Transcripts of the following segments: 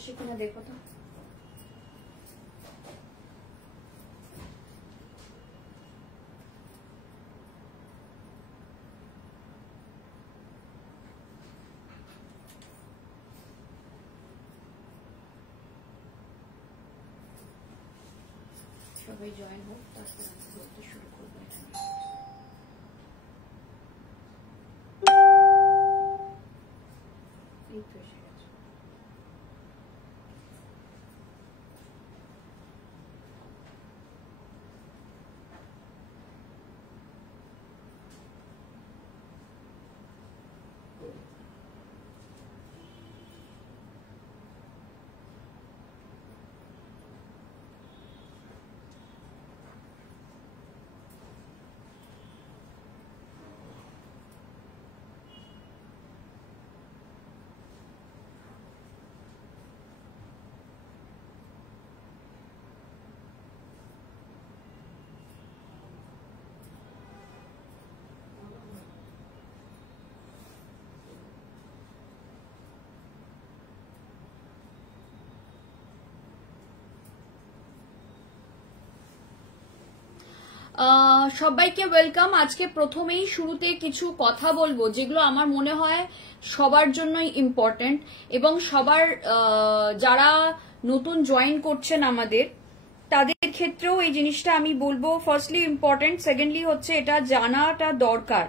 এসে কিনা দেখো তো। সবাই জয়েন হোক, তারপর আমি বলতে শুরু করবো। এই তো এসে গেছে। সবাইকে ওয়েলকাম। আজকে প্রথমেই শুরুতে কিছু কথা বলবো যেগুলো আমার মনে হয় সবার জন্যই ইম্পর্টেন্ট, এবং সবার যারা নতুন জয়েন করছেন আমাদের তাদের ক্ষেত্রেও এই জিনিসটা আমি বলবো ফার্স্টলি ইম্পর্টেন্ট, সেকেন্ডলি হচ্ছে এটা জানাটা দরকার।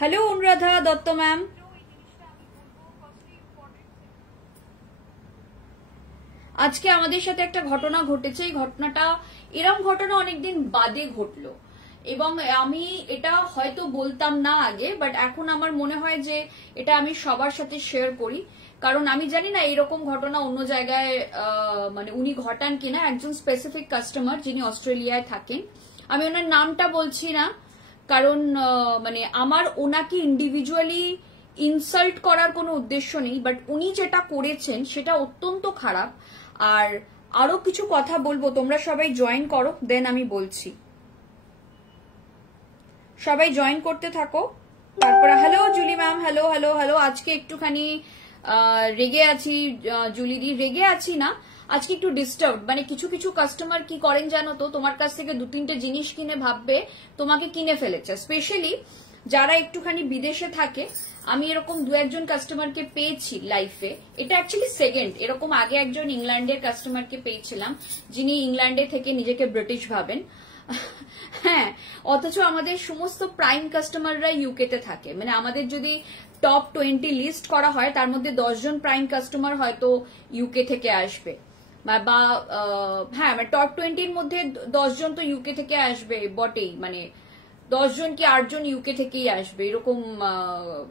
Hello Anuradha Dutta ma'am. আজকে আমাদের সাথে একটা ঘটনা ঘটেছে। এই ঘটনাটা, এরকম ঘটনা অনেকদিন বাদে ঘটলো, এবং আমি এটা হয়তো বলতাম না আগে, বাট এখন আমার মনে হয় যে এটা আমি সবার সাথে শেয়ার করি, কারণ আমি জানি না এরকম ঘটনা অন্য জায়গায় মানে উনি ঘটান কিনা। একজন স্পেসিফিক কাস্টমার যিনি অস্ট্রেলিয়ায় থাকেন, আমি ওনার নামটা বলছি না, কারণ মানে আমার ওনাকে ইন্ডিভিজুয়ালি ইনসাল্ট করার কোনো উদ্দেশ্য নেই, বাট উনি যেটা করেছেন সেটা অত্যন্ত খারাপ। আর আরো কিছু কথা বলবো, তোমরা সবাই জয়েন করো, দেন আমি বলছি। সবাই জয়েন করতে থাকো। তারপরে hello Julie ma'am, hello hello hello. আজকে একটুখানি রেগে আছি জুলিদি, রেগে আছি না, আজকে একটু ডিস্টার্ব। মানে কিছু কিছু কাস্টমার কি করেন জানো তো, তোমার কাছ থেকে 2-3টে জিনিস কিনে ভাববে তোমাকে কিনে ফেলেছে। স্পেশালি যারা একটুখানি বিদেশে থাকে, আমি এরকম 2-1জন কাস্টমারকে পেয়েছি লাইফে। এটা অ্যাকচুয়ালি সেকেন্ড, এরকম আগে একজন ইংল্যান্ডের কাস্টমারকে পেয়েছিলাম যিনি ইংল্যান্ডে থেকে নিজেকে ব্রিটিশ ভাবেন। হ্যাঁ, অথচ আমাদের সমস্ত প্রাইম কাস্টমাররা ইউকেতে থাকে। মানে আমাদের যদি টপ 20 লিস্ট করা হয়, তার মধ্যে 10জন প্রাইম কাস্টমার হয়তো ইউকে থেকে আসবে, বা হ্যাঁ টপ 20-র মধ্যে 10জন তো ইউকে থেকে আসবে বটেই। মানে 10জন কি 8জন ইউকে থেকেই আসবে, এরকম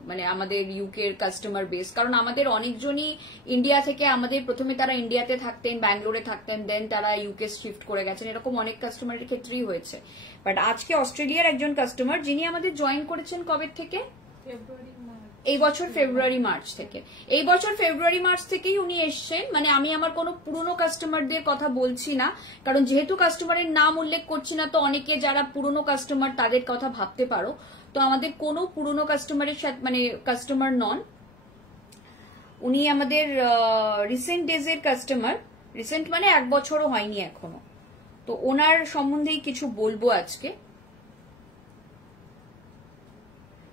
মানে আমাদের ইউকের কাস্টমার বেস। কারণ আমাদের অনেকজনই ইন্ডিয়া থেকে, আমাদের প্রথমে তারা ইন্ডিয়াতে থাকতেন, ব্যাঙ্গালোরে থাকতেন, দেন তারা ইউকে শিফট করে গেছেন, এরকম অনেক কাস্টমারের ক্ষেত্রেই হয়েছে। বাট আজকে অস্ট্রেলিয়ার একজন কাস্টমার যিনি আমাদের জয়েন করেছেন কবে থেকে, এই বছর ফেব্রুয়ারি মার্চ থেকে, এই বছর ফেব্রুয়ারি মার্চ থেকেই উনি এসছেন। মানে আমি আমার কোনো পুরনো কাস্টমারদের কথা বলছি না, কারণ যেহেতু কাস্টমারের নাম উল্লেখ করছি না, তো অনেকে যারা পুরনো কাস্টমার তাদের কথা ভাবতে পারো। তো আমাদের কোনো পুরনো কাস্টমারের সাথে, মানে কাস্টমার নন, উনি আমাদের রিসেন্ট ডেজের কাস্টমার। রিসেন্ট মানে 1 বছরও হয়নি এখনো। তো ওনার সম্বন্ধেই কিছু বলবো আজকে।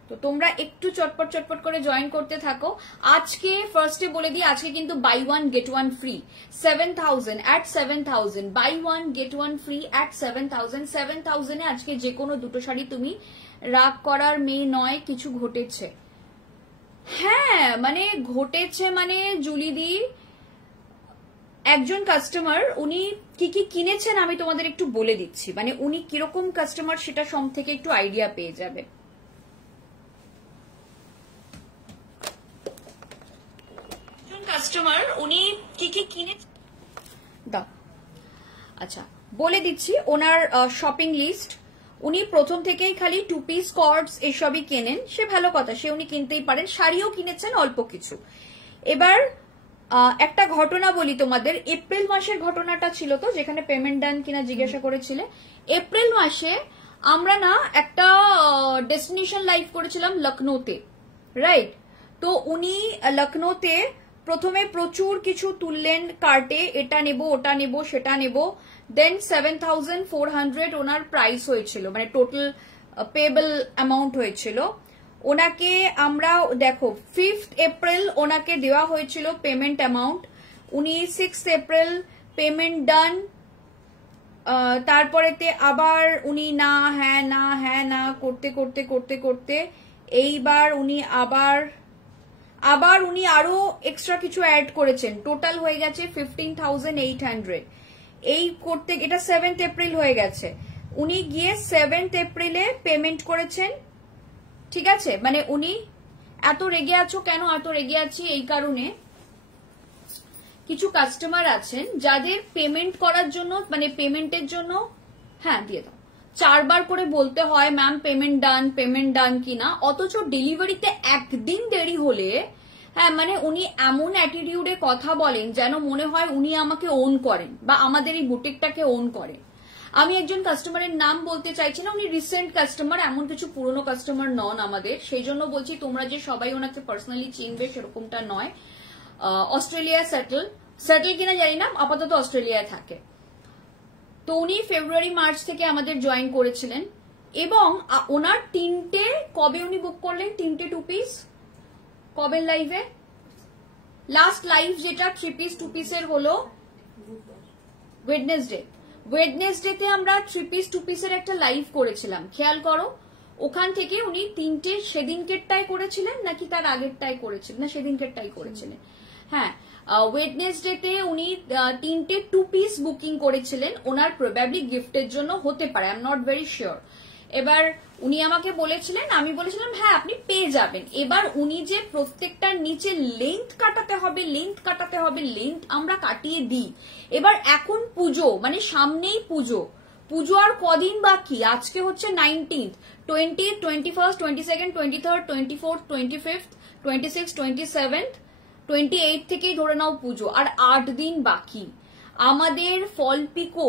তো তোমরা একটু চটপট চটপট করে জয়েন করতে থাকো। আজকে ফার্স্টে বলে দিই, আজকে কিন্তু buy 1 get 1 free 7000 at 7000, buy 1 get 1 free at 7000। 7000 এ আজকে যে কোনো 2টো শাড়ি তুমি, রাগ করার মেয়ে নয়, কিছু ঘটেছে। হ্যাঁ মানে ঘটেছে, মানে জুলিদি একজন কাস্টমার, উনি কি কি কিনেছেন আমি তোমাদের একটু বলে দিচ্ছি। মানে উনি কিরকম কাস্টমার সেটা সব থেকে একটু আইডিয়া পেয়ে যাবে। কাস্টমার উনি কি কি কিনে দাও, আচ্ছা বলে দিচ্ছি ওনার শপিং লিস্ট। উনি প্রথম থেকেই খালি 2 পিস কর্ডস এসবই কেনেন, সে ভালো কথা, সে উনি কিনতেই পারেন। শাড়িও কিনেছেন অল্প কিছু। এবার একটা ঘটনা বলি তোমাদের, এপ্রিল মাসের ঘটনাটা ছিল তো, যেখানে পেমেন্ট ডান কিনা জিজ্ঞাসা করেছিলে। এপ্রিল মাসে আমরা না একটা ডেস্টিনেশন লাইভ করেছিলাম লখনৌতে, রাইট? তো উনি লখনৌতে প্রথমে প্রচুর কিছু তুললেন কার্টে, এটা নেব ওটা নেব সেটা নেব, দেন 7,400 ওনার প্রাইস হয়েছিল, মানে টোটাল পেবল অ্যামাউন্ট হয়েছিল। ওনাকে আমরা দেখো 5th এপ্রিল ওনাকে দেওয়া হয়েছিল পেমেন্ট অ্যামাউন্ট, উনি 6th এপ্রিল পেমেন্ট ডান, তারপরেতে আবার উনি না হ্যাঁ না হ্যাঁ না করতে করতে করতে করতে এইবার উনি আবার উনি আরো এক্সট্রা কিছু অ্যাড করেছেন, টোটাল হয়ে গেছে 15,800। এই করতে এটা 7th এপ্রিল হয়ে গেছে, উনি গিয়ে 7th এপ্রিলে পেমেন্ট করেছেন। ঠিক আছে, মানে উনি এত রেগে আছো কেন? এত রেগে আছি এই কারণে, কিছু কাস্টমার আছেন যাদের পেমেন্ট করার জন্য, মানে পেমেন্টের জন্য, হ্যাঁ দিয়ে দাও, 4 বার করে বলতে হয় ম্যাম পেমেন্ট ডান কিনা, অথচ ডেলিভারিতে একদিন দেরি হলে হ্যাঁ মানে উনি এমন অ্যাটিটিউডে কথা বলেন যেন মনে হয় উনি আমাকে ওন করেন বা আমাদের এই বুটিকটাকে ওন করেন। আমি একজন কাস্টমারের নাম বলতে চাইছি না, উনি রিসেন্ট কাস্টমার, এমন কিছু পুরনো কাস্টমার নন আমাদের, সেই জন্য বলছি তোমরা যে সবাই ওনাকে পার্সোনালি চিনবে সেরকমটা নয়। অস্ট্রেলিয়া সেটেল কিনা জানি না, আপাতত অস্ট্রেলিয়ায় থাকে। তো উনি ফেব্রুয়ারি মার্চ থেকে আমাদের জয়েন করেছিলেন এবং ওনার 3টে, কবে উনি বুক করলেন 3টে 2 পিস, কবে লাইভে লাস্ট লাইভ যেটা 3 পিস 2 পিসের হলো ওয়েডনেসডেতে আমরা 3 পিস 2 পিসের একটা লাইভ করেছিলাম, খেয়াল করো। ওখান থেকে উনি 3টে সেদিনকেরটাই করেছিলেন নাকি তার আগেরটাই করেছিলেন, না সেদিনকেরটাই করেছিলেন, হ্যাঁ ওয়েডনেসডেতে উনি 3টে 2 পিস বুকিং করেছিলেন, ওনার প্রবাবলি গিফটের জন্য হতে পারে, I am not very sure. এবার উনি আমাকে বলেছিলেন, আমি বলেছিলাম হ্যাঁ আপনি পেয়ে যাবেন। এবার উনি যে প্রত্যেকটার নিচে লেন্থ কাটাতে হবে লেন্থ আমরা কাটিয়ে দিই। এবার এখন পুজো, মানে সামনেই পুজো আর কদিন বাকি, আজকে হচ্ছে 19th, 20th, 21st, 22nd, 23rd, 24th, 25th, 26th, 27th, 28th থেকেই ধরে নাও পুজো, আর 8 দিন বাকি। আমাদের ফল পিকো,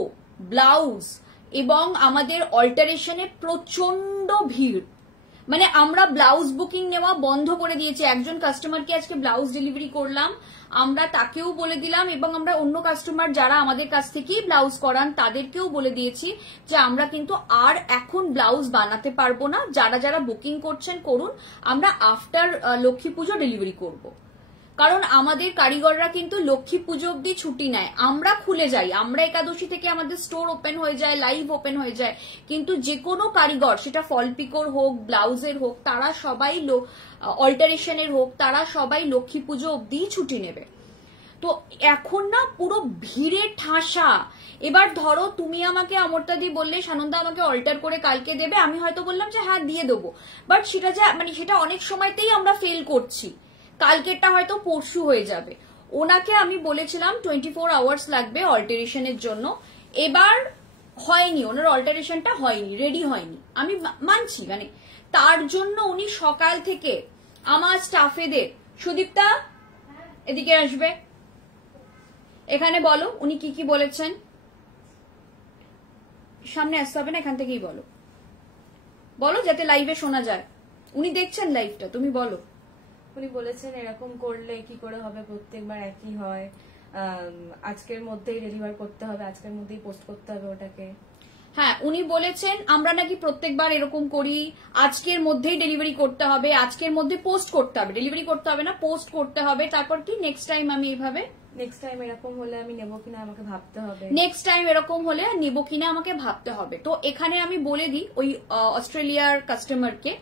ব্লাউজ এবং আমাদের অল্টারেশনে প্রচন্ড ভিড়, মানে আমরা ব্লাউজ বুকিং নেওয়া বন্ধ করে দিয়েছি। একজন কাস্টমারকে আজকে ব্লাউজ ডেলিভারি করলাম, আমরা তাকেও বলে দিলাম এবং আমরা অন্য কাস্টমার যারা আমাদের কাছ থেকেই ব্লাউজ করান তাদেরকেও বলে দিয়েছি যে আমরা কিন্তু আর এখন ব্লাউজ বানাতে পারবো না, যারা যারা বুকিং করছেন করুন, আমরা আফটার লক্ষ্মী পুজো ডেলিভারি করব। কারণ আমাদের কারিগররা কিন্তু লক্ষ্মী পুজো অব্দি ছুটি নেয়, আমরা খুলে যাই, আমরা একাদশী থেকে আমাদের স্টোর ওপেন হয়ে যায়, লাইভ ওপেন হয়ে যায়, কিন্তু যে কোনো কারিগর, সেটা ফল পিকোর হোক, ব্লাউজের হোক, তারা সবাই অল্টারেশনের হোক, তারা সবাই লক্ষ্মী পুজো অব্দি ছুটি নেবে। তো এখন না পুরো ভিড়ে ঠাসা। এবার ধরো তুমি আমাকে অমর্তাদি বললে সানন্দা আমাকে অল্টার করে কালকে দেবে, আমি হয়তো বললাম যে হ্যাঁ দিয়ে দেবো, বাট সেটা মানে সেটা অনেক সময়তেই আমরা ফেল করছি, কালকেরটা হয়তো পরশু হয়ে যাবে। ওনাকে আমি বলেছিলাম 24 আওয়ার্স লাগবে অল্টারেশনের জন্য, এবার হয়নি, ওনার অল্টারেশনটা হয়নি, রেডি হয়নি, আমি মানছি, মানে তার জন্য উনি সকাল থেকে আমার স্টাফেদের, সুদীপ্তা এদিকে আসবে, এখানে বলো উনি কি কি বলেছেন, সামনে আসতে হবে না, এখান থেকেই বলো যাতে লাইভে শোনা যায়। উনি দেখছেন লাইভটা, তুমি বলো। উনি বলেছেন এরকম করলে কি করে হবে, প্রত্যেকবার একই হয়, আজকের মধ্যেই ডেলিভার করতে হবে, আজকের মধ্যেই পোস্ট করতে হবে ওটাকে। হ্যাঁ উনি বলেছেন আমরা নাকি প্রত্যেকবার এরকম করি, আজকের মধ্যেই ডেলিভারি করতে হবে, আজকের মধ্যে পোস্ট করতে হবে, ডেলিভারি করতে হবে না, পোস্ট করতে হবে, তারপর কি নেক্সট টাইম আমি এইভাবে, নেক্সট টাইম এরকম হলে আমি নেবো কিনা আমাকে ভাবতে হবে, নেক্সট টাইম এরকম হলে নেবো কিনা আমাকে ভাবতে হবে। তো এখানে আমি বলে দিই ওই অস্ট্রেলিয়ার কাস্টমারকে,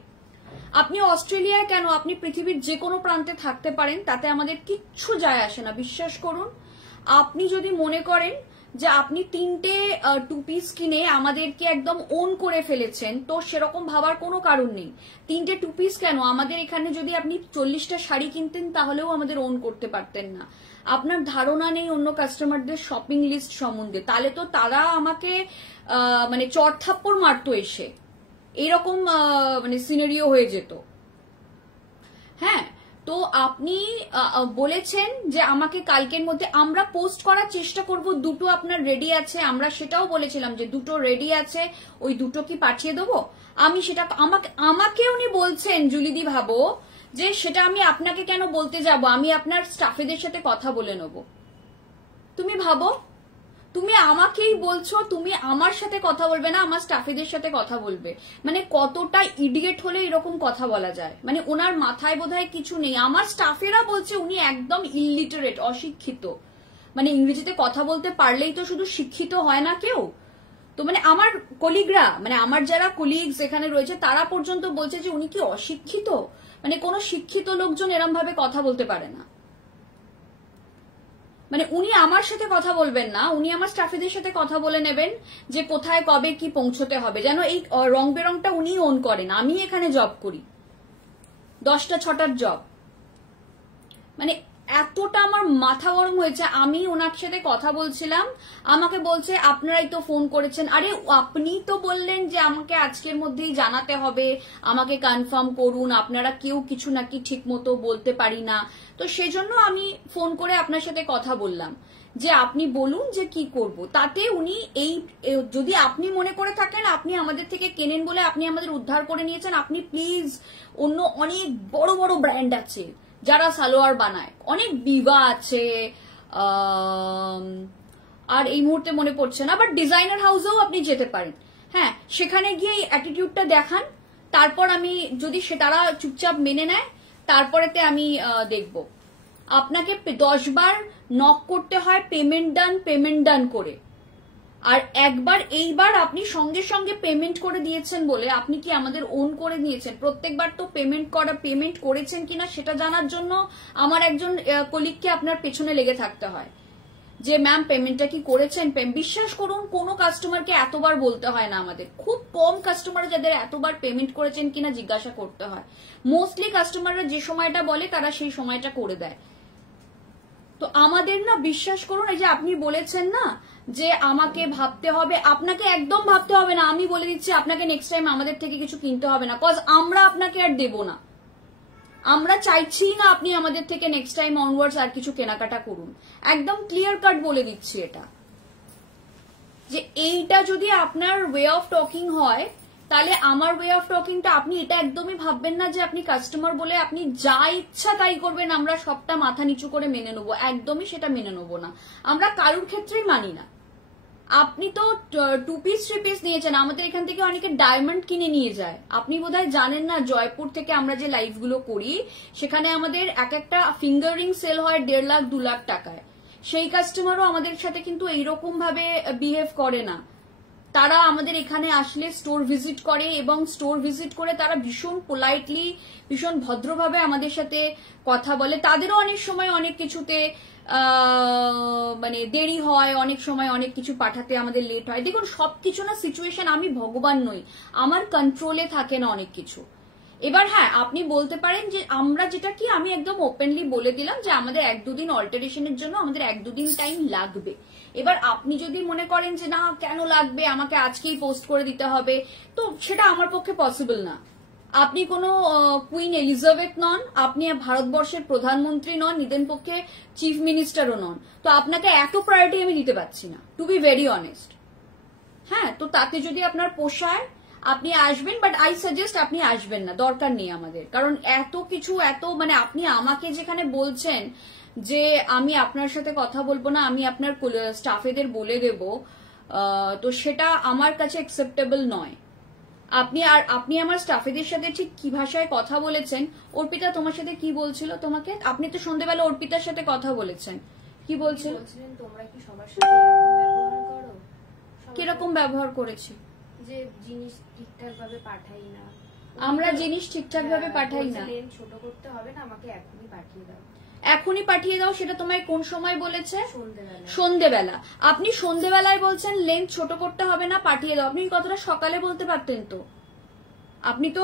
আপনি অস্ট্রেলিয়ায় কেন, আপনি পৃথিবীর যে কোনো প্রান্তে থাকতে পারেন, তাতে আমাদের কিচ্ছু যায় আসে না, বিশ্বাস করুন। আপনি যদি মনে করেন যে আপনি 3টে 2 পিস কিনে আমাদেরকে একদম ওন করে ফেলেছেন, তো সেরকম ভাবার কোনো কারণ নেই। 3টে 2 পিস কেন, আমাদের এখানে যদি আপনি 40টা শাড়ি কিনতেন তাহলেও আমাদের ওন করতে পারতেন না। আপনার ধারণা নেই অন্য কাস্টমারদের শপিং লিস্ট সম্বন্ধে, তাহলে তো তারা আমাকে মানে চড়থাপ্পড় মারতো এসে, এরকম মানে সিনারিও হয়ে যেত। হ্যাঁ, তো আপনি বলেছেন যে আমাকে কালকের মধ্যে আমরা পোস্ট করার চেষ্টা করব, দুটো আপনার রেডি আছে, আমরা সেটাও বলেছিলাম যে দুটো রেডি আছে, ওই দুটো কি পাঠিয়ে দেবো, আমি সেটা আমাকে উনি বলছেন জুলিদি ভাবো যে সেটা আমি আপনাকে কেন বলতে যাব, আমি আপনার স্টাফেদের সাথে কথা বলে নেব। তুমি ভাবো, তুমি আমাকেই বলছো তুমি আমার সাথে কথা বলবে না, আমার স্টাফেদের সাথে কথা বলবে। মানে কতটা ইডিয়েট হলে এরকম কথা বলা যায়, মানে ওনার মাথায় বোধহয় কিছু নেই। আমার স্টাফেরা বলছে উনি একদম ইলিটারেট, অশিক্ষিত। মানে ইংরেজিতে কথা বলতে পারলেই তো শুধু শিক্ষিত হয় না কেউ। তো মানে আমার কলিগরা, মানে আমার যারা কলিগস এখানে রয়েছে তারা পর্যন্ত বলছে যে উনি কি অশিক্ষিত। মানে কোনো শিক্ষিত লোকজন এরম ভাবে কথা বলতে পারে না। মানে উনি আমার সাথে কথা বলবেন না, উনি আমার স্টাফেদের সাথে কথা বলে নেবেন যে কোথায় কবে কি পৌঁছতে হবে। যেন এই রং বেরংটা উনি ওন করেন। আমি এখানে জব করি, 10টা 6টার জব। মানে এতটা আমার মাথা গরম হয়েছে। আমি ওনার সাথে কথা বলছিলাম, আমাকে বলছে আপনারাই তো ফোন করেছেন। আরে আপনি তো বললেন যে আমাকে আজকের মধ্যেই জানাতে হবে, আমাকে কনফার্ম করুন, আপনারা কেউ কিছু নাকি ঠিক মতো বলতে পারি না। তো সেজন্য আমি ফোন করে আপনার সাথে কথা বললাম যে আপনি বলুন যে কি করব। তাতে উনি এই, যদি আপনি মনে করে থাকেন আপনি আমাদের থেকে কেনেন বলে আপনি আমাদের উদ্ধার করে নিয়েছেন, আপনি প্লিজ, অন্য অনেক বড় বড় ব্র্যান্ড আছে যারা সালোয়ার বানায়, অনেক বিভা আছে, আর এই মুহূর্তে মনে পড়ছে না, বাট ডিজাইনার হাউসেও আপনি যেতে পারেন। হ্যাঁ, সেখানে গিয়ে এই অ্যাটিটিউডটা দেখান, তারপর আমি যদি সে তারা চুপচাপ মেনে নেয় তারপরেতে আমি দেখব। আপনাকে 10 বার নক করতে হয় পেমেন্ট ডান করে, আর একবার এইবার আপনি সঙ্গে সঙ্গে পেমেন্ট করে দিয়েছেন বলে আপনি কি আমাদের ওন করে নিয়েছেন। প্রত্যেকবার তো পেমেন্ট করেছেন কিনা সেটা জানার জন্য আমার একজন কলিগকে আপনার পেছনে লেগে থাকতে হয় যে ম্যাম পেমেন্টটা কি করেছেন। বিশ্বাস করুন কোনো কাস্টমারকে এতবার বলতে হয় না, আমাদের খুব কম কাস্টমার যাদের এতবার পেমেন্ট করেছেন কিনা জিজ্ঞাসা করতে হয়। মোস্টলি কাস্টমাররা যে সময়টা বলে তারা সেই সময়টা করে দেয়। তো আমাদের না, বিশ্বাস করুন, এই যে আপনি বলেছেন না যে আমাকে ভাবতে হবে, আপনাকে একদম ভাবতে হবে না। আমি বলে দিচ্ছি আপনাকে নেক্সট টাইম আমাদের থেকে কিছু কিনতে হবে না, কজ আমরা আপনাকে আর দেব না। আমরা চাইছি না আপনি আমাদের থেকে নেক্সট টাইম অনওয়ার্ডস আর কিছু কেনাকাটা করুন। একদম ক্লিয়ার কাট বলে দিচ্ছি এটা, যে এইটা যদি আপনার ওয়ে অফ টকিং হয় তাহলে আমার ওয়ে অফ টকিংটা আপনি এটা একদমই ভাববেন না যে আপনি কাস্টমার বলে আপনি যা ইচ্ছা তাই করবেন, আমরা সবটা মাথা নিচু করে মেনে নেবো। একদমই সেটা মেনে নেবো না, আমরা কারুর ক্ষেত্রেই মানি না। আপনি তো 2 পিস 3 পিস নিয়েছেন, আমাদের এখান থেকে অনেকে ডায়মন্ড কিনে নিয়ে যায়। আপনি বোধহয় জানেন না, জয়পুর থেকে আমরা যে লাইভ গুলো করি সেখানে আমাদের এক একটা ফিঙ্গার রিং সেল হয় 1.5 লাখ 2 লাখ টাকায়। সেই কাস্টমারও আমাদের সাথে কিন্তু এইরকম ভাবে বিহেভ করে না। তারা আমাদের এখানে আসলে স্টোর ভিজিট করে, এবং স্টোর ভিজিট করে তারা ভীষণ পোলাইটলি, ভীষণ ভদ্রভাবে আমাদের সাথে কথা বলে। তাদেরও অনেক সময় অনেক কিছুতে মানে দেরি হয়, অনেক সময় অনেক কিছু পাঠাতে আমাদের লেট হয়। দেখুন সবকিছু না সিচুয়েশন, আমি ভগবান নই, আমার কন্ট্রোলে থাকে না অনেক কিছু। এবার হ্যাঁ, আপনি বলতে পারেন যে আমরা যেটা কি, আমি একদম ওপেনলি বলে দিলাম যে আমাদের 1-2 দিন অল্টারেশনের জন্য আমাদের 1-2 দিন টাইম লাগবে। এবার আপনি যদি মনে করেন যে না কেন লাগবে, আমাকে আজকেই পোস্ট করে দিতে হবে, তো সেটা আমার পক্ষে পসিবল না। আপনি কোনো কুইন এলিজাবেথ নন, আপনি ভারতবর্ষের প্রধানমন্ত্রী নন, নিদেন পক্ষে চিফ মিনিস্টারও নন। তো আপনাকে এত প্রায়োরিটি আমি দিতে পারছি না, টু বি ভেরি অনেস্ট। হ্যাঁ, তো তাতে যদি আপনার পোষায় আপনি আসবেন, বাট আই সাজেস্ট আপনি আসবেন না, দরকার নেই আমাদের। কারণ এত কিছু, এত মানে আপনি আমাকে যেখানে বলছেন যে আমি আপনার সাথে কথা বলবো না, আমি আপনার স্টাফেদের বলে দেব, তো সেটা আমার কাছে অ্যাকসেপ্টেবল নয়। আপনি আমার স্টাফেদের সাথে ঠিক কি ভাষায় কথা বলেছেন। অর্পিতা তোমার সাথে কি বলছিল তোমাকে? আপনি তো সন্ধ্যেবেলা অর্পিতার সাথে কথা বলেছেন, কি বলছিলেন? তোমরা কি সবার সাথে এরকম ব্যবহার করো? কিরকম ব্যবহার করেছি? যে জিনিস ঠিকঠাক ভাবে পাঠাই না, আমরা জিনিস ঠিকঠাক ভাবে পাঠাই না। ছোট করতে হবে না, আমাকে এখনই পাঠিয়ে দাও। এখনই পাঠিয়ে দাও, সেটা তোমায় কোন সময় বলেছে? সন্ধ্যেবেলা। সন্ধ্যেবেলা। আপনি সন্ধ্যেবেলায় বলছেন লেন্থ ছোট করতে হবে না, পাঠিয়ে দাও। আপনি এই কথাটা সকালে বলতে পারতেন তো। আপনি তো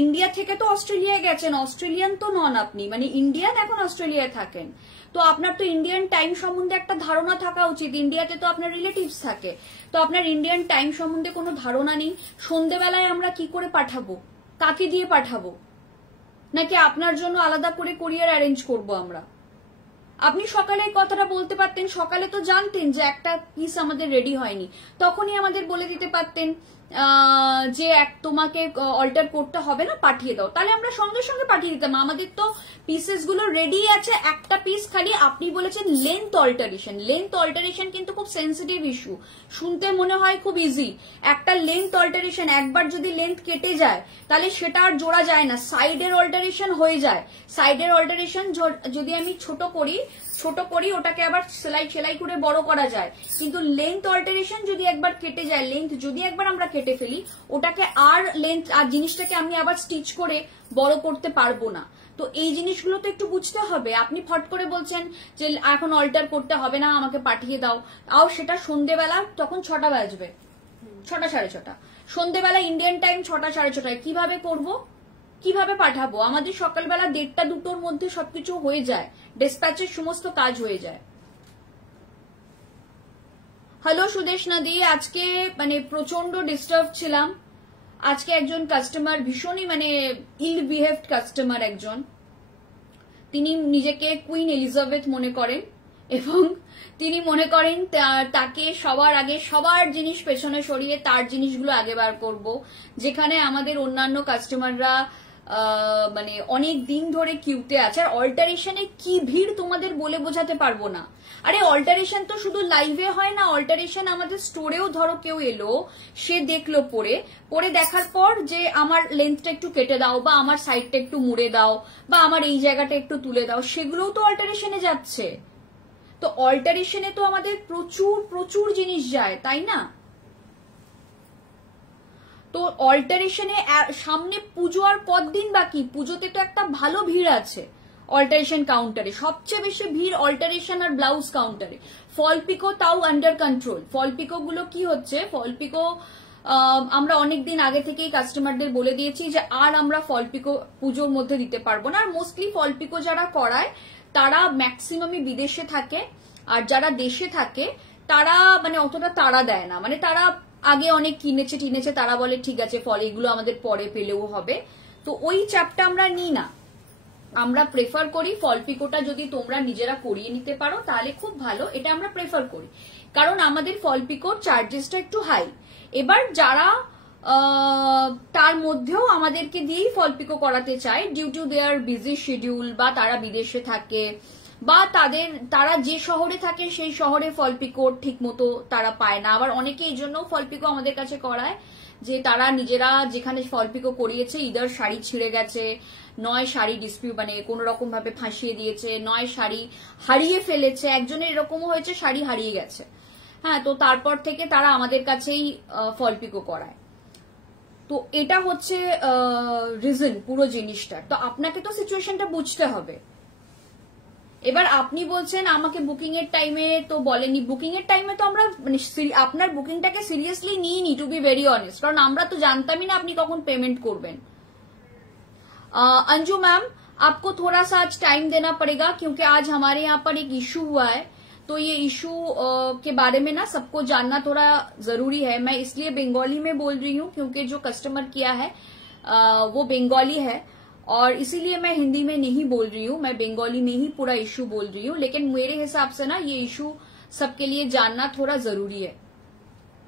ইন্ডিয়া থেকে তো অস্ট্রেলিয়ায় গেছেন, অস্ট্রেলিয়ান তো নন আপনি, মানে ইন্ডিয়ান, এখন অস্ট্রেলিয়ায় থাকেন। তো আপনার তো ইন্ডিয়ান টাইম সম্বন্ধে একটা ধারণা থাকা উচিত। ইন্ডিয়াতে তো আপনার রিলেটিভস থাকে, তো আপনার ইন্ডিয়ান টাইম সম্বন্ধে কোনো ধারণা নেই। সন্ধ্যেবেলায় আমরা কি করে পাঠাবো? কাকে দিয়ে পাঠাবো? নাকি আপনার জন্য আলাদা করে কুরিয়ার অ্যারেঞ্জ করব আমরা? আপনি সকালে এই কথাটা বলতে পারতেন, সকালে তো জানতেন যে একটা পিস আমাদের রেডি হয়নি, তখনই আমাদের বলে দিতে পারতেন যে তোমাকে অল্টার করতে হবে না, পাঠিয়ে দাও, তাহলে আমরা সঙ্গে সঙ্গে পাঠিয়ে দিতাম। আমাদের তো পিসেস গুলো রেডি আছে, একটা পিস খালি আপনি বলেছেন লেন্থ অল্টারেশন। লেন্থ অল্টারেশন কিন্তু খুব সেন্সিটিভ ইস্যু, শুনতে মনে হয় খুব ইজি। একটা লেন্থ অল্টারেশন, একবার যদি লেন্থ কেটে যায় তাহলে সেটা আর জোড়া যায় না, সাইডের অল্টারেশন হয়ে যায়। সাইডের অল্টারেশন যদি আমি ছোট করি ওটাকে আবার সেলাই করে বড় করা যায়, কিন্তু লেন্থ অল্টারেশন যদি একবার কেটে যায়, লেন্থ যদি একবার আমরা কেটে ফেলি, ওটাকে আর লেন্থ আর জিনিসটাকে আমি আবার স্টিচ করে বড় করতে পারবো না। তো এই জিনিসগুলো তো একটু বুঝতে হবে। আপনি ফট করে বলছেন যে এখন অল্টার করতে হবে না, আমাকে পাঠিয়ে দাও, আর সেটা সন্ধ্যেবেলা, তখন 6টা বাজবে, 6টা 6:30, সন্ধ্যেবেলা ইন্ডিয়ান টাইম 6টা 6:30, কিভাবে করবো, কিভাবে পাঠাবো? আমাদের সকালবেলা 1:30 2টোর মধ্যে সবকিছু হয়ে যায়, ডিসপ্যাচের সমস্ত কাজ হয়ে যায়। হ্যালো সুদেশ নদী, আজকে মানে প্রচন্ড ডিস্টার্ব ছিলাম। আজকে একজন কাস্টমার ভীষণই মানে ইল বিহেভড কাস্টমার একজন, তিনি নিজেকে কুইন এলিজাবেথ মনে করেন এবং তিনি মনে করেন তাকে সবার আগে সবার জিনিস পেছনে সরিয়ে তার জিনিসগুলো আগে বার করব, যেখানে আমাদের অন্যান্য কাস্টমাররা মানে অনেক দিন ধরে কিউতে আছে। আর অল্টারেশনে কি ভিড় তোমাদের বলে বোঝাতে পারবো না। আরে অল্টারেশন তো শুধু লাইভে হয় না, অল্টারেশন আমাদের স্টোরেও, ধরো কেউ এলো, সে দেখলো, পরে দেখার পর যে আমার লেন্থটা একটু কেটে দাও, বা আমার সাইডটা একটু মুড়ে দাও, বা আমার এই জায়গাটা একটু তুলে দাও, সেগুলোও তো অল্টারেশনে যাচ্ছে। তো অল্টারেশনে তো আমাদের প্রচুর প্রচুর জিনিস যায়, তাই না? তো অল্টারেশনে সামনে পুজো আর কতদিন বাকি, পুজোতে তো একটা ভালো ভিড় আছে। অল্টারেশন কাউন্টারে সবচেয়ে বেশি ভিড় অল্টারেশন আর ব্লাউজ কাউন্টারে। ফল পিকো তাও আন্ডার কন্ট্রোল। ফল পিকো গুলো কি হচ্ছে, ফল পিকো আমরা অনেকদিন আগে থেকেই কাস্টমারদের বলে দিয়েছি যে আর আমরা ফল পিকো পুজোর মধ্যে দিতে পারবো না। আর মোস্টলি ফল পিকো যারা করায় তারা ম্যাক্সিমামই বিদেশে থাকে, আর যারা দেশে থাকে তারা মানে অতটা তাড়া দেয় না, মানে তারা আগে অনেক কিনেছে তারা বলে ঠিক আছে ফল এগুলো আমাদের পরে পেলেও হবে। তো ওই চাপটা আমরা নিই না, আমরা প্রেফার করি ফল পিকোটা যদি তোমরা নিজেরা করিয়ে নিতে পারো তাহলে খুব ভালো, এটা আমরা প্রেফার করি, কারণ আমাদের ফল পিকোর চার্জেসটা একটু হাই। এবার যারা তার মধ্যেও আমাদেরকে দিয়েই ফল পিকো করাতে চায় due to their busy schedule, বা তারা বিদেশে থাকে, বা তারা যে শহরে থাকে সেই শহরে ফল পিকো ঠিক মতো তারা পায় না। আবার অনেকে এই জন্য ফল পিকো আমাদের কাছে করায় যে তারা নিজেরা যেখানে ফল পিকো করিয়েছে ইদার শাড়ি ছিঁড়ে গেছে, নয় শাড়ি ডিসপিউট মানে কোন রকম ভাবে ফাঁসিয়ে দিয়েছে, নয় শাড়ি হারিয়ে ফেলেছে, একজনের এরকমও হয়েছে শাড়ি হারিয়ে গেছে। হ্যাঁ, তো তারপর থেকে তারা আমাদের কাছেই ফল পিকো করায়। তো এটা হচ্ছে রিজন পুরো জিনিসটার। তো আপনাকে তো সিচুয়েশনটা বুঝতে হবে। এবার আপনি বলছেন আমাকে বুকিং এর টাইমে তো বলেনি, বুকিং এর টাইমে তো আমরা মানে আপনার বুকিংটাকে সিরিয়াসলি নিইনি, টু বি ভেরি অনেস্ট, কারণ আমরা তো জানতামই না আপনি কখন পেমেন্ট করবেন। अंजू मैम, आपको थोड़ा सा आज टाइम देना पड़ेगा क्योंकि आज हमारे यहाँ पर एक इशू हुआ है, तो ये इशू के बारे में ना सबको जानना थोड़ा जरूरी है। मैं इसलिए बंगाली में बोल रही हूँ क्योंकि जो कस्टमर किया है वो बंगाली है, और इसीलिए मैं हिंदी में नहीं बोल रही हूँ, मैं बंगाली में ही पूरा इशू बोल रही हूँ। लेकिन मेरे हिसाब से ना ये इशू सबके लिए जानना थोड़ा जरूरी है,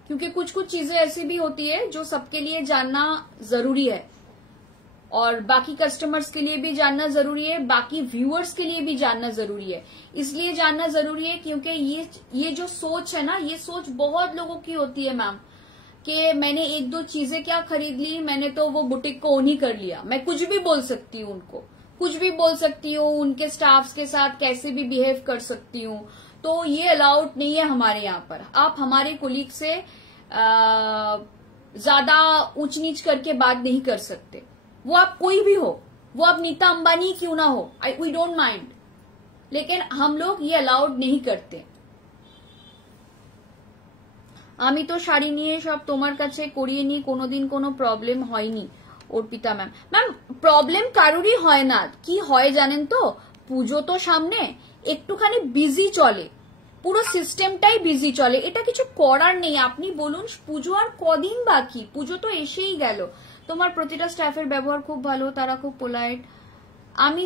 क्योंकि कुछ कुछ चीजें ऐसी भी होती है जो सबके लिए जानना जरूरी है, और बाकी कस्टमर्स के लिए भी जानना जरूरी है, बाकी व्यूअर्स के लिए भी जानना जरूरी है। इसलिए जानना जरूरी है क्योंकि ये जो सोच है ना, ये सोच बहुत लोगों की होती है मैम, कि मैंने एक दो चीजें क्या खरीद ली, मैंने तो वो बुटीक को ओन ही कर लिया, मैं कुछ भी बोल सकती हूँ उनको, कुछ भी बोल सकती हूँ, उनके स्टाफ्स के साथ कैसे भी बिहेव कर सकती हूँ। तो ये अलाउड नहीं है हमारे यहाँ पर। आप हमारे कोलीग से ज्यादा ऊंच नीच करके बात नहीं कर सकते, वो आप कोई भी हो, वो आप नीता अंबानी क्यों ना हो, वी डोंट माइंड, लेकिन हम लोग ये अलाउड नहीं करते। আমি তো শাড়ি নিয়ে সব তোমার কাছে করিয়ে নি, কোনোদিন কোনো প্রবলেম হয়নি। অর্পিতা ম্যাম, প্রবলেম কারোরই হয় না। কি হয় জানেন তো, পুজো তো সামনে, একটুখানি বিজি চলে, পুরো সিস্টেমটাই বিজি চলে, এটা কিছু করার নেই। আপনি বলুন পুজো আর কদিন বাকি, পুজো তো এসেই গেল। তোমার প্রতিটা স্টাফের ব্যবহার খুব ভালো, তারা খুব পোলাইট। আমি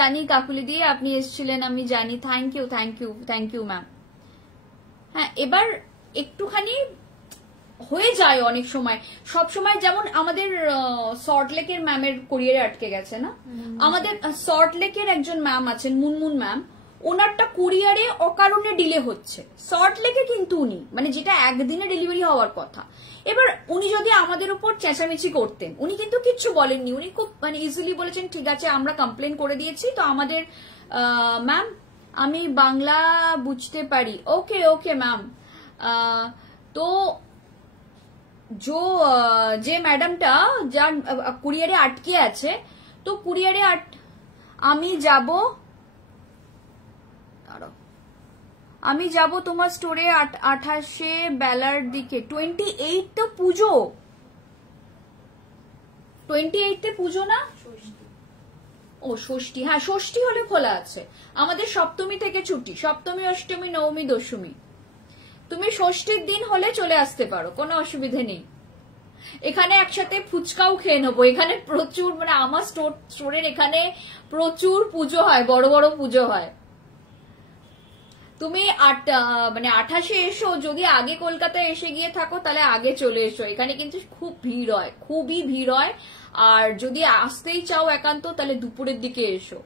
জানি কাকুলি দিয়ে আপনি এসেছিলেন, আমি জানি। Thank you ma'am. হ্যাঁ, এবার একটুখানি হয়ে যায় অনেক সময়, সব সময়। যেমন আমাদের সল্টলেকের ম্যামের কুরিয়ারে আটকে গেছে না, আমাদের সল্টলেকের একজন ম্যাম আছেন, মুনমুন ম্যাম, ওনারটা কুরিয়ারে অকারণে ডিলে হচ্ছে। সল্টলেকে কিন্তু উনি মানে যেটা একদিনে ডেলিভারি হওয়ার কথা, এবার উনি যদি আমাদের উপর চেঁচামেচি করতেন, উনি কিন্তু কিচ্ছু বলেননি, উনি খুব মানে ইজিলি বলেছেন ঠিক আছে আমরা কমপ্লেন করে দিয়েছি। তো আমাদের ম্যাম আমি বাংলা বুঝতে পারি, ওকে ওকে ম্যাম। তো যে ম্যাডামটা যার কুরিয়ারে আটকে আছে, তো কুরিয়ারে আমি যাব তোমার স্টোরে 28 বেলার দিকে। 28 তো পুজো, 28 পুজো না, ও ষষ্ঠী, হ্যাঁ ষষ্ঠী হলে খোলা আছে আমাদের, সপ্তমী থেকে ছুটি, সপ্তমী অষ্টমী নবমী দশমী। তুমি ষষ্ঠীর দিন হলে চলে আসতে পারো, কোনো অসুবিধে নেই। এখানে একসাথে ফুচকাও খেয়ে নেবো, এখানে প্রচুর মানে আমার স্টোরের এখানে প্রচুর পুজো হয়, বড় বড় পুজো হয়। তুমি 28 এসো, যদি আগে কলকাতায় এসে গিয়ে থাকো তাহলে আগে চলে এসো, এখানে কিন্তু খুব ভিড় হয়, খুবই ভিড় হয়। আর যদি আসতেই চাও একান্ত তাহলে দুপুরের দিকে এসো,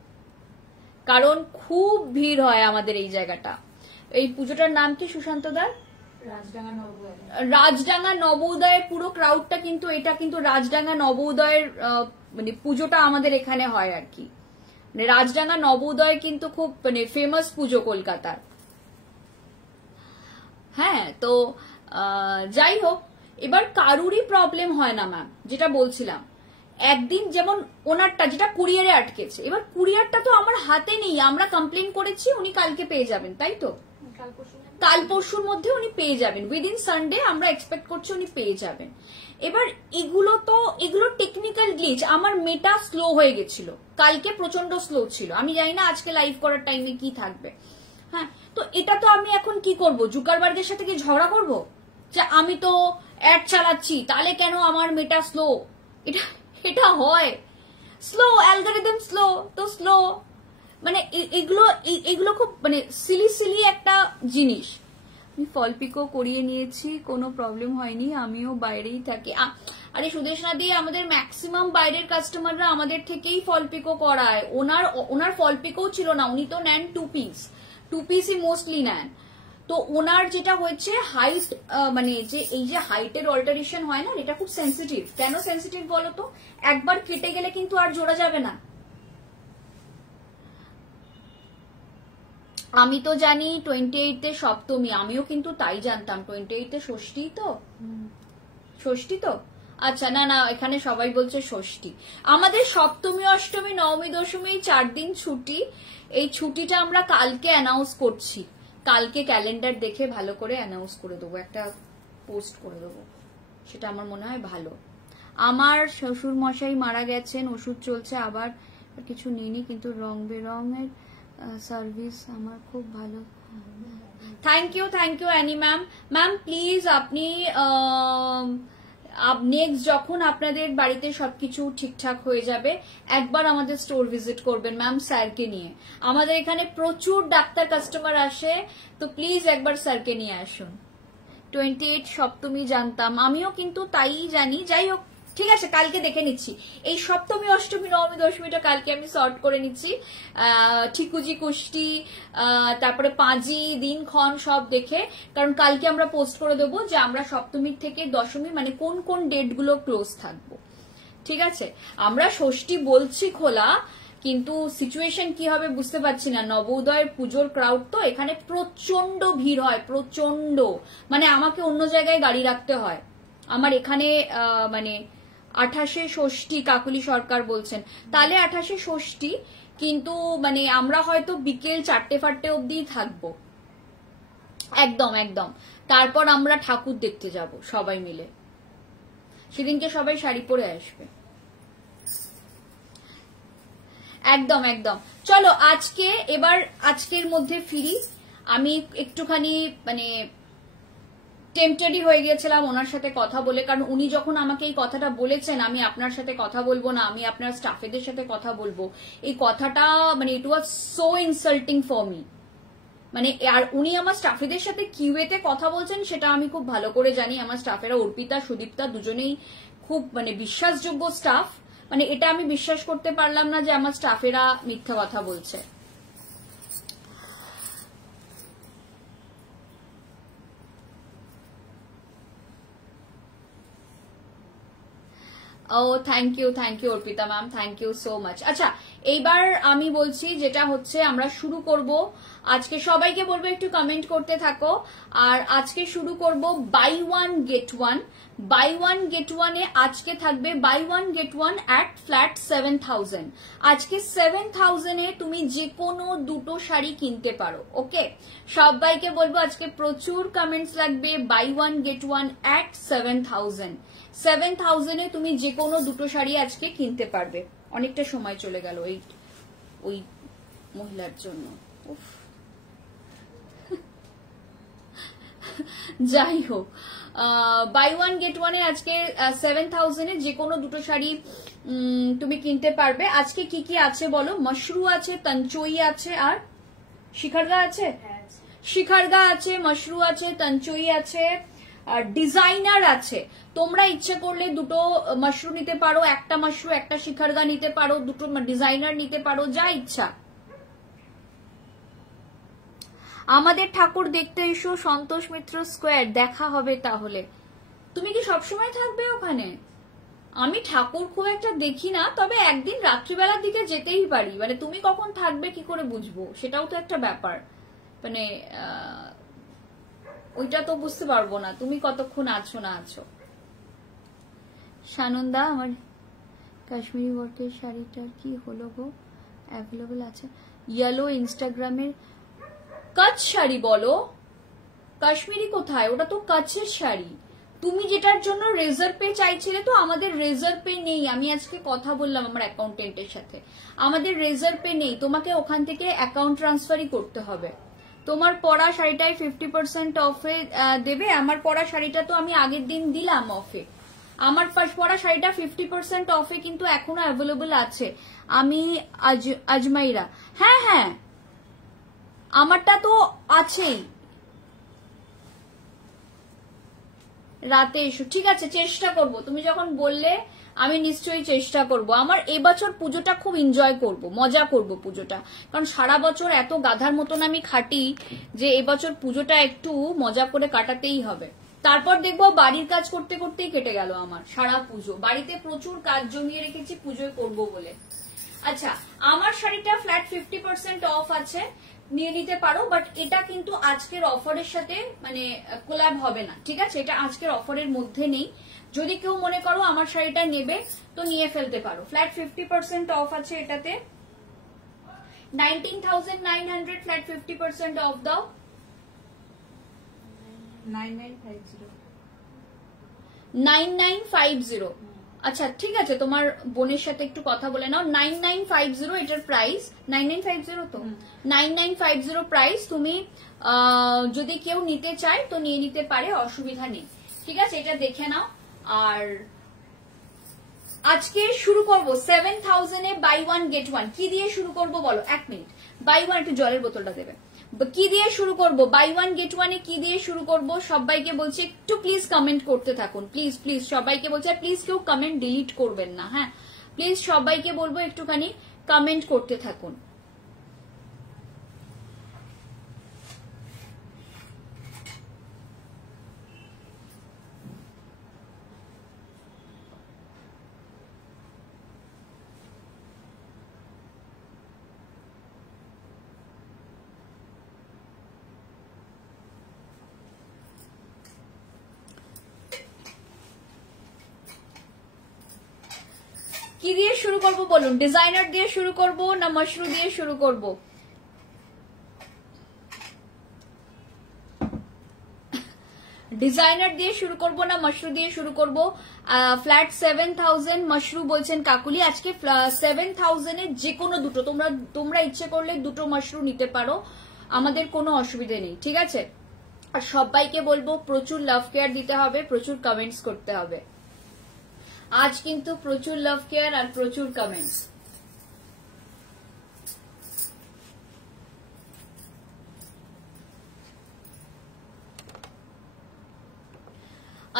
কারণ খুব ভিড় হয় আমাদের এই জায়গাটা। এই পুজোটার নাম কি সুশান্ত দা? রাজডাঙ্গা নবোদয়ের পুরো ক্রাউডটা কিন্তু, এটা কিন্তু রাজডাঙ্গা নবোদয়ের মানে পুজোটা আমাদের এখানে হয় আর কি। মানে রাজডাঙ্গা নবোদয় কিন্তু খুব মানে ফেমাস পুজো কলকাতার। হ্যাঁ, তো যাই হোক, এবার কারুরই প্রবলেম হয় না ম্যাম, যেটা বলছিলাম। একদিন যেমন ওনারটা যেটা কুরিয়ারে আটকেছে, এবার কুরিয়ারটা তো আমার হাতে নেই, আমরা কমপ্লেন করেছি, উনি কালকে পেয়ে যাবেন, তাই তো? কাল পরশুর মধ্যে উনি পেয়ে যাবেন, উইদিন সানডে আমরা এক্সপেক্ট করছি উনি পেয়ে যাবেন। এবার এগুলো টেকনিক্যাল গ্লিচ। আমার মেটা স্লো হয়ে গেছিল কালকে, প্রচন্ড স্লো ছিল, আমি জানি না আজকে লাইভ করার টাইমে কি থাকবে। হ্যাঁ, তো এটা তো আমি এখন কি করব, জুকারবার্গের সাথে কি ঝগড়া করব যে আমি তো অ্যাড চালাচ্ছি তাহলে কেন আমার মেটা স্লো? এটা হয়, স্লো অ্যালগরিদম স্লো, তো স্লো মানে এগুলো খুব মানে সিলি একটা জিনিস। আমি ফল পিকো করিয়ে নিয়েছি, কোনো প্রবলেম হয়নি, আমিও বাইরেই থাকি। আরে সুদেশনা দিয়ে আমাদের ম্যাক্সিমাম বাইরের কাস্টমাররা আমাদের থেকেই ফল পিকো করায়। ওনার ফল পিকো ছিল না, উনি তো নেন 2 পিসই মোস্টলি নেন। তো ওনার যেটা হয়েছে হাইট, মানে যে এই যে হাইটের অল্টারেশন হয় না, এটা খুব সেন্সিটিভ। কেন সেন্সিটিভ বলো তো? একবার কেটে গেলে কিন্তু আর জোড়া যাবে না। আমি তো জানি 28 সপ্তমী, আমিও কিন্তু তাই জানতাম। 28 ষষ্ঠী তো, ষষ্ঠী তো, আচ্ছা না না, এখানে সবাই বলছে ষষ্ঠী। আমাদের সপ্তমী অষ্টমী নবমী দশমী 4 দিন ছুটি। এই ছুটিটা আমরা কালকে অ্যানাউন্স করছি, কালকে ক্যালেন্ডার দেখে ভালো করে অ্যানাউন্স করে দেবো, একটা পোস্ট করে দেবো, সেটা আমার মনে হয় ভালো। আমার শ্বশুর মশাই মারা গেছেন, ওষুধ চলছে, আবার কিছু নিইনি, কিন্তু রং বেরঙের সার্ভিস আমার খুব ভালো। Thank you Annie ma'am. Ma'am please আপনি নেক্সট যখন আপনাদের বাড়িতে সবকিছু ঠিকঠাক হয়ে যাবে একবার আমাদের স্টোর ভিজিট করবেন ম্যাম, স্যারকে নিয়ে। আমাদের এখানে প্রচুর ডাক্তার কাস্টমার আসে, তো প্লিজ একবার স্যারকে নিয়ে আসুন। 28 সপ্তমী জানতাম, আমিও কিন্তু তাই জানি। যাই হোক, ঠিক আছে, কালকে দেখে নিচ্ছি এই সপ্তমী অষ্টমী নবমী দশমীটা, কালকে আমি সর্ট করে নিচ্ছি। ঠিকুজি কুষ্টি, তারপরে পাঁজি দিনক্ষণ সব দেখে, কারণ কালকে আমরা পোস্ট করে দেবো যে আমরা সপ্তমীর থেকে দশমী মানে কোন কোন ডেট গুলো ক্লোজ থাকবো। ঠিক আছে, আমরা ষষ্ঠী বলছি খোলা, কিন্তু সিচুয়েশন কি হবে বুঝতে পারছি না। নবোদয়ের পুজোর ক্রাউড তো এখানে প্রচন্ড ভিড় হয়, প্রচন্ড, মানে আমাকে অন্য জায়গায় গাড়ি রাখতে হয়। আমার এখানে মানে 28 ষষ্ঠী কাকুলি সরকার বলছেন, তাহলে 28 ষষ্ঠী, কিন্তু মানে আমরা হয়তো বিকেল 4টে অব্দি থাকবো, একদম একদম। তারপর আমরা ঠাকুর দেখতে যাব সবাই মিলে, সেদিনকে সবাই শাড়ি পরে আসবে। একদম একদম। চলো আজকের মধ্যে ফিরি। আমি একটুখানি মানে টেম্পটারি হয়ে গিয়েছিলাম ওনার সাথে কথা বলে, কারণ উনি যখন আমাকে এই কথাটা বলেছেন আমি আপনার সাথে কথা বলবো না, আমি আপনার স্টাফেদের সাথে কথা বলবো, এই কথাটা মানে it was so insulting for me. মানে আর উনি আমার স্টাফেদের সাথে কিউএতে কথা বলছেন সেটা আমি খুব ভালো করে জানি। আমার স্টাফেরা অর্পিতা সুদীপ্তা দুজনেই খুব মানে বিশ্বাসযোগ্য স্টাফ। মানে এটা আমি বিশ্বাস করতে পারলাম না যে আমার স্টাফেরা মিথ্যা কথা বলছে। ও thank you Arpita ma'am, thank you so much. আচ্ছা এইবার আমি বলছি যেটা হচ্ছে আমরা শুরু করব আজকে। সবাইকে বলবো একটু কমেন্ট করতে থাকো। আর আজকে শুরু করব buy one get one. Buy one get ওয়ানে আজকে থাকবে buy one get one at flat 7000। আজকে 7000 এ তুমি যে কোনো দুটো শাড়ি কিনতে পারো। ওকে, সবাইকে বলবো আজকে প্রচুর কমেন্টস লাগবে। Buy one get one at 7000। 7000 এ তুমি যে কোনো দুটো শাড়ি আজকে কিনতে পারবে। অনেকটা সময় চলে গেল ওই মহিলার জন্য। যাই হোক, বাই ওয়ান গেট ওয়ানে আজকে 7000 এ যে কোনো দুটো শাড়ি তুমি কিনতে পারবে। আজকে কি কি আছে বলো? মশরু আছে, তঞ্চই আছে, আর শিখারগা আছে। শিখারগা আছে, মশরু আছে, তঞ্চই আছে, ডিজাইনার আছে। তোমরা ইচ্ছে করলে দুটো মাশরু নিতে পারো, একটা মাশরু একটা শিখারগা নিতে পারো, দুটো ডিজাইনার নিতে পারো, যা ইচ্ছা। আমাদের ঠাকুর দেখতে এসো সন্তোষ মিত্র স্কোয়ার, দেখা হবে তাহলে। তুমি কি সবসময় থাকবে ওখানে? আমি ঠাকুর খুব একটা দেখি না, তবে একদিন রাত্রিবেলার দিকে যেতেই পারি। মানে তুমি কখন থাকবে কি করে বুঝবো, সেটাও তো একটা ব্যাপার। মানে ওইটা তো বুঝতে পারবো না তুমি কতক্ষণ আছো না আছো। সানন্দা, আমার কাশ্মীরি ওয়ার্কের শাড়িটার কি হলো গো? অ্যাভেলেবল আছে ইয়েলো ইনস্টাগ্রামের। কচ্ছ শাড়ি বলো? কাশ্মীরি কোথায়? ওটা তো কচ্ছের শাড়ি। তুমি যেটার জন্য রেজার পে চাইছিলে, তো আমাদের রেজার পে নেই। আমি আজকে কথা বললাম আমার অ্যাকাউন্টেন্টের সাথে, আমাদের রেজার পে নেই। তোমাকে ওখান থেকে অ্যাকাউন্ট ট্রান্সফারই করতে হবে। তোমার পরা শাড়িটাই 50% অফে দেবে। আমার পরা শাড়িটা তো আমি আগের দিন দিলাম অফে। আমার পরা শাড়িটা 50% অফে কিন্তু এখনো অ্যাভেলেবল আছে। আমি আজমাইরা, হ্যাঁ হ্যাঁ আমারটা তো আছেই। রাতে এসো, ঠিক আছে, চেষ্টা করব। তুমি যখন বললে আমি নিশ্চয়ই চেষ্টা করব। আমার এবছর পুজোটা খুব এনজয় করব, মজা করব পুজোটা। কারণ সারা বছর এত গাধার মতন আমি খাটি যে এবছর পুজোটা একটু মজা করে কাটাতেই হবে। তারপর দেখবো বাড়ির কাজ করতে করতেই কেটে গেল আমার সারা পুজো। বাড়িতে প্রচুর কাজ জমিয়ে রেখেছি পুজোয় করব বলে। আচ্ছা, আমার শাড়িটা ফ্ল্যাট 50% অফ আছে, নিয়ে নিতে পারো। বাট এটা কিন্তু আজকের অফারের সাথে মানে কোলাব হবে না, ঠিক আছে? এটা আজকের অফারের মধ্যে নেই। যদি কেউ মনে করো আমার শাড়িটা নেবে তো নিয়ে ফেলতে পারো। ফ্ল্যাট 50% অফ আছে এটাতে। 19,900 ফ্ল্যাট 50% অফ দাও। 9950। আচ্ছা ঠিক আছে, তোমার বোনের সাথে একটু কথা বলে নাও। 9950 এটার প্রাইস। 9950 তো 9950 প্রাইস। তুমি যদি কেউ নিতে চায় তো নিয়ে নিতে পারে, অসুবিধা নেই, ঠিক আছে? এটা দেখে নাও। আর আজকে শুরু করব 7000 এ বাই ওয়ান গেট ওয়ান। কি দিয়ে শুরু করব বলো? 1 মিনিট। বাই ওয়ান, একটু জলের বোতলটা দেবে। কি দিয়ে শুরু করব? বাই ওয়ান গেট ওয়ানে কি দিয়ে শুরু করব? সবাইকে বলছি একটু প্লিজ কমেন্ট করতে থাকুন, প্লিজ প্লিজ সবাইকে বলছি। আর প্লিজ কেউ কমেন্ট ডিলিট করবেন না, হ্যাঁ প্লিজ সবাইকে বলবো একটুখানি কমেন্ট করতে থাকুন। কি দিয়ে শুরু করব বলুন? ডিজাইনার দিয়ে শুরু করব না মশরু দিয়ে শুরু করব? ডিজাইনার দিয়ে শুরু করব না মশরু দিয়ে শুরু করব? ফ্ল্যাট 7000 মশরু বলছেন কাকুলি। আজকে 7000 এর যে কোনো দুটো তোমরা ইচ্ছে করলে দুটো মশরু নিতে পারো, আমাদের কোনো অসুবিধা নেই, ঠিক আছে? আর সবাইকে বলবো প্রচুর লাভ কেয়ার দিতে হবে, প্রচুর কমেন্টস করতে হবে। আজ কিন্তু প্রচুর লাভ কেয়ার আর প্রচুর কমেন্টস।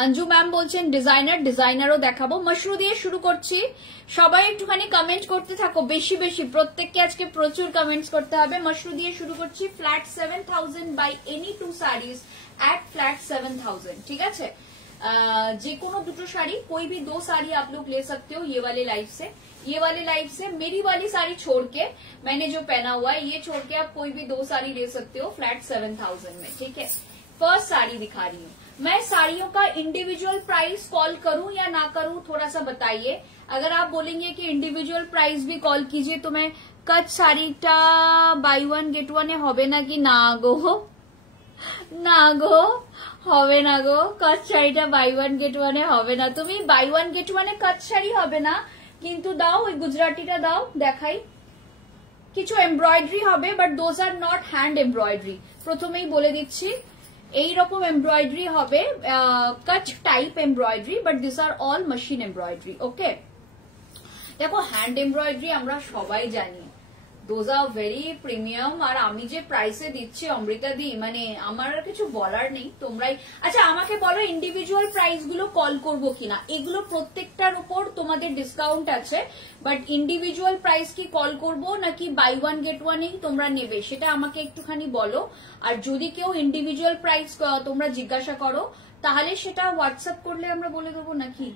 अंजू मैम बोलছেন डिजाइनर, डिजाइनरও দেখাবো। मशरू দিয়ে শুরু করছি, সবাই একটুখানি কমেন্ট করতে থাকো বেশি বেশি, প্রত্যেককে আজকে প্রচুর কমেন্টস করতে হবে। मशरू দিয়ে শুরু করছি, flat 7000 buy any two saris at flat 7000, ठीक है। जे कोनो दुटो साड़ी, कोई भी 2 साड़ी आप लोग ले सकते हो ये वाले लाइव से। ये वाले लाइव से मेरी वाली साड़ी छोड़ के, मैंने जो पहना हुआ है ये छोड़ के आप कोई भी 2 साड़ी ले सकते हो फ्लैट 7000 में, ठीक है। फर्स्ट साड़ी दिखा रही हूँ मैं। साड़ियों का इंडिविजुअल प्राइस कॉल करूं या ना करूं, थोड़ा सा बताइए। अगर आप बोलेंगे कि इंडिविजुअल प्राइस भी कॉल कीजिए तो मैं कच साड़ीटा बाई 1 गेट 1 হবে নাকি? না গো, না গো, হবে না গো। কচ শাড়িটা বাই 1 गेट 1 হবে না। তুমি বাই 1 गेट 1 কচ শাড়ি হবে না, কিন্তু দাও ওই গুজরাটিটা দাও, দেখাই। কিছু এমব্রয়ডারি হবে, but those are not hand embroidery, প্রথমেই বলে দিচ্ছি। এইরকম এমব্রয়ডারি হবে, Kutch type embroidery, but this are all machine embroidery, okay. দেখো হ্যান্ড এমব্রয়ডারি আমরা সবাই জানি, দোজ আর ভেরি প্রিমিয়াম। আর আমি যে প্রাইসে দিচ্ছি অমৃতা দি, মানে আমার আর কিছু বলার নেই, তোমরাই। আচ্ছা আমাকে বলো ইন্ডিভিজুয়াল প্রাইস গুলো কল করবো কিনা? এগুলো প্রত্যেকটার উপর তোমাদের ডিসকাউন্ট আছে, বাট ইন্ডিভিজুয়াল প্রাইস কি কল করবো নাকি বাই 1 गेट 1 তোমরা নেবে, সেটা আমাকে একটুখানি বলো। আর যদি কেউ ইন্ডিভিজুয়াল প্রাইস তোমরা জিজ্ঞাসা করো, তাহলে সেটা হোয়াটসঅ্যাপ করলে আমরা বলে দেবো নাকি,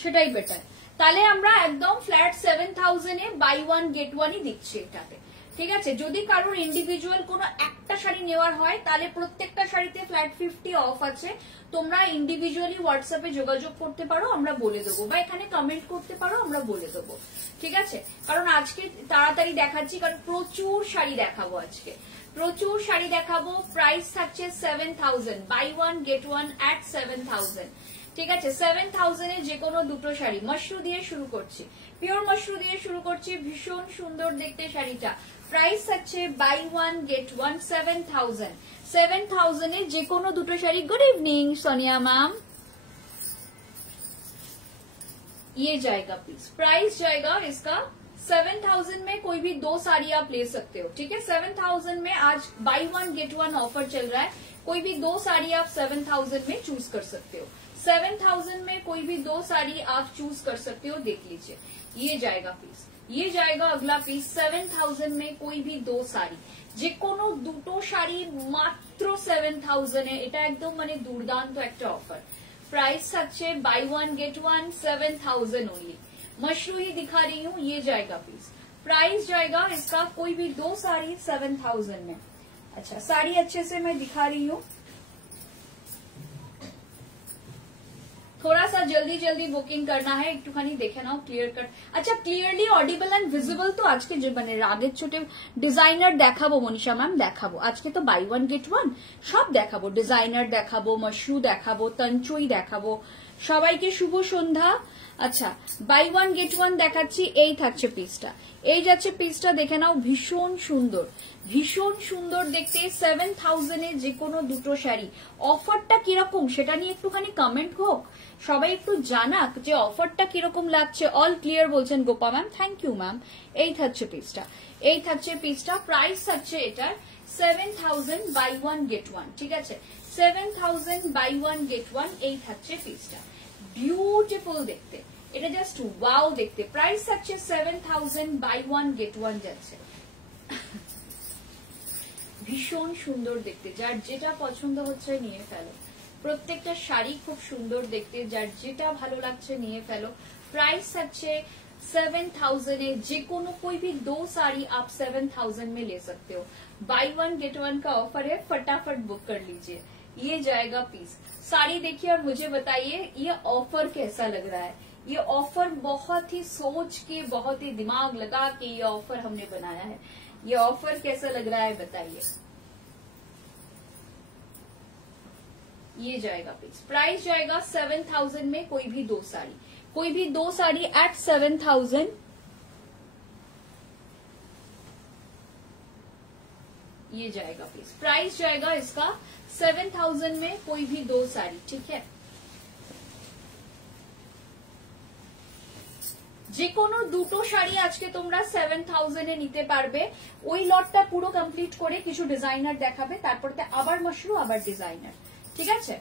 সেটাই বেটার। তাহলে আমরা একদম ফ্ল্যাট 7000 এ বাই 1 गेट 1 দিচ্ছি এটাতে, ঠিক আছে। যদি কারোর ইন্ডিভিজুয়াল কোনো একটা শাড়ি নেওয়ার হয়, তাহলে প্রত্যেকটা শাড়িতে ফ্ল্যাট 50 অফ আছে। তোমরা ইন্ডিভিজুয়ালি হোয়াটসঅ্যাপে যোগাযোগ করতে পারো, আমরা বলে দেবো, বা এখানে কমেন্ট করতে পারো, আমরা বলে দেবো, ঠিক আছে। কারণ আজকে তাড়াতাড়ি দেখাচ্ছি, কারণ প্রচুর শাড়ি দেখাবো আজকে, প্রচুর শাড়ি দেখাবো। প্রাইস থাকছে 7000, বাই 1 गेट 1 এট 7000, ঠিক আছে। 7000 এ যে কোনো দুটো শাড়ি। মশরু দিয়ে শুরু করছি, পিওর মশরু দিয়ে শুরু করছি, ভীষণ সুন্দর দেখতে শাড়িটা। প্রাইস থাকছে বাই 1 गेट 1 7000। 7000 এ যে কোনো দুটো sari. Good evening Sonia ma'am. ये जाएगा प्लीज, प्राइस जाएगा इसका 7000 में कोई भी 2 साड़ी आप ले सकते हो, ठीक है। 7000 में आज बाई 1 गेट 1 ऑफर चल रहा है, कोई भी 2 साड़ी आप 7000 में चूज कर सकते हो। 7000 में कोई भी 2 साड़ी आप चूज कर सकते हो, देख लीजिए। ये जाएगा पीस, ये जाएगा अगला पीस। 7000 में कोई भी 2 साड़ी, যে কোনো দুটো শাড়ি মাত্র 7000 এ, এটা একদম মানে দুর্দান্ত একটা অফার। प्राइस থাকছে बाई 1 गेट 1 7000 ओनली। मशरू ही दिखा रही हूँ, ये जाएगा पीस। प्राइस जाएगा इसका कोई भी 2 साड़ी 7000 में। अच्छा साड़ी अच्छे से मैं दिखा रही हूँ, थोड़ा सा जल्दी जल्दी बुकिंग करना है, একটুখানি দেখে নাও ক্লিয়ার কাট। আচ্ছা ক্লিয়ারলি অডিবল এন্ড ভিজিবল তো আজকে যে মানে রাগের ছোটে ডিজাইনার দেখাবো মনীষা ম্যাম, দেখাবো আজকে তো বাই 1 गेट 1 সব দেখাবো, ডিজাইনার দেখাবো, মশরু দেখাবো, তঞ্চুই দেখাবো। সবাইকে শুভ সন্ধ্যা। আচ্ছা বাই 1 गेट 1 দেখাচ্ছি, এই থাকছে পিসটা, এই যাচ্ছে পিসটা, দেখে নাও ভীষণ সুন্দর, ভীষণ সুন্দর দেখতে। 7000 এ যে কোনো দুটো শাড়ি। অফারটা কিরকম সেটা নিয়ে একটুখানি কমেন্ট হোক, সবাই একটু জানাক যে অফারটা কিরকম লাগছে। অল ক্লিয়ার বলছেন Gopa ma'am, thank you ma'am. এই থাকছে পিসটা, এই থাকছে পিসটা। প্রাইস থাকছে এটার 7000 বাই 1 गेट 1, ঠিক আছে। 7000 বাই 1 गेट 1 এই থাকছে পিসটা, বিউটিফুল দেখতে, এটা জাস্ট ওয়াও দেখতে। প্রাইস থাকছে 7000 বাই 1 गेट 1 যাচ্ছে, ভীষণ সুন্দর দেখতে। যার যেটা পছন্দ হচ্ছে নিয়ে ফেলো, প্রত্যেকটা শাড়ি খুব সুন্দর দেখতে, যার যেটা ভালো লাগছে নিয়ে ফেলো। प्राइस থাকছে 7000 ए, जे कोनो कोई भी 2 साड़ी आप 7000 में ले सकते हो। बाई 1 गेट 1 का ऑफर है, फटाफट बुक कर लीजिए। ये जाएगा पीस। साड़ी देखिए और मुझे बताइए ये ऑफर कैसा लग रहा है। ये ऑफर बहुत ही सोच के, बहुत ही दिमाग लगा के ये ऑफर हमने बनाया है। ये ऑफर कैसा लग रहा है बताइए। ये जाएगा पीस। प्राइस जाएगा 7000 में कोई भी 2 साड़ी, कोई भी 2 साड़ी एट 7000। ये जाएगा पीस। प्राइस जाएगा इसका 7000 में कोई भी 2 साड़ी, ठीक है। যে কোনো দুটো শাড়ি আজকে তোমরা 7000 এ নিতে পারবে। ওই লটটা পুরো কমপ্লিট করে কিছু ডিজাইনার দেখাবে, তারপরে আবার মশরু, আবার ডিজাইনার, ঠিক আছে।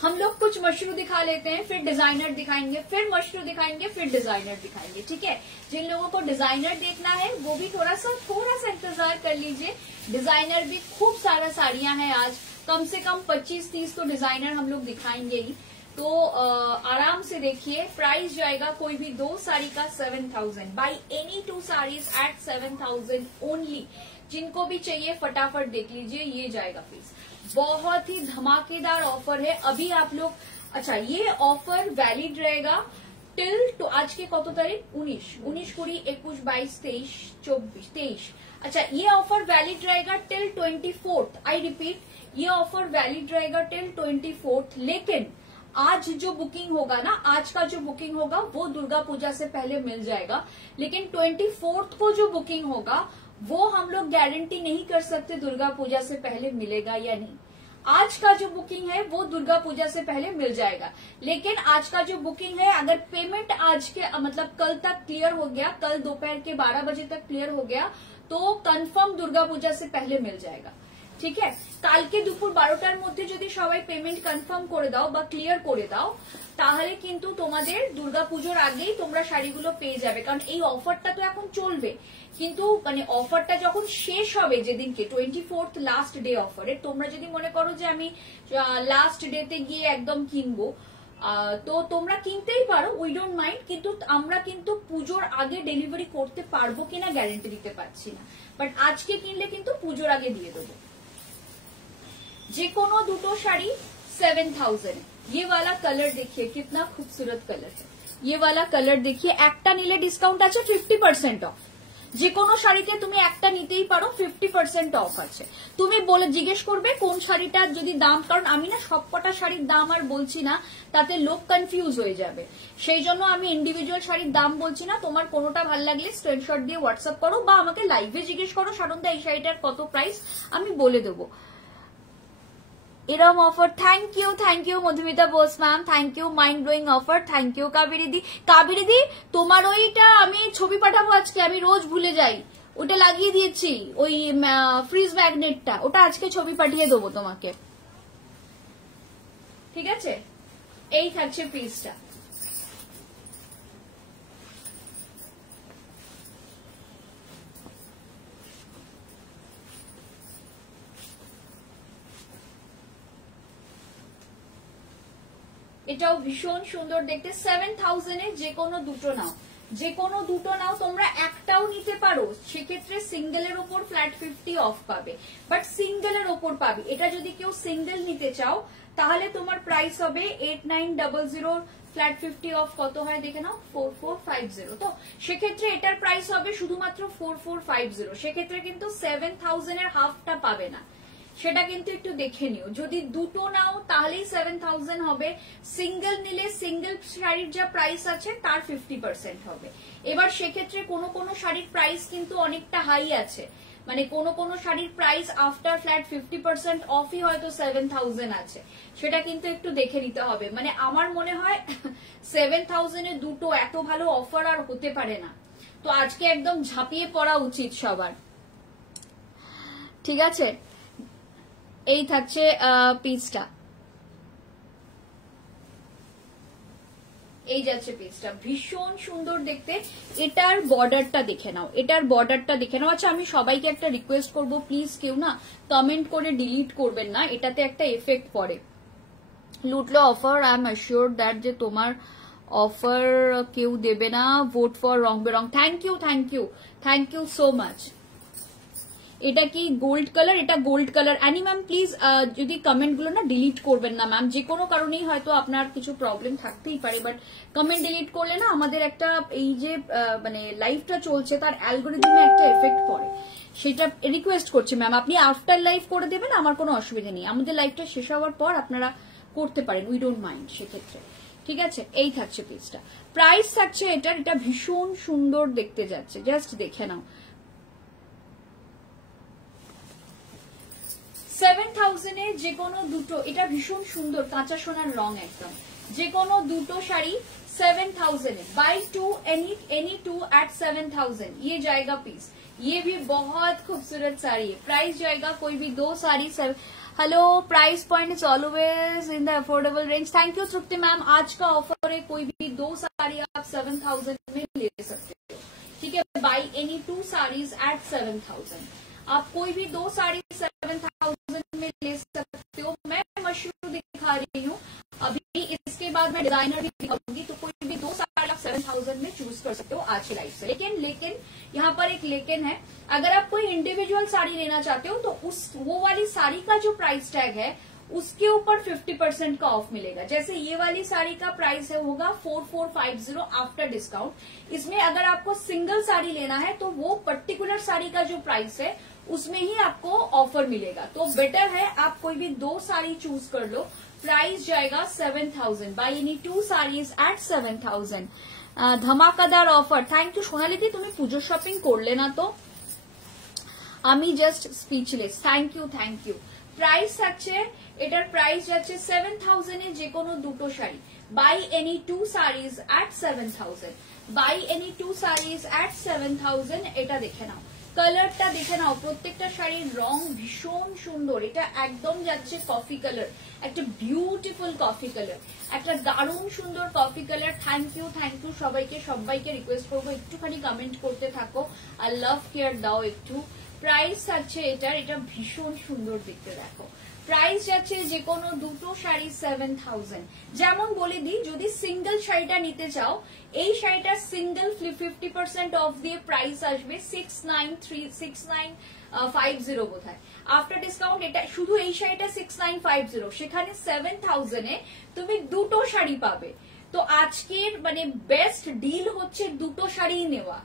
हम लोग कुछ मशरू दिखा लेते हैं, फिर डिजाइनर दिखाएंगे, फिर मशरू दिखाएंगे, फिर डिजाइनर दिखाएंगे, ठीक है। जिन लोगों को डिजाइनर देखना है वो भी थोड़ा सा इंतजार कर लीजिए। डिजाइनर भी खूब सारा साड़ियां हैं आज, कम से कम 25-30 तो डिजाइनर हम लोग दिखाएंगे ही, तो आराम से देखिए। प्राइस जाएगा कोई भी 2 साड़ी का 7000, buy any 2 saris at 7000 only. जिनको भी चाहिए फटाफट देख लीजिए, ये जाएगा प्लीज। बहुत ही धमाकेदार ऑफर है अभी आप लोग। अच्छा, ये ऑफर वैलिड रहेगा टिल तो आज के कत तारीख 19, 20, 21, 22, 23, 24, 23। अच्छा, ये ऑफर वैलिड रहेगा टिल 24th। आई रिपीट, ये ऑफर वैलिड रहेगा टिल 24th। लेकिन आज जो बुकिंग होगा ना, आज का जो बुकिंग होगा वो दुर्गा पूजा से पहले मिल जाएगा, लेकिन 24th को जो बुकिंग होगा वो हम लोग गारंटी नहीं कर सकते दुर्गा पूजा से पहले मिलेगा या नहीं। आज का जो बुकिंग है वो दुर्गा पूजा से पहले मिल जाएगा, लेकिन आज का जो बुकिंग है अगर पेमेंट आज के मतलब कल तक क्लियर हो गया, कल दोपहर के 12 बजे तक क्लियर हो गया तो कंफर्म दुर्गा पूजा से पहले मिल जाएगा, ঠিক আছে। কালকে দুপুর 12টার মধ্যে যদি সবাই পেমেন্ট কনফার্ম করে দাও বা ক্লিয়ার করে দাও তাহলে কিন্তু তোমাদের দুর্গাপুজোর আগেই তোমরা শাড়িগুলো পেয়ে যাবে, কারণ এই অফারটা তো এখন চলবে। কিন্তু মানে অফারটা যখন শেষ হবে যেদিনকে 24th লাস্ট ডে অফারে, তোমরা যদি মনে করো যে আমি লাস্ট ডেতে গিয়ে একদম কিনবো তো তোমরা কিনতেই পারো, উই ডোন্ট মাইন্ড, কিন্তু আমরা কিন্তু পুজোর আগে ডেলিভারি করতে পারবো কিনা গ্যারান্টি দিতে পারছি না, বাট আজকে কিনলে কিন্তু পুজোর আগে দিয়ে দেবো। जे कोनो दुटो शाड़ी 7000। ये वाला कलर देखिए कितना खूबसूरत कलर है, ये वाला कलर देखिए। एकटा निले डिस्काउंट আছে 50% অফ। যে কোনো শাড়িতে তুমি একটা নিতেই পারো, 50% অফ আছে। তুমি বলে জিজ্ঞেস করবে কোন শাড়িটার যদি দাম, কারণ আমি না সবকটা শাড়ির দাম আর বলছি না, তাতে লোক কনফিউজ হয়ে যাবে, সেই জন্য আমি ইন্ডিভিজুয়াল শাড়ির দাম বলছি না। তোমার কোনোটা ভালো লাগলে স্ক্রিনশট দিয়ে হোয়াটসঅ্যাপ করো বা আমাকে লাইভে জিজ্ঞেস করো, সারন্দা এই শাড়িটার কত প্রাইস, আমি বলে দেবো। এরম offer, thank you Madhumita Bose ma'am, thank you, mind blowing offer, thank you কাবেরিদি। কাবেরিদি তোমার ওইটা আমি ছবি পাঠাবো আজকে, আমি রোজ ভুলে যাই, ওটা লাগিয়ে দিয়েছি ওই ফ্রিজ ম্যাগনেটটা, ওটা আজকে ছবি পাঠিয়ে দেবো তোমাকে, ঠিক আছে। এই থাকছে পিসটা। এটাও ভীষণ সুন্দর দেখতে। 7000 এ যে কোনো দুটো নাও, যে কোনো দুটো নাও, তোমরা একটাও নিতে পারো, সেক্ষেত্রে সিঙ্গেলের ওপর ফ্ল্যাট 50 অফ পাবে, বাট সিঙ্গেলের ওপর পাবে। এটা যদি কেউ সিঙ্গেল নিতে চাও তাহলে তোমার প্রাইস হবে 8900, ফ্ল্যাট 50 অফ কত হয় দেখে নাও, 4450। তো সেক্ষেত্রে এটার প্রাইস হবে শুধুমাত্র 4450, সেক্ষেত্রে কিন্তু 7000 এর হাফটা পাবে না, সেটা কিন্তু একটু দেখে নিও। যদি দুটো নাও তাহলেই 7000 হবে, সিঙ্গেল নিলে সিঙ্গেল শাড়ির যা প্রাইস আছে তার 50% হবে। এবার সেক্ষেত্রে কোনো কোনো শাড়ির প্রাইস কিন্তু অনেকটা হাই আছে, মানে কোনো কোনো শাড়ির প্রাইস আফটার ফ্ল্যাট 50% অফই হয়তো 7000 আছে, সেটা কিন্তু একটু দেখে নিতে হবে। মানে আমার মনে হয় 7000 এ দুটো এত ভালো অফার আর হতে পারে না, তো আজকে একদম ঝাঁপিয়ে পড়া উচিত সবার, ঠিক আছে। এই থাকছে পিসটা, এই যাচ্ছে পিসটা, ভীষণ সুন্দর দেখতে। এটার বর্ডারটা দেখে নাও, এটার বর্ডারটা দেখে নাও। আচ্ছা, আমি সবাইকে একটা রিকোয়েস্ট করব, প্লিজ কেউ না কমেন্ট করে ডিলিট করবেন না, এটাতে একটা এফেক্ট পড়ে। লুটলো offer, I am assure that যে তোমার অফার কেউ দেবে না, vote for Rang Berang. Thank you so much. এটা কি গোল্ড কালার? এটা gold colour. Annie ma'am please যদি কমেন্ট গুলো না ডিলিট করবেন না ম্যাম, যে কোনো কারণেই হয়তো আপনার কিছু প্রবলেম থাকতেই পারে, বাট কমেন্ট ডিলিট করলে না আমাদের একটা এই যে মানে লাইভটা চলছে তার অ্যালগোরিদমে একটা এফেক্ট পড়ে, সেটা রিকোয়েস্ট করছে ম্যাম। আপনি আফটার লাইভ করে দেবেন, আমার কোনো অসুবিধা নেই, আমাদের লাইভটা শেষ হওয়ার পর আপনারা করতে পারেন, উই ডোন্ট মাইন্ড সেক্ষেত্রে, ঠিক আছে। এই থাকছে পিসটা, প্রাইস থাকছে এটার, এটা ভীষণ সুন্দর দেখতে যাচ্ছে, জাস্ট দেখে নাও। 7000 এ যে কোনো দুটো, এটা ভীষণ সুন্দর কাঁচা সোনার রং একদম, যে কোনো দুটো শাড়ি 7000 है, buy two any two at 7000 ये जाएगा पीस। ये भी बहुत खूबसूरत साड़ी है, प्राइस जाएगा कोई भी दो sari hello, price point is always in the affordable range. Thank you Tripti ma'am. आज का ऑफर है, कोई भी 2 साड़ी आप 7000 में ले सकते हो, ठीक है। Buy any 2 saris at 7000। आप कोई भी 2 साड़ी 7000 में ले सकते हो। मैं मशरूम दिखा रही हूँ अभी, इसके बाद मैं डिजाइनर भी दिखाऊंगी। तो कोई भी 2 साड़ी आप 7000 में चूज कर सकते हो आज की लाइफ से। लेकिन यहाँ पर एक लेकिन है, अगर आप कोई इंडिविजुअल साड़ी लेना चाहते हो तो वो वाली साड़ी का जो प्राइस टैग है उसके ऊपर 50% का ऑफ मिलेगा। जैसे ये वाली साड़ी का प्राइस है होगा 4450 आफ्टर डिस्काउंट। इसमें अगर आपको सिंगल साड़ी लेना है तो वो पर्टिकुलर साड़ी का जो प्राइस है उसमें ही आपको ऑफर मिलेगा। तो बेटर है आप कोई भी 2 साड़ी चूज कर लो। प्राइस जाएगा 7000, बाई एनी 2 साड़ीज एट 7000। धमाकादार ऑफर। थैंक यू सोनाली दी, তুমি পুজো শপিং করলে না তো? আমি just speechless. Thank you. Price আছে, এটার প্রাইস যাচ্ছে 7000 এ যে কোনো দুটো sari. Buy any 2 saris at 7000। Buy any 2 saris at 7000। এটা দেখে নাও, কালারটা দেখে নাও, প্রত্যেকটা শাড়ির রং ভীষণ সুন্দর। এটা একদম যাচ্ছে কফি কালার, একটা বিউটিফুল কফি কালার, একটা দারুণ সুন্দর কফি কালার। থ্যাংক ইউ সবাইকে রিকোয়েস্ট করবো একটুখানি কমেন্ট করতে থাকো আর লাভ কেয়ার দাও একটু। প্রাইস আছে এটা ভীষণ সুন্দর দেখতে। দেখো প্রাইস যাচ্ছে যে কোনো দুটো শাড়ি 7000। যেমন বলে দিই, যদি সিঙ্গেল শাড়িটা নিতে চাও, এই শাড়িটা সিঙ্গেল 50% অফ দিয়ে প্রাইস আসবে 6950 বোধহয়। আফটার ডিসকাউন্ট এটা শুধু এই শাড়িটা 6950, সেখানে 7000 এ তুমি দুটো শাড়ি পাবে। তো আজকের মানে বেস্ট ডিল হচ্ছে দুটো শাড়ি নেওয়া,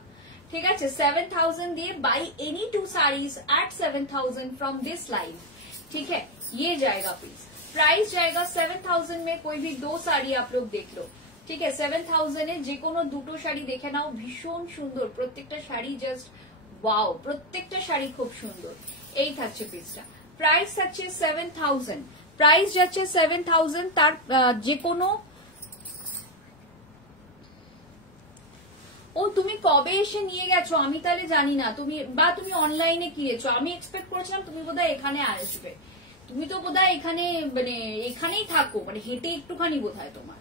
ঠিক আছে। 7000 দিয়ে buy any 2 saris at 7000 from this live, ठीक है। ये जाएगा प्लीज, प्राइस जाएगा 7000 में। कोई भी 2 साड़ी आप लोग देख लो, ठीक है। 7000 এ যে কোনো দুটো শাড়ি দেখে নাও, ভীষণ সুন্দর প্রত্যেকটা শাড়ি। জাস্ট ওয়াও, প্রত্যেকটা শাড়ি খুব সুন্দর। এই থাকছে পিসটা। প্রাইস থাকছে 7000, প্রাইস যাচ্ছে 7000। তার যে কোনো ও তুমি কবে এসে নিয়ে গেছো আমি তাহলে জানি না, তুমি অনলাইনে কিনেছো। আমি এক্সপেক্ট করেছিলাম তুমি বোধহয় এখানে আসবে। তুমি তো বোধহয় এখানে মানে এখানেই থাকো, মানে হেঁটে একটুখানি বোধহয় তোমার।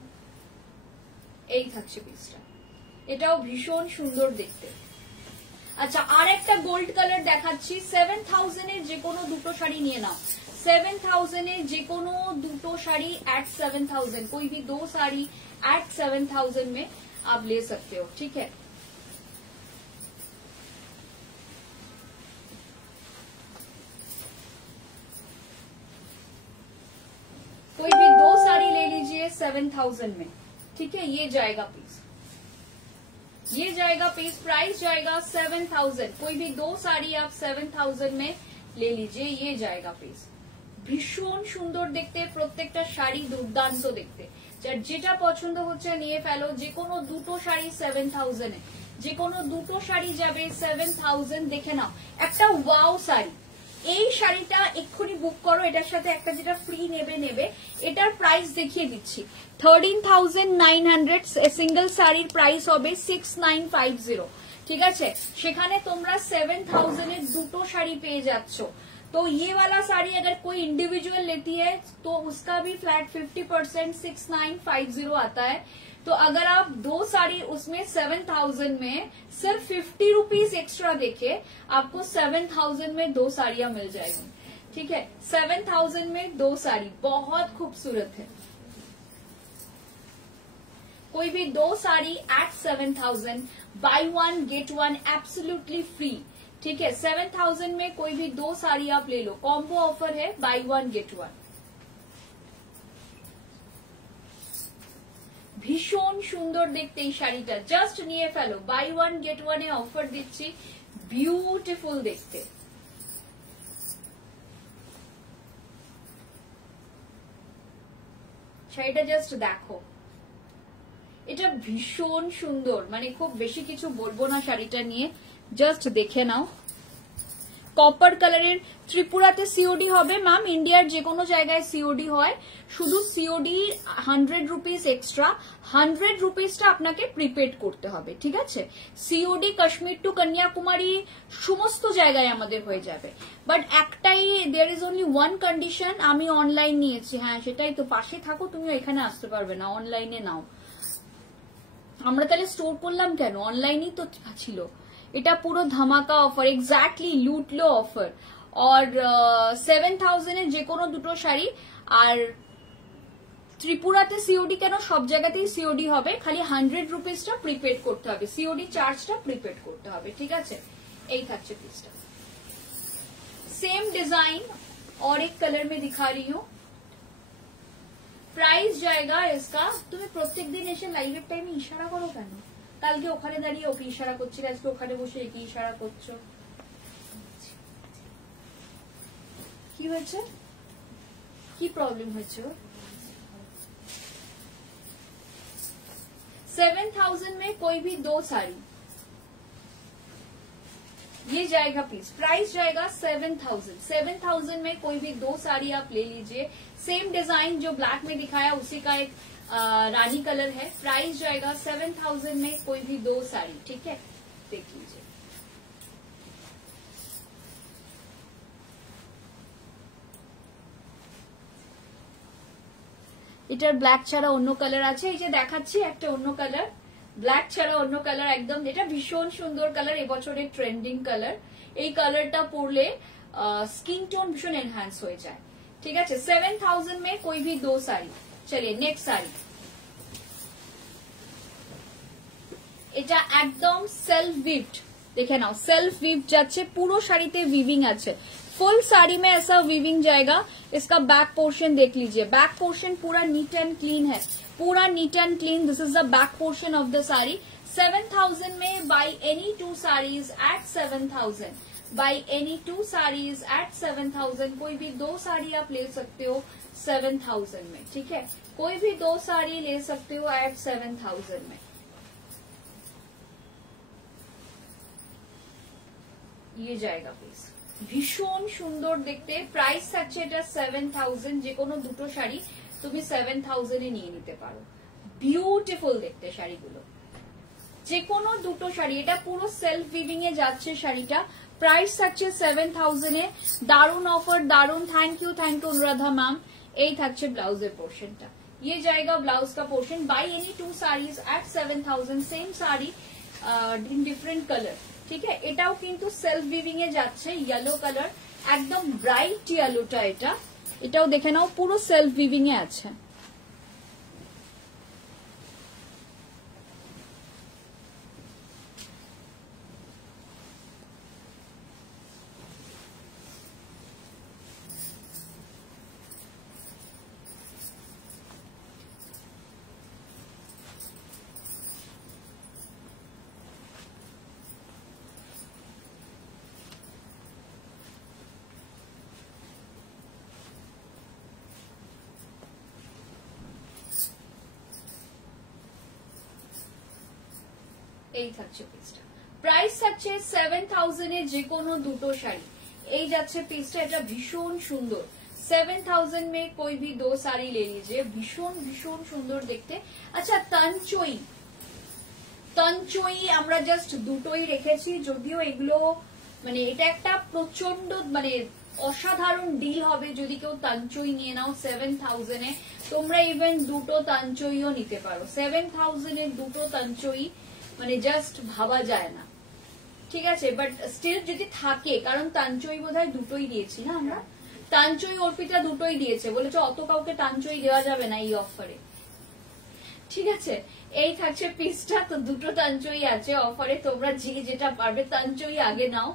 এই থাকছে পিসটা, এটাও ভীষণ সুন্দর দেখতে। আচ্ছা, আর একটা গোল্ড কালার দেখাচ্ছি। 7000 এর যে কোনো দুটো শাড়ি নিয়ে নাও। 7000 এর যে কোনো দুটো শাড়ি एट 7000। कोई भी 2 साड़ी एट 7000 में आप ले सकते हो, ठीक है। कोई भी 2 साड़ी ले लीजिए 7000 में, ठीक है। ये जाएगा पीस, प्राइस जाएगा 7000। कोई भी 2 साड़ी आप 7000 में ले लीजिए, ये जाएगा पीस। ভীষণ সুন্দর দেখতে, প্রত্যেকটা শাড়ি দুর্দান্ত দেখতে। যার যেটা পছন্দ হচ্ছে নিয়ে ফেলো। যে কোনো দুটো শাড়ি 7000 এ, যে কোনো দুটো শাড়ি যাবে 7000। দেখে নাও একটা ওয়াও শাড়ি, এই শাড়িটা এক্ষুনি বুক করো। এটার সাথে একটা যেটা ফ্রি নেবে। এটার প্রাইস দেখিয়ে দিচ্ছি 13900। সিঙ্গেল শাড়ির প্রাইস হবে 6950, ঠিক আছে। সেখানে তোমরা 7000 এর দুটো শাড়ি পেয়ে যাচ্ছ। तो ये वाला साड़ी अगर कोई इंडिविजुअल लेती है तो उसका भी फ्लैट 50% 6950 आता है। तो अगर आप 2 साड़ी उसमें 7000 में सिर्फ 50 रुपीज एक्स्ट्रा देके आपको 7000 में 2 साड़ियां मिल जाएगी, ठीक है। 7000 में 2 साड़ी बहुत खूबसूरत है। कोई भी 2 sari at 7000, buy 1 get 1 absolutely free, ठीक है। 7000 में कोई भी 2 साड़ी आप ले लो। कॉम्बो ऑफर है, बाय 1 गेट 1। ভীষণ সুন্দর দেখতে এই শাড়িটা, জাস্ট নিয়ে ফেলো। বাই 1 गेट 1 এ অফার দিচ্ছি, বিউটিফুল দেখতে। শাড়িটা জাস্ট দেখো, এটা ভীষণ সুন্দর। মানে খুব বেশি কিছু বলবো না শাড়িটা নিয়ে, জাস্ট দেখে নাও। কপার কালারের, ত্রিপুরাতে সিওডি হবে ম্যাম, ইন্ডিয়ার যে কোনো জায়গায় সিওডি হয়, শুধু সিওডি 100 রুপিস এক্সট্রা, 100 রুপিসটা আপনাকে প্রিপেড করতে হবে, ঠিক আছে। সিওডি কাশ্মীর টু কন্যাকুমারী সমস্ত জায়গায় আমাদের হয়ে যাবে, বাট একটাই, there is only one condition, আমি অনলাইন নিয়েছি। হ্যাঁ সেটাই তো, পাশে থাকো তুমি, এখানে আসতে পারবে না, অনলাইনে নাও। আমরা তাহলে স্টোর করলাম কেন, অনলাইনই তো ছিল। এটা পুরো ধামাকা অফার, এক্স্যাক্টলি লুটলো অফার। আর 7000 এর যে কোনো দুটো শাড়ি। আর ত্রিপুরাতে সিওডি কেন, সব জায়গাতেই সিওডি হবে, খালি 100 রুপিসটা প্রিপেড করতে হবে, সিওডি চার্জটা প্রিপেড করতে হবে, ঠিক আছে। এই থাকছে পিসটা, सेम डिजाइन और एक कलर में दिखा रही हूँ। प्राइस जाएगा इसका, तुम्हें प्रत्येक दिन ऐसे लाइव टाइम इशारा करो কেন, কালকে ওখানে দাঁড়িয়ে ওকে ইশারা করছিলে, আজকে ওখানে বসে একই ইশারা করছো, কি হয়েছে, কি প্রবলেম হয়েছে? 7000 में कोई भी दो साड़ी, ये जाएगा पीस, प्राइस जाएगा 7000। 7000 में कोई भी दो साड़ी आप ले लीजिए। सेम डिजाइन जो ब्लैक में दिखाया उसी का एक रानी कलर है। प्राइस जाएगा 7000 में कोई भी दो साड़ी, ठीक है, देख लीजिए। এটার ব্ল্যাক ছাড়া অন্য কালার আছে, এই যে দেখাচ্ছি একটা অন্য কালার, ব্ল্যাক ছাড়া অন্য কালার একদম, এটা ভীষণ সুন্দর কালার, এবছরের ট্রেন্ডিং কালার। এই কালারটা পরলে স্কিন টোন ভীষণ এনহ্যান্স হয়ে যায়, ঠিক আছে। 7000 में कोई भी दो साड़ी। चलिए नेक्स्ट साड़ी, এটা একদম সেলফ উইভড, দেখে নাও সেলফ উইভ যাচ্ছে, পুরো শাড়িতে উইভিং আছে, फुल साड़ी में ऐसा वीविंग जाएगा। इसका बैक पोर्शन देख लीजिए, बैक पोर्शन पूरा नीट एंड क्लीन है, पूरा neat and clean. This is the back portion of the sari. 7000 में buy any two saris at 7000, buy any two saris at 7000। कोई भी दो साड़ी आप ले सकते हो 7000 में, ठीक है, कोई भी दो साड़ी ले सकते हो एट 7000 में। ये जाएगा प्लीज, ভীষণ সুন্দর দেখতে। প্রাইস থাকছে এটা 7000, যে কোনো দুটো শাড়ি তুমি 7000 এ নিয়ে নিতে পারো। বিউটিফুল দেখতে শাড়িগুলো, যে কোনো দুটো শাড়ি, এটা পুরো সেলফ উইভিং এ যাচ্ছে শাড়িটা। প্রাইস থাকছে 7000 এ, দারুণ অফার, দারুণ। Thank you Anuradha ma'am. এই থাকছে ব্লাউজের পোর্শনটা, ये जाएगा ब्लाउज का पोर्शन। Buy any two saris at 7000, same sari in different colour, ঠিক আছে। এটাও কিন্তু সেলফ উইভিং এ যাচ্ছে, ইয়েলো কালার, একদম ব্রাইট ইয়েলোটা, এটাও দেখে নাও পুরো সেলফ উইভিং এ আছে। এই থাকছে পিসটা, প্রাইস থাকছে 7000 এ যে কোনো দুটো শাড়ি। এই যাচ্ছে পিসটা, এটা ভীষণ সুন্দর। 7000 में कोई भी दो साड़ी ले लीजिए, ভীষণ ভীষণ সুন্দর দেখতে। আচ্ছা তঞ্চই আমরা জাস্ট দুটোই রেখেছি, যদিও এগুলো মানে এটা একটা প্রচন্ড মানে অসাধারণ ডিল হবে যদি কেউ তঞ্চই নিয়ে নাও 7000 এ। তোমরা ইভেন দুটো তঞ্চইও নিতে পারো 7000 এর দুটো তঞ্চই, মানে জাস্ট ভাবা যায় না, ঠিক আছে। বাট স্টিল যদি থাকে, কারণ তাঞ্চই বোধহয় দুটোই দিয়েছি না আমরা, তাঞ্চই অর্পিতা দুটোই দিয়েছে, বলেছে অত কাউকে তাঞ্চই দেওয়া যাবে না এই অফারে, ঠিক আছে। এই থাকছে পিসটা, তো দুটো তাঞ্চই আছে অফারে, তোমরা যে যেটা পারবে তাঞ্চই আগে নাও,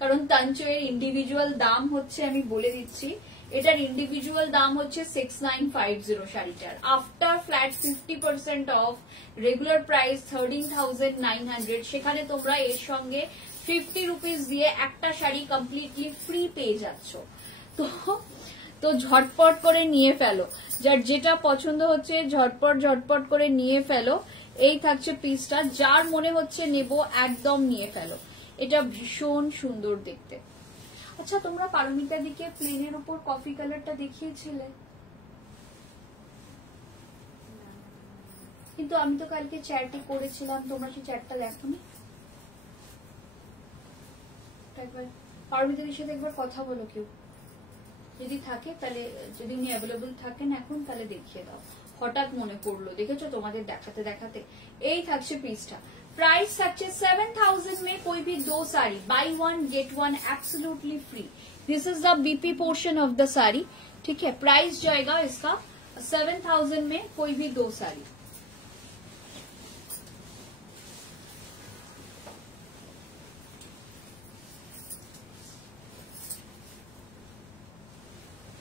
কারণ তাঞ্চইয়ের ইন্ডিভিজুয়াল দাম হচ্ছে, আমি বলে দিচ্ছি, এটার ইন্ডিভিজুয়াল দাম হচ্ছে 6950 শাড়িটার। After flat 50% of, regular price 13900, সেখানে তোমরা এর সঙ্গে 50 রুপিস দিয়ে একটা শাড়ি কমপ্লিটলি ফ্রি পেয়ে যাচ্ছ। তো ঝটপট করে নিয়ে ফেলো, যার যেটা পছন্দ হচ্ছে ঝটপট করে নিয়ে ফেলো। এই থাকছে পিসটা, যার মনে হচ্ছে নেব একদম নিয়ে ফেলো, এটা ভীষণ সুন্দর দেখতে। আচ্ছা তোমরা পারমিতা দিকে প্লেনের উপর কফি কালারটা দেখিয়েছিলে, কিন্তু আমি তো কালকে চ্যাটই করেছিলাম, তোমরা সেই চ্যাটটা দেখোনি। একবার পারমিতাদির সাথে একবার কথা বলো, কেউ যদি থাকে তাহলে, যদি উনি অ্যাভেলেবল থাকেন এখন তাহলে দেখিয়ে দাও। হঠাৎ মনে পড়লো, দেখেছো তোমাদের দেখাতে দেখাতে। এই থাকছে পিসটা, प्राइस থাকছে 7000 में कोई भी 2 sari buy 1 get 1 absolutely free. This is the BP portion of the sari, ठीक है। प्राइस जाएगा इसका 7000 में कोई भी 2 साड़ी।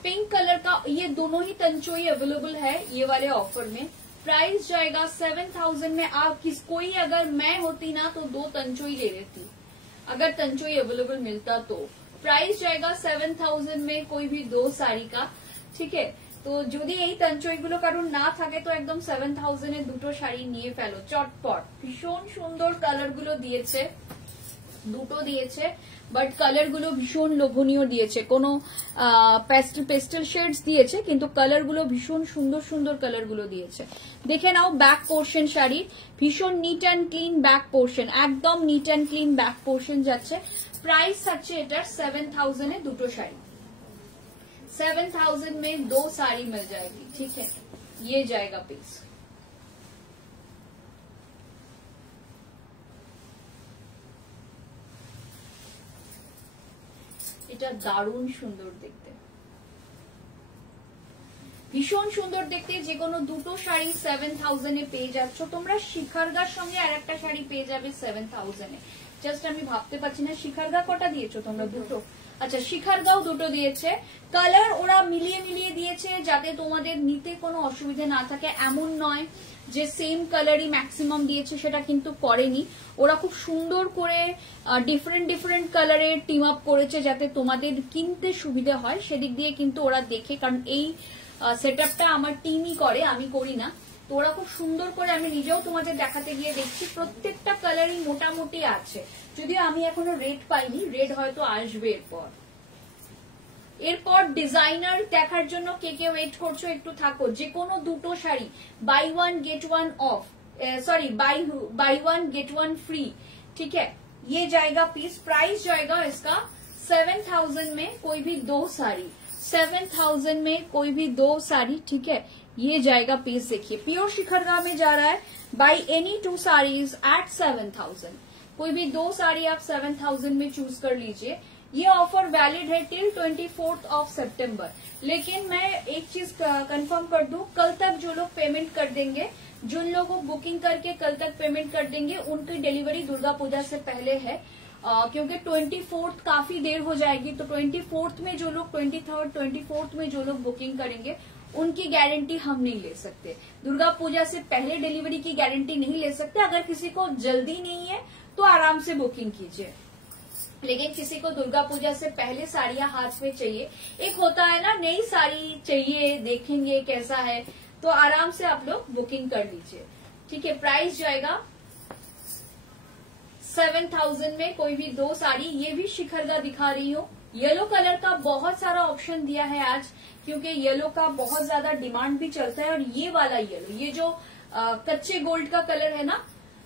पिंक कलर का ये दोनों ही तंचोई अवेलेबल है ये वाले ऑफर में। प्राइस जाएगा 7000 में। आप कोई अगर मैं होती ना तो 2 तंचोई ले लेती, अगर तंचोई अवेलेबल मिलता तो। प्राइस जाएगा 7000 में कोई भी 2 साड़ी का, ठीक है। तो যদি এই তঞ্চইগুলো কারণ না থাকে তো একদম 7000 এ দুটো শাড়ি নিয়ে ফেলো চটপট। ভীষণ সুন্দর কালার গুলো দিয়েছে, দুটো দিয়েছে, বাট কালার গুলো ভীষণ লোভনীয় দিয়েছে। কোনো পেস্টেল শেডস দিয়েছে কিন্তু কালার গুলো ভীষণ সুন্দর সুন্দর কালার গুলো দিয়েছে। দেখে নাও ব্যাক পোর্শন শাড়ি, ভীষণ neat and clean back portion, একদম neat and clean back portion যাচ্ছে। प्राइस থাকছে এটার 7000 এ দুটো শাড়ি। 7000 में 2 साड़ी मिल जाएगी, ठीक है। ये जाएगा पीस। এটা দারুণ সুন্দর দেখতে, ভীষণ সুন্দর দেখতে। যে কোনো দুটো শাড়ি 7000 এ পেয়ে যাচ্ছ তোমরা। শিখারগার সঙ্গে আর একটা শাড়ি পেয়ে যাবে 7000 এ। জাস্ট আমি ভাবতে পারছি না শিখারগা কটা দিয়েছো তোমরা? দুটো। আচ্ছা শিখারগাও দুটো দিয়েছে। কালার ওরা মিলিয়ে মিলিয়ে দিয়েছে যাতে তোমাদের নিতে কোনো অসুবিধা না থাকে। এমন নয় যে সেম কালারই ম্যাক্সিমাম দিয়েছে, সেটা কিন্তু করেনি। ওরা খুব সুন্দর করে ডিফারেন্ট ডিফারেন্ট কালারের টিম আপ করেছে যাতে তোমাদের কিনতে সুবিধা হয়, সেদিক দিয়ে কিন্তু ওরা দেখে। কারণ এই সেটআপটা আমার টিমই করে, আমি করি না। তো ওরা খুব সুন্দর করে, আমি নিজেও তোমাদের দেখাতে গিয়ে দেখছি প্রত্যেকটা কালারই মোটামুটি আছে। যদিও আমি এখনো রেড পাইনি, রেড হয়তো আসবে এরপর। এরপর ডিজাইনার দেখার জন্য কে কে ওয়েট করছো একটু থাকো। যে কোনো দুটো sari buy 1 get 1 off, sorry buy 1 get 1 free, ठीक है। ये जाएगा पीस। प्राइस जाएगा इसका 7000 में कोई भी 2 साड़ी। 7000 में कोई भी 2 साड़ी, ठीक है। ये जाएगा पीस। देखिए प्योर शिखरगा में जा रहा है। Buy any 2 saris at 7000। कोई भी 2 साड़ी आप 7000 में चूज कर लीजिए। ये ऑफर वैलिड है टिल 24 ऑफ सितंबर। लेकिन मैं एक चीज कंफर्म कर दूं, कल तक जो लोग पेमेंट कर देंगे, जिन लोगों को बुकिंग करके कल तक पेमेंट कर देंगे, उनकी डिलीवरी दुर्गा पूजा से पहले है। क्योंकि 24 काफी देर हो जाएगी, तो 24 में जो लोग 23rd 24 में जो लोग बुकिंग करेंगे उनकी गारंटी हम नहीं ले सकते। दुर्गा पूजा से पहले डिलीवरी की गारंटी नहीं ले सकते। अगर किसी को जल्दी नहीं है तो आराम से बुकिंग कीजिए, लेकिन किसी को दुर्गा पूजा से पहले साड़ियां हाथ में चाहिए, एक होता है ना नई साड़ी चाहिए, देखेंगे कैसा है, तो आराम से आप लोग बुकिंग कर लीजिए, ठीक है। प्राइस जाएगा 7000 में कोई भी 2 साड़ी। ये भी शिखरगा दिखा रही हूँ। येलो कलर का बहुत सारा ऑप्शन दिया है आज, क्योंकि येलो का बहुत ज्यादा डिमांड भी चलता है। और ये वाला येलो, ये जो कच्चे गोल्ड का कलर है ना,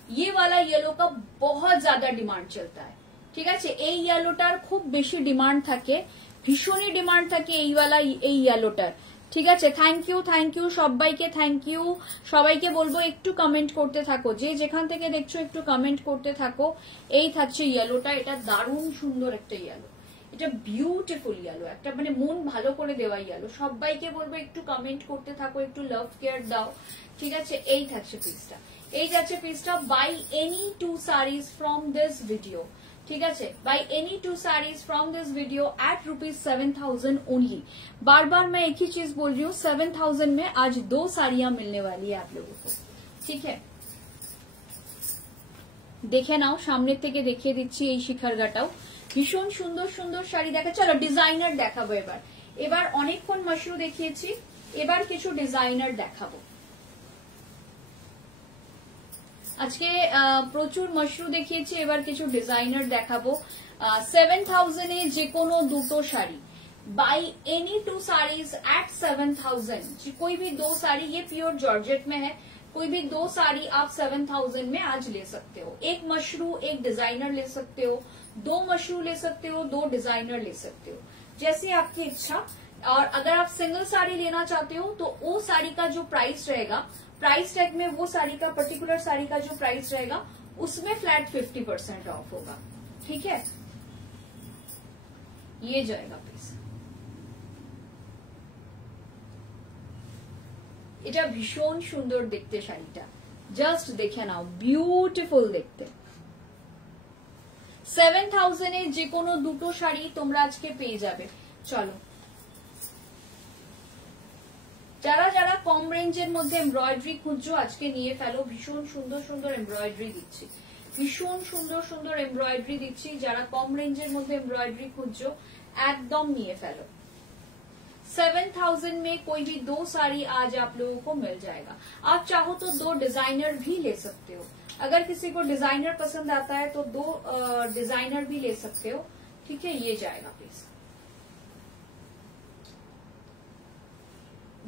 ये वाला येलो का बहुत ज्यादा डिमांड चलता है, ঠিক আছে। এই ইয়েলোটার খুব বেশি ডিমান্ড থাকে, ভীষণই ডিমান্ড থাকে এই ওয়ালা এই ইয়েলোটার, ঠিক আছে। থ্যাংক ইউ সবাইকে, থ্যাংক ইউ সবাইকে। বলবো একটু কমেন্ট করতে থাকো, যে যেখান থেকে দেখছো একটু কমেন্ট করতে থাকো। এই থাকছে ইয়েলোটা, এটা দারুণ সুন্দর একটা ইয়েলো, এটা বিউটিফুল ইয়েলো, একটা মানে মন ভালো করে দেওয়া ইয়েলো। সবাইকে বলবো একটু কমেন্ট করতে থাকো, একটু লাভ কেয়ার দাও, ঠিক আছে। এই থাকছে পিসটা, এই যাচ্ছে পিসটা। Buy any 2 saris from this video, ठीक है। Buy any 2 saris from this video at ₹7000 only. बार बार मैं एक ही चीज बोल रही हूँ, 7000 में आज 2 साड़ियां मिलने वाली है आप लोगों को, ठीक है। দেখে নাও, সামনের থেকে দেখিয়ে দিচ্ছি। এই শিখারগাটাও ভীষণ সুন্দর সুন্দর শাড়ি দেখা। চলো ডিজাইনার দেখাবো এবার। এবার অনেকক্ষণ মাশরু দেখিয়েছি, এবার কিছু ডিজাইনার দেখাবো। আজকে প্রচুর মাশরু দেখিয়েছি, এবার কিছু ডিজাইনার দেখাবো। 7,000 যে কোনো দুটো sari, buy any 2 saris at 7,000, कोई भी 2 साड़ी, ये प्योर जॉर्जेट में है, कोई भी 2 साड़ी आप 7,000 में आज ले सकते हो। एक मशरू एक डिजाइनर ले सकते हो, 2 मशरू ले सकते हो, 2 डिजाइनर ले सकते हो, जैसे आपकी इच्छा। और अगर आप सिंगल साड़ी लेना चाहते हो तो वो साड़ी का जो प्राइस रहेगा, प्राइस टैग में वो साड़ी का पर्टिकुलर साड़ी का जो प्राइस रहेगा उसमें फ्लैट 50% ऑफ होगा। ठीक है, ये जाएगा पीस। এটা ভীষণ সুন্দর দেখতে শাড়িটা, জাস্ট দেখে নাও, বিউটিফুল দেখতে। 7,000 এ যে কোনো দুটো শাড়ি তোমরা আজকে পেয়ে যাবে। চলো, যারা যারা কম রেঞ্জের মধ্যে এমব্রয়ডারি খুঁজছো আজকে নিয়ে ফেলো, ভীষণ সুন্দর সুন্দর এমব্রয়ডারি দিচ্ছি, ভীষণ সুন্দর সুন্দর এমব্রয়ডারি দিচ্ছি। যারা কম রেঞ্জের মধ্যে এমব্রয়ডারি খুঁজছো একদম নিয়ে ফেলো। 7,000 में कोई भी 2 साड़ी आज आप लोगों को मिल जाएगा। आप चाहो तो 2 डिजाइनर भी ले सकते हो, अगर किसी को डिजाइनर पसंद आता है तो 2 डिजाइनर भी ले सकते हो। ठीक है, ये जाएगा प्लीज।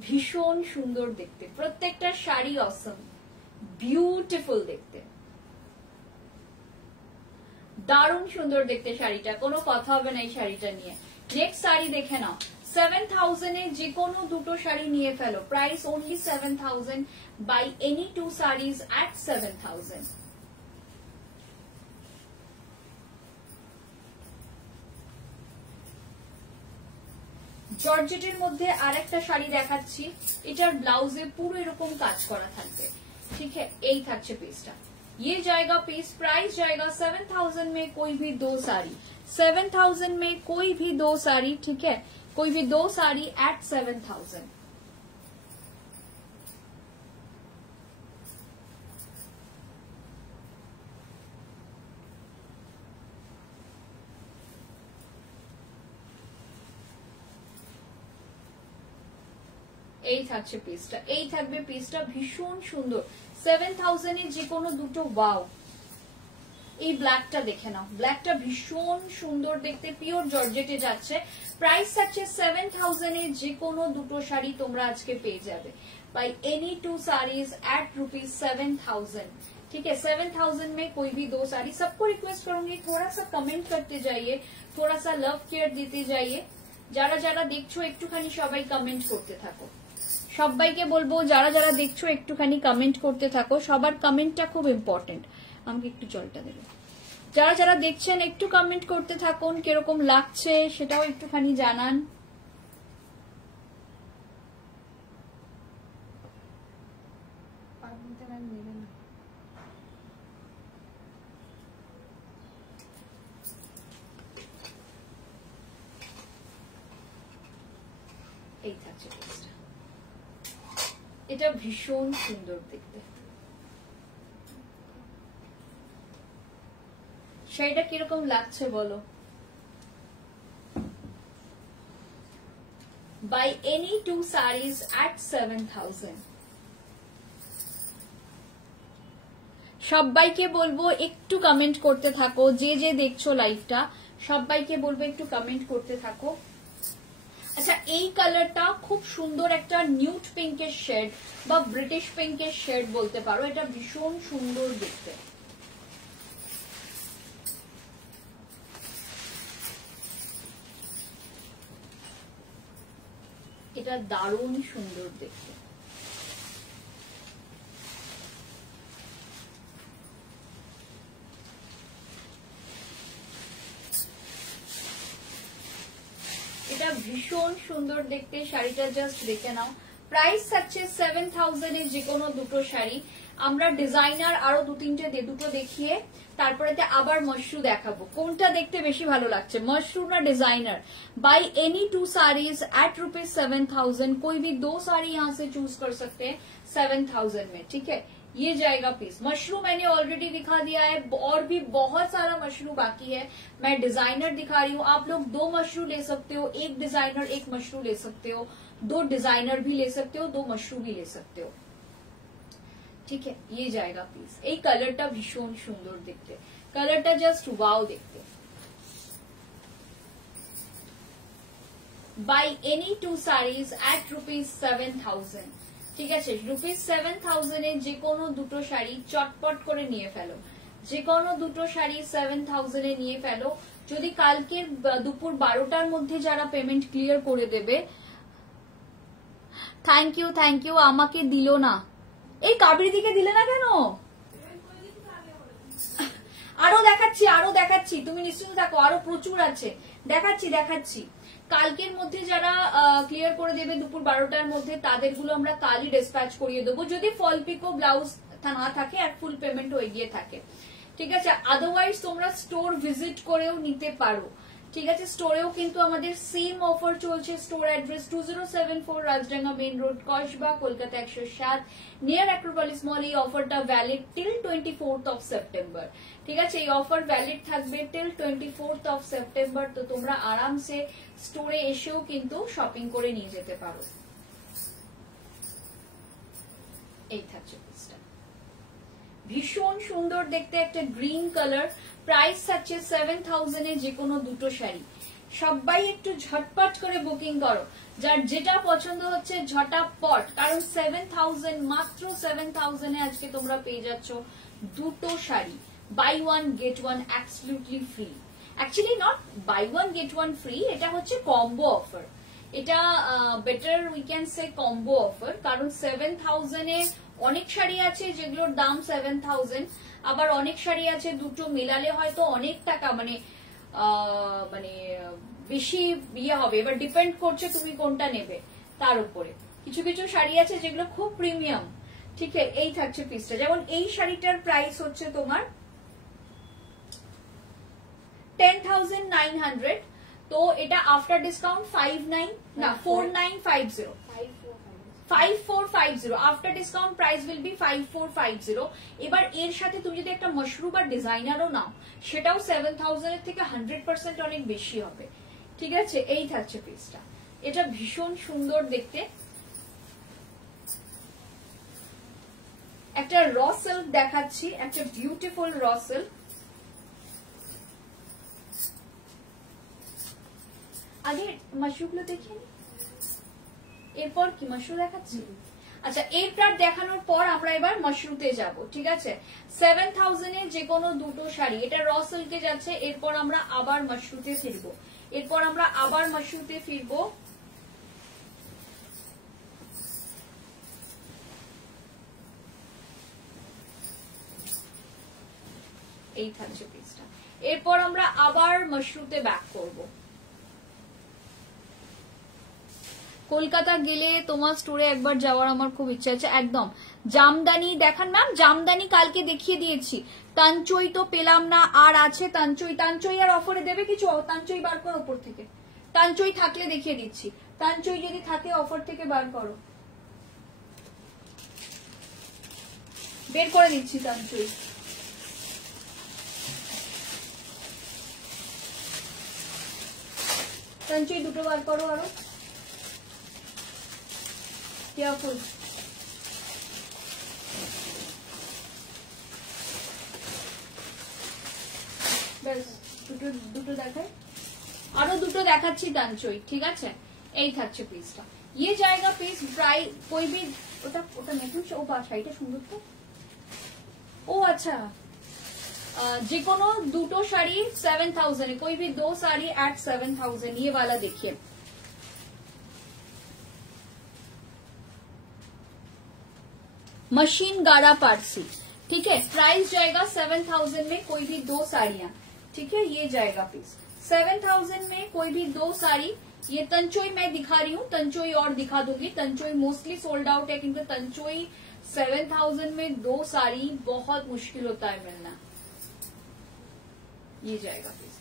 ভীষণ সুন্দর দেখতে, প্রত্যেকটা শাড়ি অসম, বিউটিফুল দেখতে, দারুণ সুন্দর দেখতে শাড়িটা, কোনো কথা হবে না এই শাড়িটা নিয়ে। নেক্সট শাড়ি দেখে নাও। 7,000 এ যে কোনো দুটো শাড়ি নিয়ে ফেলো, price only 7,000, by any 2 saris এট 7,000। জর্জেটের মধ্যে আরেকটা শাড়ি দেখাচ্ছি, এটার ব্লাউজে পুরো এরকম কাজ করা থাকবে। ঠিক है, এই থাকছে পিসটা, ये जाएगा पीस। प्राइस जाएगा 7,000 में कोई भी 2 साड़ी, 7,000 में कोई भी 2 साड़ी। ठीक है, कोई भी 2 साड़ी एट 7,000। এই থাকছে পিসটা, এই থাকবে পিসটা, ভীষণ সুন্দর। 7,000 এ যে কোনো দুটো। ওয়াও, এই ব্ল্যাকটা দেখে নাও, ব্ল্যাকটা ভীষণ সুন্দর দেখতে, পিওর জর্জেটে যাচ্ছে। প্রাইস থাকছে 7,000 এ যে কোনো দুটো শাড়ি তোমরা আজকে পেয়ে যাবে, বাই एनी 2 साड़ीज एट ₹7,000। ठीक है, 7,000 में कोई भी 2 साड़ी। सबको रिक्वेस्ट करूंगी थोड़ा सा कमेंट करते जाइए, थोड़ा सा लव केयर देते जाइए। যারা যারা দেখছো একটুখানি সবাই কমেন্ট করতে থাকো, সবাইকে বলবো যারা যারা দেখছো একটুখানি কমেন্ট করতে থাকো, সবার কমেন্টটা খুব ইম্পর্টেন্ট। আমাকে একটু জলটা দেবে। যারা যারা দেখছেন একটু কমেন্ট করতে থাকুন, কিরকম লাগছে সেটাও একটুখানি জানান। এই থাকছে পিসটা, এটা ভীষণ সুন্দর দেখতে। শাড়িটা কিরকম লাগছে বলো? বাই এনি 2 সাড়িজ এট 7,000। সবাইকে বলবো একটু কমেন্ট করতে থাকো, যে যে দেখছো লাইভটা সবাইকে বলবো একটু কমেন্ট করতে থাকো। আচ্ছা, এই কালারটা খুব সুন্দর একটা নিউড পিঙ্কের শেড বা ব্রিটিশ পিঙ্কের শেড বলতে পারো, এটা ভীষণ সুন্দর দেখতে। এটা দারুণ সুন্দর দেখতে। এটা ভীষণ সুন্দর দেখতে, শাড়িটা জাস্ট দেখে নাও। প্রাইস থাকছে 7,000 এর যে কোনো দুটো শাড়ি। আমরা ডিজাইনার আরো দুটো দেখিয়ে তারপরে আবার মশরু দেখাবো, কোনটা দেখতে বেশি ভালো লাগছে, मशरू ना designer. Buy any 2 saris at ₹7,000, कोई भी 2 साड़ी यहाँ से चूज कर सकते हैं 7,000 में। ठीक है, ये जाएगा पीस। मशरू मैंने ऑलरेडी दिखा दिया है, और भी बहुत सारा मशरू बाकी है, मैं डिजाइनर दिखा रही हूँ। आप लोग 2 मशरू ले सकते हो, एक डिजाइनर एक मशरू ले सकते हो, 2 डिजाइनर भी ले सकते हो, 2 मशरू भी ले सकते हो। ठीक है, ये जाएगा पीस। এই কালারটা ভীষণ সুন্দর দেখতে, কালারটা জাস্ট ওয়াও দেখতে। Buy any 2 sarees at ₹7,000। ঠিক আছে, ₹7,000 এ যে কোনো দুটো শাড়ি চটপট করে নিয়ে ফেলো, যে কোনো দুটো শাড়ি 7,000 এ নিয়ে ফেলো। যদি কালকের দুপুর 12টার মধ্যে যারা পেমেন্ট ক্লিয়ার করে দেবে, থ্যাংক ইউ। আমাকে দিল না, এই কাবেরী দিকে দিলে না কেন? আরো দেখাচ্ছি, তুমি নিশ্চিন্ত থাকো, আরো প্রচুর আছে, দেখাচ্ছি। কালকের মধ্যে যারা ক্লিয়ার করে দেবে দুপুর 12টার মধ্যে, তাদেরগুলো আমরা কালই ডিসপ্যাচ করিয়ে দেবো, যদি ফল পিকো ব্লাউজ না থাকে আর ফুল পেমেন্ট হয়ে গিয়ে থাকে। ঠিক আছে, আদারওয়াইজ তোমরা স্টোর ভিজিট করেও নিতে পারো। ঠিক আছে, স্টোরেও কিন্তু আমাদের সেম অফার চলছে। Store address 2074 Rajdanga main road, Kasba, Kolkata 107, near Acropolis মল। এই অফারটা valid till 24th of September। ঠিক আছে, এই অফার ভ্যালিড থাকবে টিল 24th of September। তো তোমরা আরামসে স্টোরে এসেও কিন্তু শপিং করে নিয়ে যেতে পারো। এই থাকছে পিসটা, ভীষণ সুন্দর দেখতে, একটা গ্রিন কালার। প্রাইস থাকছে 7,000 এ যে কোনো দুটো শাড়ি। সবাই একটু ঝটপট করে বুকিং করো, যার যেটা পছন্দ হচ্ছে ঝটাপট, কারণ 7,000, মাত্র 7,000 এ আজকে তোমরা পেয়ে যাচ্ছ দুটো sari. Buy one get one absolutely free. Actually not buy one get one free, এটা হচ্ছে কম্বো অফার। এটা better we can say combo offer, কারণ 7,000 এ অনেক শাড়ি আছে যেগুলোর দাম 7,000, আবার অনেক শাড়ি আছে দুটো মেলালে হয়তো অনেক টাকা মানে বেশি ইয়ে হবে। এবার ডিপেন্ড করছে তুমি কোনটা নেবে তার উপরে। কিছু কিছু শাড়ি আছে যেগুলো খুব প্রিমিয়াম। ঠিক আছে, এই থাকছে পিসটা। যেমন এই শাড়িটার প্রাইস হচ্ছে তোমার 10,900, তো এটা after discount 5450 after discount price will be 5450। এবার এর সাথে তুমি যদি একটা মাশরুম বা ডিজাইনারও নাও, সেটাও 7,000 এর থেকে 100% অনেক বেশি হবে। ঠিক আছে, এই থাকছে পিসটা, এটা ভীষণ সুন্দর দেখতে। একটা র সিল্ক দেখাচ্ছি, একটা বিউটিফুল র সিল্ক। আগে মাশরুমগুলো দেখে নি, এরপর কি মাশরুম দেখাচ্ছি। আচ্ছা, এরপর দেখানোর পর আমরা এবার মাশরুতে যাব। ঠিক আছে, 7,000 এ যে কোনো দুটো শাড়ি, এটা র সিল্কে যাচ্ছে। এরপর আমরা আবার মাশরুতে ফিরবো। এই থাকছে পিসটা। এরপর আমরা আবার মাশরুতে ব্যাক করবো। কলকাতা গেলে তোমার স্টোরে একবার যাওয়ার আমার খুব ইচ্ছা আছে। একদম জামদানি দেখান ম্যাম, জামদানি কালকে দেখিয়ে দিয়েছি। তানচই তো পেলাম না, আর আছে তানচই আর অফারে দেবে কিছু? তানচই বার করো উপর থেকে, তানচই থাকলে দেখিয়ে দিচ্ছি। তানচই যদি থাকে অফার থেকে বার করো, বের করে দিচ্ছি তানচই। তানচই দুটো বার করো আরো, কেয়ারফুল। ব্যাস দুটো দেখায়, আরো দুটো দেখাচ্ছি তানচই। ঠিক আছে, এই থাকছে পিসটা। ये जाएगा पीस प्राइस कोई भी ওটা নতুন, ও শাড়িটা সুন্দর তো। ও আচ্ছা, যে কোনো দুটো শাড়ি 7,000, कोई भी दो साड़ी at 7,000। ये वाला देखिए, मशीन गाड़ा पारसी। ठीक है, प्राइस जाएगा 7,000 में कोई भी दो साड़ियां। ठीक है, ये जाएगा पीस 7,000 में कोई भी दो साड़ी। ये तंचोई मैं दिखा रही हूँ, तंचोई और दिखा दूंगी। तंचोई मोस्टली सोल्ड आउट है, क्योंकि तंचोई 7,000 में दो साड़ी बहुत मुश्किल होता है मिलना। ये जाएगा पीस।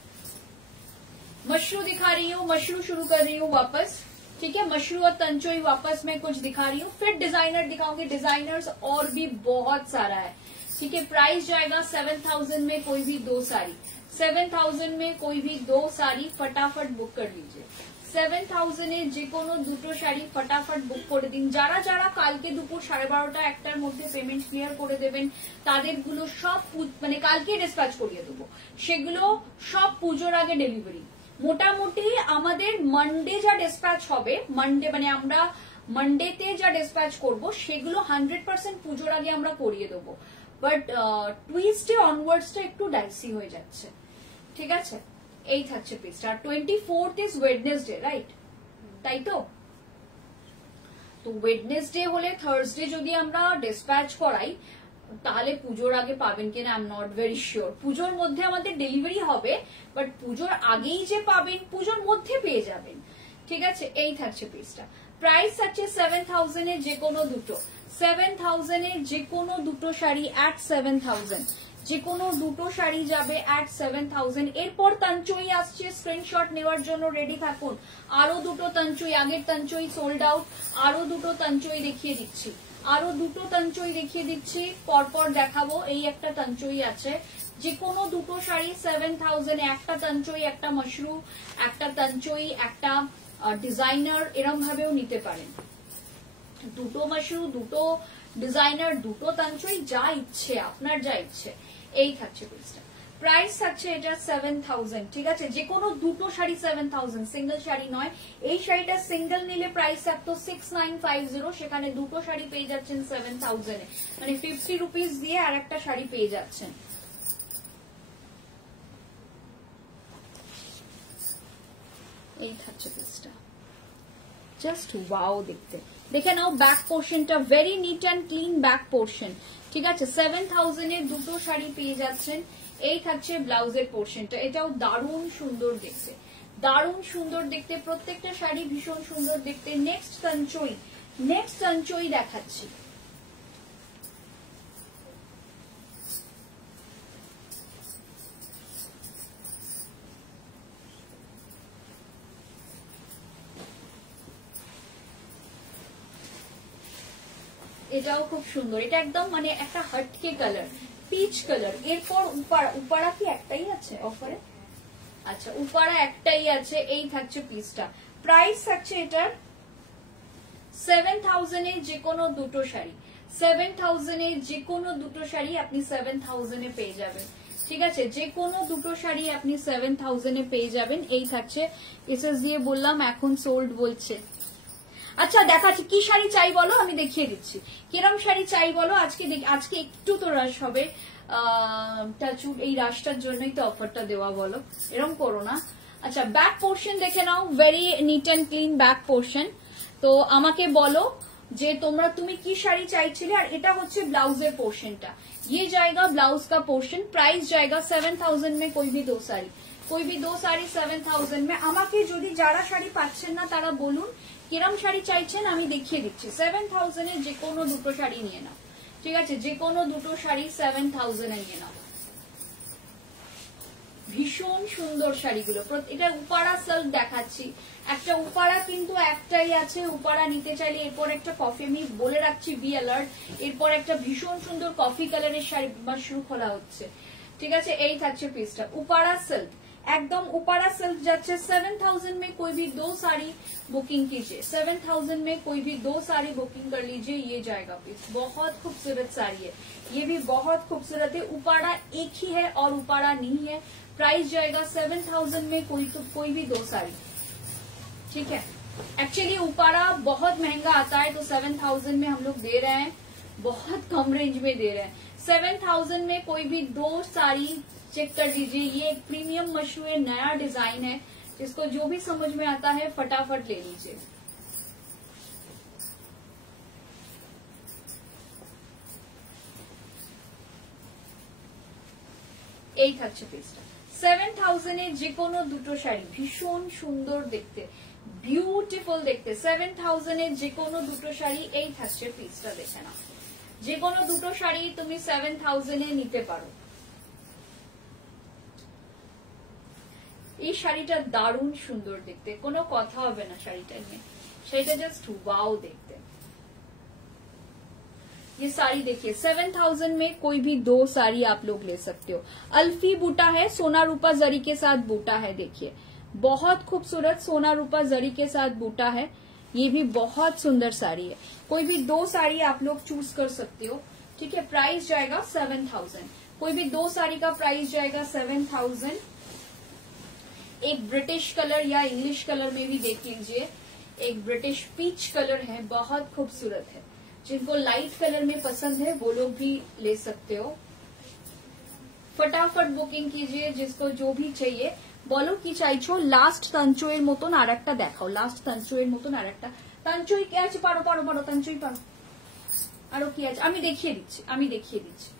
मशरू दिखा रही हूँ, मशरू शुरू कर रही हूँ वापस। ठीक है, मशरू और तंचोई वापस मैं कुछ दिखा रही हूँ, फिर डिजाइनर दिखाऊंगी। डिजाइनर्स और भी बहुत सारा है। ठीक है, प्राइस जाएगा 7,000 में कोई भी दो साड़ी। 7,000 में कोई भी दो साड़ी फटाफट बुक कर लीजिए। 7,000 এ যে কোনো দুটো শাড়ি ফটাফট বুক করে দিন। যারা যারা কালকে দুপুর 12:30 একটার মধ্যে পেমেন্ট ক্লিয়ার করে দেবেন, তাদেরগুলো সব মানে কালকে ডিসপ্যাচ করিয়ে দেবো। সেগুলো সব পুজোর আগে ডেলিভারি, মোটামুটি আমাদের মানডে যা ডিসপ্যাচ হবে, মানডে মানে আমরা মানডেতে যা ডিসপ্যাচ করব সেগুলো 100% পুজোর আগে আমরা করিয়ে দেবো, বাট টুইসডে অনওয়ার্ডসটা একটু ডাইসি হয়ে যাচ্ছে, ঠিক আছে। এই থাকছে পিসটা। আর 24th ইজ ওয়েডনেসডে, রাইট? তাই তো ওয়েডনেসডে হলে থার্সডে যদি আমরা ডিসপ্যাচ করাই তাহলে পুজোর আগে পাবেন কিনা I am not very sure. পুজোর মধ্যে আমাদের ডেলিভারি হবে, বাট পুজোর আগেই যে পাবেন পুজোর মধ্যে পেয়ে যাবেন, ঠিক আছে। এই থাকছে পিসটা। প্রাইস আছে 7000 এর যে কোনো দুটো, 7000 এর যে কোনো দুটো শাড়ি অ্যাট 7000, যে কোনো দুটো শাড়ি যাবে অ্যাট 7000। এরপর তাঞ্চই আসছে, স্ক্রিনশট নেওয়ার জন্য রেডি থাকুন। আরো দুটো তাঞ্চই, আগের তাঞ্চই সোল্ড আউট, আরো দুটো তাঞ্চই দেখিয়ে দিচ্ছি, আরো দুটো তাঞ্চই দেখিয়ে দিচ্ছি, পরপর দেখাবো। এই একটা তাঞ্চই আছে, যে কোনো দুটো শাড়ি 7000 এ, একটা তাঞ্চই, একটা মাশরু, একটা তাঞ্চই, একটা ডিজাইনার, এরম ভাবেও নিতে পারেন। দুটো মাশরু, দুটো ডিজাইনার, দুটো তাঞ্চই, যা ইচ্ছে আপনার, যা ইচ্ছে। এই থাকছে পিসটা। প্রাইস থাকছে এটা 7000, ঠিক আছে। যে কোনো দুটো শাড়ি 7000, সিঙ্গেল শাড়ি নয়। এই শাড়িটা সিঙ্গেল নিলে প্রাইস থাকতো 6950, সেখানে দুটো শাড়ি পেয়ে যাচ্ছেন 7000 এ, মানে 50 রুপিস দিয়ে আর একটা শাড়ি পেয়ে যাচ্ছেন। এই থাকছে পিসটা, জাস্ট ওয়াও দেখতে। দেখে নাও ব্যাক পোর্শনটা, very neat and clean back portion, ঠিক আছে। 7000 এর দুটো শাড়ি পেয়ে যাচ্ছেন। এই থাকছে ব্লাউজের পোর্শনটা, এটাও দারুণ সুন্দর দেখতে, দারুণ সুন্দর দেখতে, প্রত্যেকটা শাড়ি ভীষণ সুন্দর দেখতে। নেক্সট তাঞ্চই দেখাচ্ছি। এটাও খুব সুন্দর, এটা একদম মানে একটা হটকে কালার, পিচ কালার। এরপর উপাড়া কি একটাই আছে অফারে? আচ্ছা, উপাড়া একটাই আছে। এই থাকছে পিসটা। প্রাইস থাকছে এটার 7000 এর যে কোনো দুটো শাড়ি, 7000 এর যে কোনো দুটো শাড়ি আপনি 7000 এ পেয়ে যাবেন, ঠিক আছে। যে কোনো দুটো শাড়ি আপনি 7000 এ পেয়ে যাবেন। এই থাকছে, এসএস দিয়ে বললাম এখন সোল্ড বলছে। আচ্ছা দেখাচ্ছি, কি শাড়ি চাই বলো, আমি দেখিয়ে দিচ্ছি। কিরম শাড়ি চাই বলো। আজকে একটু তো রাশ হবে, এই রাশটার জন্যই তো অফারটা দেওয়া, বলো এরকম করো না। আচ্ছা, ব্যাক পোর্শন দেখে নাও, very neat and clean back portion. তো আমাকে বলো যে তুমি কি শাড়ি চাইছিলে। আর এটা হচ্ছে ব্লাউজের পোর্শনটা, ये जाएगा ब्लाउज का पोर्शन। प्राइस जाएगा 7000 में कोई भी दो साड़ी 7000 में। আমাকে যদি যারা শাড়ি পাচ্ছেন না তারা বলুন কিরম শাড়ি চাইছেন, আমি দেখিয়ে দিচ্ছি। 7000 এর যে কোনো দুটো শাড়ি নিয়ে নাও, ঠিক আছে। যে কোনো দুটো শাড়ি 7000 এ নিয়ে নাও। ভীষণ সুন্দর শাড়িগুলো। এটা উপাড়া সিল্ক দেখাচ্ছি, একটা উপাড়া কিন্তু একটাই আছে, উপাড়া নিতে চাইলে। এরপর একটা কফি, আমি বলে রাখছি বি অ্যালার্ট, এরপর একটা ভীষণ সুন্দর কফি কালারের শাড়ি মাশরু খোলা হচ্ছে, ঠিক আছে। এই থাকছে পিসটা, উপাড়া সিল্ক, एकदम उपाड़ा सिल्क जाচ্ছে। 7000 में कोई भी दो साड़ी बुकिंग कीजिए, 7000 में कोई भी दो साड़ी बुकिंग कर लीजिए, ये जाएगा पीस। बहुत खूबसूरत साड़ी है, ये भी बहुत खूबसूरत है। उपाड़ा एक ही है और उपाड़ा नहीं है। प्राइस जाएगा 7000 में कोई भी दो साड़ी, ठीक है। एक्चुअली उपाड़ा बहुत महंगा आता है, तो 7000 में हम लोग दे रहे हैं, बहुत कम रेंज में दे रहे हैं। 7000 में कोई भी दो साड़ी चेक कर लीजिए। ये एक प्रीमियम मशरू है, नया डिजाइन है, जिसको जो भी समझ में आता है फटाफट ले लीजिए। এই থাকছে পিসটা। 7000 এর যে কোনো দুটো শাড়ি ভীষণ সুন্দর দেখতে, বিউটিফুল দেখতে। 7000 এর যে কোনো দুটো শাড়ি, এই থাকছে পিসটা, দেখে নাও। যে কোনো দুটো শাড়ি তুমি 7000 এ নিতে পারো। এই শাড়িটা দারুণ সুন্দর দেখতে, কোনো কথা হবে না শাড়িটা নিয়ে, শাড়িটা জাস্ট ওয়াও দেখতে। ये साड़ी देखिए 7000 में कोई भी दो साड़ी आप लोग ले सकते हो। अल्फी बूटा है, सोना रूपा जरी के साथ बूटा है, देखिए बहुत खूबसूरत सोना रूपा जरी के साथ बूटा है। ये भी बहुत सुंदर साड़ी है, कोई भी दो साड़ी आप लोग चूज कर सकते हो, ठीक है। प्राइस जाएगा 7000, कोई भी दो साड़ी का प्राइस जाएगा 7000। एक ब्रिटिश कलर या इंग्लिश कलर में भी देख लीजिए, एक ब्रिटिश पीच कलर है, बहुत खूबसूरत है। जिनको लाइट कलर में पसंद है वो लोग भी ले सकते हो। फटाफट बुकिंग कीजिए, जिसको जो भी चाहिए বলো কি চাইছো। লাস্ট তাঞ্চইয়ের মতন আরেকটা দেখাও, লাস্ট তাঞ্চইয়ের মতন আরেকটা। তাঞ্চই কি আছে? পারো পারো পারো, তাঞ্চই পারো। আরো কি আছে আমি দেখিয়ে দিচ্ছি, আমি দেখিয়ে দিচ্ছি।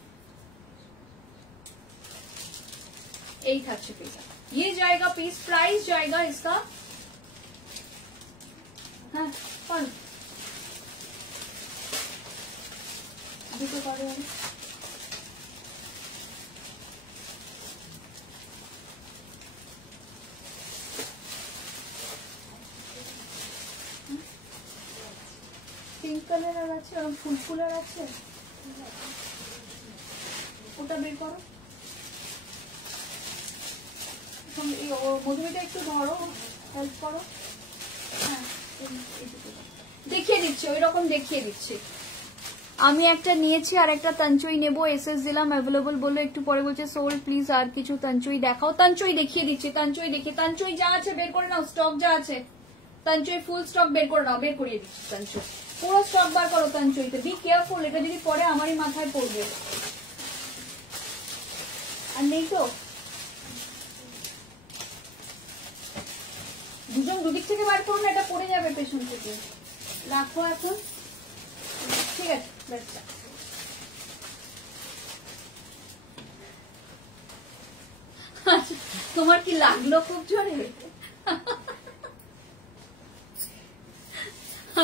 এই থাকছে পিস, ये जाएगा पीस, प्राइस जाएगा इसका, हाँ पारो দুটো পারো। পিঙ্ক কালার আছে আর ফুল ফুলার আছে, ওটা বের করো। মধুমিতা একটু ধরো, হেল্প করো। হ্যাঁ দেখিয়ে দিচ্ছি, ওই রকম দেখিয়ে দিচ্ছি। আমি একটা নিয়েছি আর একটা তাঞ্চই নেবো, এসএস দিলাম অ্যাভেলেবল বললো, একটু পরে বলছে সোল প্লিজ আর কিছু তাঞ্চই দেখাও। তাঞ্চই দেখিয়ে দিচ্ছি, তাঞ্চই দেখি, তাঞ্চই যা আছে বের করে নাও, স্টক যা আছে তাঞ্চই ফুল স্টক বের করে নাও, বের করিয়ে দিচ্ছি। তাঞ্চই পুরো স্টক বার করো তাঞ্চইতে, বি কেয়ারফুল, এটা যদি পরে আমারই মাথায় পড়বে। আর নেই তো, দুজন দুদিক থেকে বার করুন, এটা পড়ে যাবে পেছন থেকে, রাখো এখন, ঠিক আছে। আচ্ছা তোমার কি লাগলো খুব জোরে?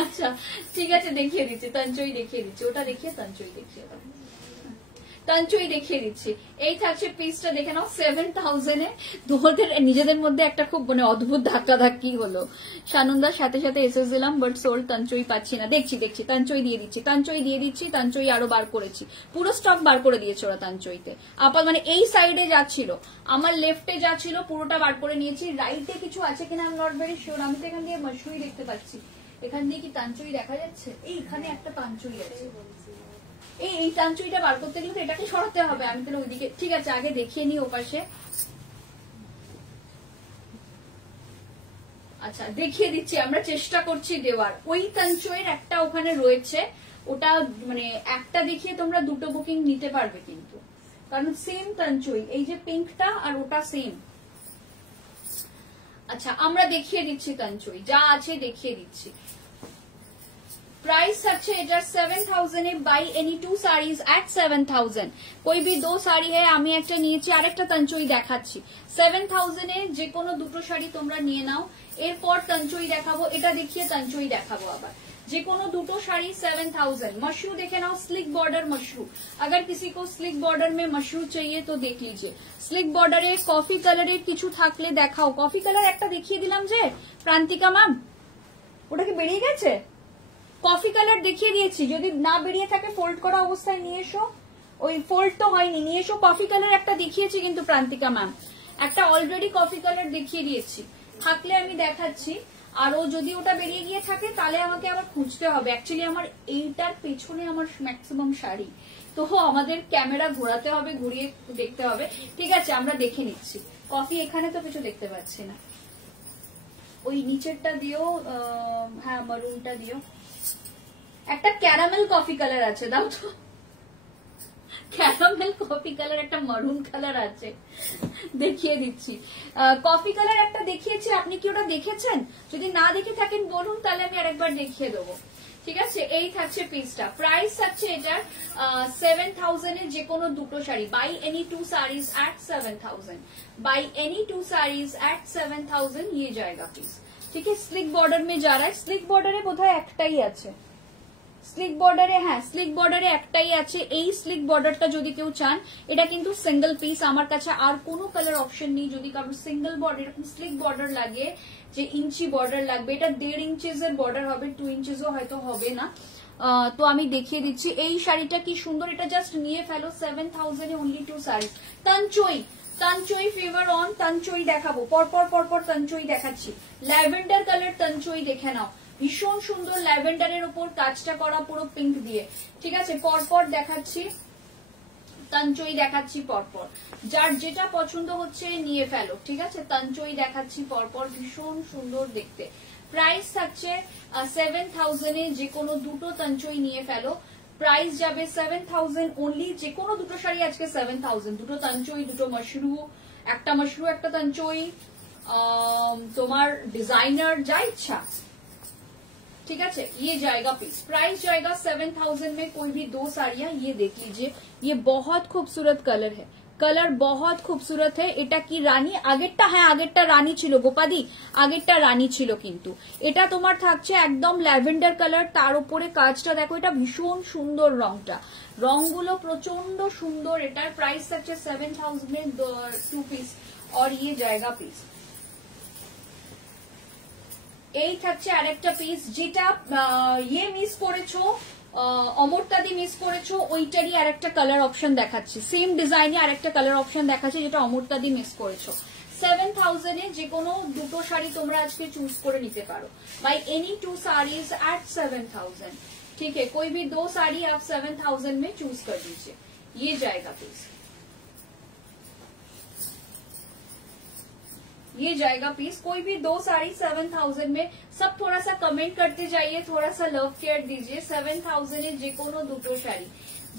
আচ্ছা ঠিক আছে দেখিয়ে দিচ্ছি, তাঞ্চই দেখিয়ে দিচ্ছি, ওটা দেখিয়ে তাঞ্চই দেখিয়ে দাও, তাঞ্চই দেখিয়ে দিচ্ছি। এই থাকছে পিসটা, দেখে নাও 7000 এ। তোমাদের নিজেদের মধ্যে একটা খুব মানে অদ্ভুত ধাক্কা ধাক্কি হলো। সানন্দার সাথে সাথে এসএস দিলাম, বাট সোল্ড তাঞ্চই পাচ্ছি না। দেখছি দেখছি, তাঞ্চই দিয়ে দিচ্ছি, তাঞ্চই দিয়ে দিচ্ছি, তাঞ্চই আরো বার করেছি, পুরো স্টক বার করে দিয়েছে ওরা তাঞ্চইতে। আপাত মানে এই সাইডে যাচ্ছিল, আমার লেফটে যাচ্ছিল, পুরোটা বার করে নিয়েছি। রাইটে কিছু আছে কিনা আমি নট ভেরি শিওর, আমি তো এখান দিয়ে মাশরুই দেখতে পাচ্ছি। এখান দিয়ে কি তাঞ্চই দেখা যাচ্ছে? এইখানে একটা তাঞ্চই আছে, এই তাঞ্চইটা বার করতে গেলে তো এটাকে সরাতে হবে, আমি তাহলে ওইদিকে, ঠিক আছে আগে দেখিয়ে নি ওপাশে। আচ্ছা দেখিয়ে দিচ্ছি, আমরা চেষ্টা করছি দেওয়ার। ওই তাঞ্চইয়ের একটা ওখানে রয়েছে, ওটা মানে একটা দেখিয়ে তোমরা দুটো বুকিং নিতে পারবে কিন্তু, কারণ সেম তাঞ্চই, এই যে পিঙ্কটা আর ওটা সেম। আচ্ছা আমরা দেখিয়ে দিচ্ছি তাঞ্চই যা আছে, দেখিয়ে দিচ্ছি। प्राइस अच्छे एटार 7000 ए बाई एनी 2 साड़ीज एट 7000। कोई भी 2 শাড়ি है আমি একটা নিয়েছি, আরেকটা তাঞ্চই দেখাচ্ছি। 7000 এ যে কোনো দুটো শাড়ি তোমরা নিয়ে নাও। এরপর তাঞ্চই দেখাবো, এটা দেখিয়ে তাঞ্চই দেখাবো আবার। যে কোনো দুটো শাড়ি 7000। मशरू देखे नाओ, स्लिक बॉर्डर मशरू। अगर किसी को स्लिक बॉर्डर में मशरू चाहिए तो देख लीजिए। स्लिक बॉर्डर कॉफी कलर किछु थाकले देखाओ। कॉफी कलर একটা দেখিয়ে দিলাম যে প্রান্তিকা ম্যাম, ওটা কি বেরিয়ে গেছে? কফি কালার দেখিয়ে দিয়েছি, যদি না বেরিয়ে থাকে ফোল্ড করা অবস্থায় নিয়ে এসো। ওই ফোল্ড তো হয়নি, নিয়ে এসো। কফি কালার একটা দেখিয়েছি কিন্তু প্রান্তিকা ম্যাম, একটা অলরেডি কফি কালার দেখিয়ে দিয়েছি, থাকলে আমি দেখাচ্ছি। আরো যদি ওটা বেরিয়ে গিয়ে থাকে তাহলে আমাকে আবার খুঁজতে হবে। অ্যাকচুয়ালি আমার এইটার পেছনে আমার ম্যাক্সিমাম শাড়ি, তো আমাদের ক্যামেরা ঘোরাতে হবে, ঘুরিয়ে দেখতে হবে। ঠিক আছে আমরা দেখে নিচ্ছি। কফি এখানে তো কিছু দেখতে পাচ্ছি না, ওই নিচেরটা দিও, হ্যাঁ মারুনটা দিও। একটা ক্যারামেল কফি কালার আছে, দাও তো। ক্যারামেল কফি কালার, একটা মারুন কালার আছে, দেখিয়ে দিচ্ছি। কফি কালার একটা দেখিয়েছি, আপনি কি ওটা দেখেছেন? যদি না দেখে থাকেন বলুন, তাহলে আমি আরেকবার দেখিয়ে দেবো। ঠিক আছে, এই থাকছে পিসটা। প্রাইস থাকছে এটার 7000 এর যে কোনো দুটো sari, buy any 2 saris at 7000, buy any 2 saris at 7000 ये जाएगा पीस। ठीक है, स्लिक बॉर्डर में जा रहा है। स्लिक बॉर्डर বোধহয় একটাই আছে, স্লিক বর্ডারে, হ্যাঁ স্লিক বর্ডারে একটাই আছে। এই স্লিক বর্ডারটা যদি কেউ চান, এটা কিন্তু সিঙ্গেল পিস, আমার কাছে আর কোনো কালার অপশন নেই। যদি কারোর সিঙ্গেল বর্ডার এরকম স্লিক বর্ডার লাগে, যে ইঞ্চি বর্ডার লাগবে, এটা 1.5 ইঞ্চের বর্ডার হবে, 2 ইঞ্চেসও হয়তো হবে না। তো আমি দেখিয়ে দিচ্ছি। এই শাড়িটা কি সুন্দর, এটা জাস্ট নিয়ে ফেলো। 7000 A only 2 sari. তাঞ্চই, তাঞ্চই favour on, তাঞ্চই দেখাবো, পরপর পরপর তাঞ্চই দেখাচ্ছি। ল্যাভেন্ডার কালার তাঞ্চই দেখে নাও, ভীষণ সুন্দর ল্যাভেন্ডারের উপর কাজটা করা পুরো পিঙ্ক দিয়ে। ঠিক আছে, পরপর দেখাচ্ছি। তানচই দেখাচ্ছি পরপর, যার যেটা পছন্দ হচ্ছে নিয়ে ফেলো, ঠিক আছে। তানচই দেখাচ্ছি পরপর, ভীষণ সুন্দর দেখতে। প্রাইস থাকছে 7000 এ, যে কোনো দুটো তানচই নিয়ে ফেলো। প্রাইস যাবে 7000 অনলি, যে কোনো দুটো শাড়ি আজকে 7000, দুটো তানচই, দুটো মশরু, একটা মশরু একটা তানচই, তোমার ডিजाइनर যা इच्छा, ठीक है। ये जाएगा पीस, प्राइस जाएगा 7000 में। कोई भी दो साड़ियां, ये देख लीजिए, ये बहुत खूबसूरत कलर है, कलर बहुत खूबसूरत है। এটা কি রানী? আগেরটা, হ্যাঁ আগেরটা রানী ছিল গোপাদি, আগেরটা রানী ছিল, কিন্তু এটা তোমার থাকছে একদম ল্যাভেন্ডার কালার, তার উপরে কাজটা দেখো, এটা ভীষণ সুন্দর রংটা, রংগুলো প্রচন্ড সুন্দর। এটার প্রাইস থাকছে 7000 में 2 पीस और ये जाएगा पीस। এই থাকছে আরেকটা পিস, যেটা ইয়ে মিস করেছো, অমরতাদি মিস করেছো, ওইটারই আরেকটা কালার অপশন দেখাচ্ছি, সেম ডিজাইনে আরেকটা কালার অপশন দেখাচ্ছি, যেটা অমরতাদি মিস করেছো। 7000 এ যে কোনো দুটো শাড়ি তোমরা আজকে চুজ করে নিতে পারো, বাই এনি 2 साड़ीज एट 7000, ठीक है। कोई भी 2 साड़ी आप 7000 में चूज कर दीजिए, ये जाएगा पीस, ये जाएगा पीस। कोई भी 2 साड़ी 7000 में। सब थोड़ा सा कमेंट करते जाइए, थोड़ा सा लव केयर दीजिए। 7000 এ যে কোনো দুটো শাড়ি,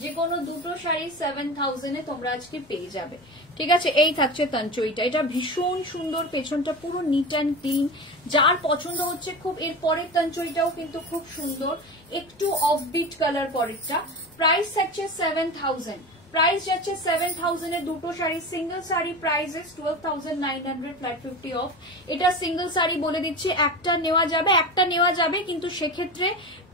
যে কোনো দুটো শাড়ি 7000 এ তোমরা আজকে পেয়ে যাবে, ঠিক আছে। এই থাকছে তানচইটা, এটা ভীষণ সুন্দর, পেছনটা পুরো নিট অ্যান্ড ক্লিন, যার পছন্দ হচ্ছে খুব। এর পরের তানচইটাও কিন্তু খুব সুন্দর, একটু অফবিট কালার পরেরটা। প্রাইস থাকছে 7000, প্রাইস যাচ্ছে 7000 এ দুটো sari. Single sari price 12900 flat 50 of. এটা সিঙ্গেল শাড়ি বলে দিচ্ছি, একটা নেওয়া যাবে, কিন্তু সেক্ষেত্রে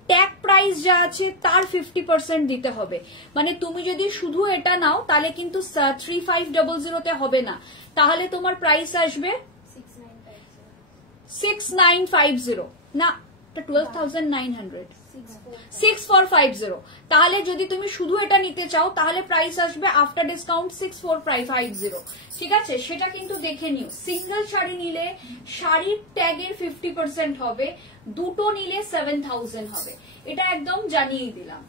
ট্যাগ প্রাইস যা আছে তার 50% দিতে হবে। মানে তুমি যদি শুধু এটা নাও তাহলে কিন্তু 3500 তে হবে না, তাহলে তোমার প্রাইস আসবে 6950 না, 12900, 6450। তাহলে যদি তুমি শুধু এটা নিতে চাও তাহলে প্রাইস আসবে আফটার ডিসকাউন্ট 6450, ঠিক আছে। সেটা কিন্তু দেখে নিও। সিঙ্গেল শাড়ি নিলে শাড়ির ট্যাগের 50% হবে, দুটো নিলে 7000 হবে, এটা একদম জানিয়ে দিলাম।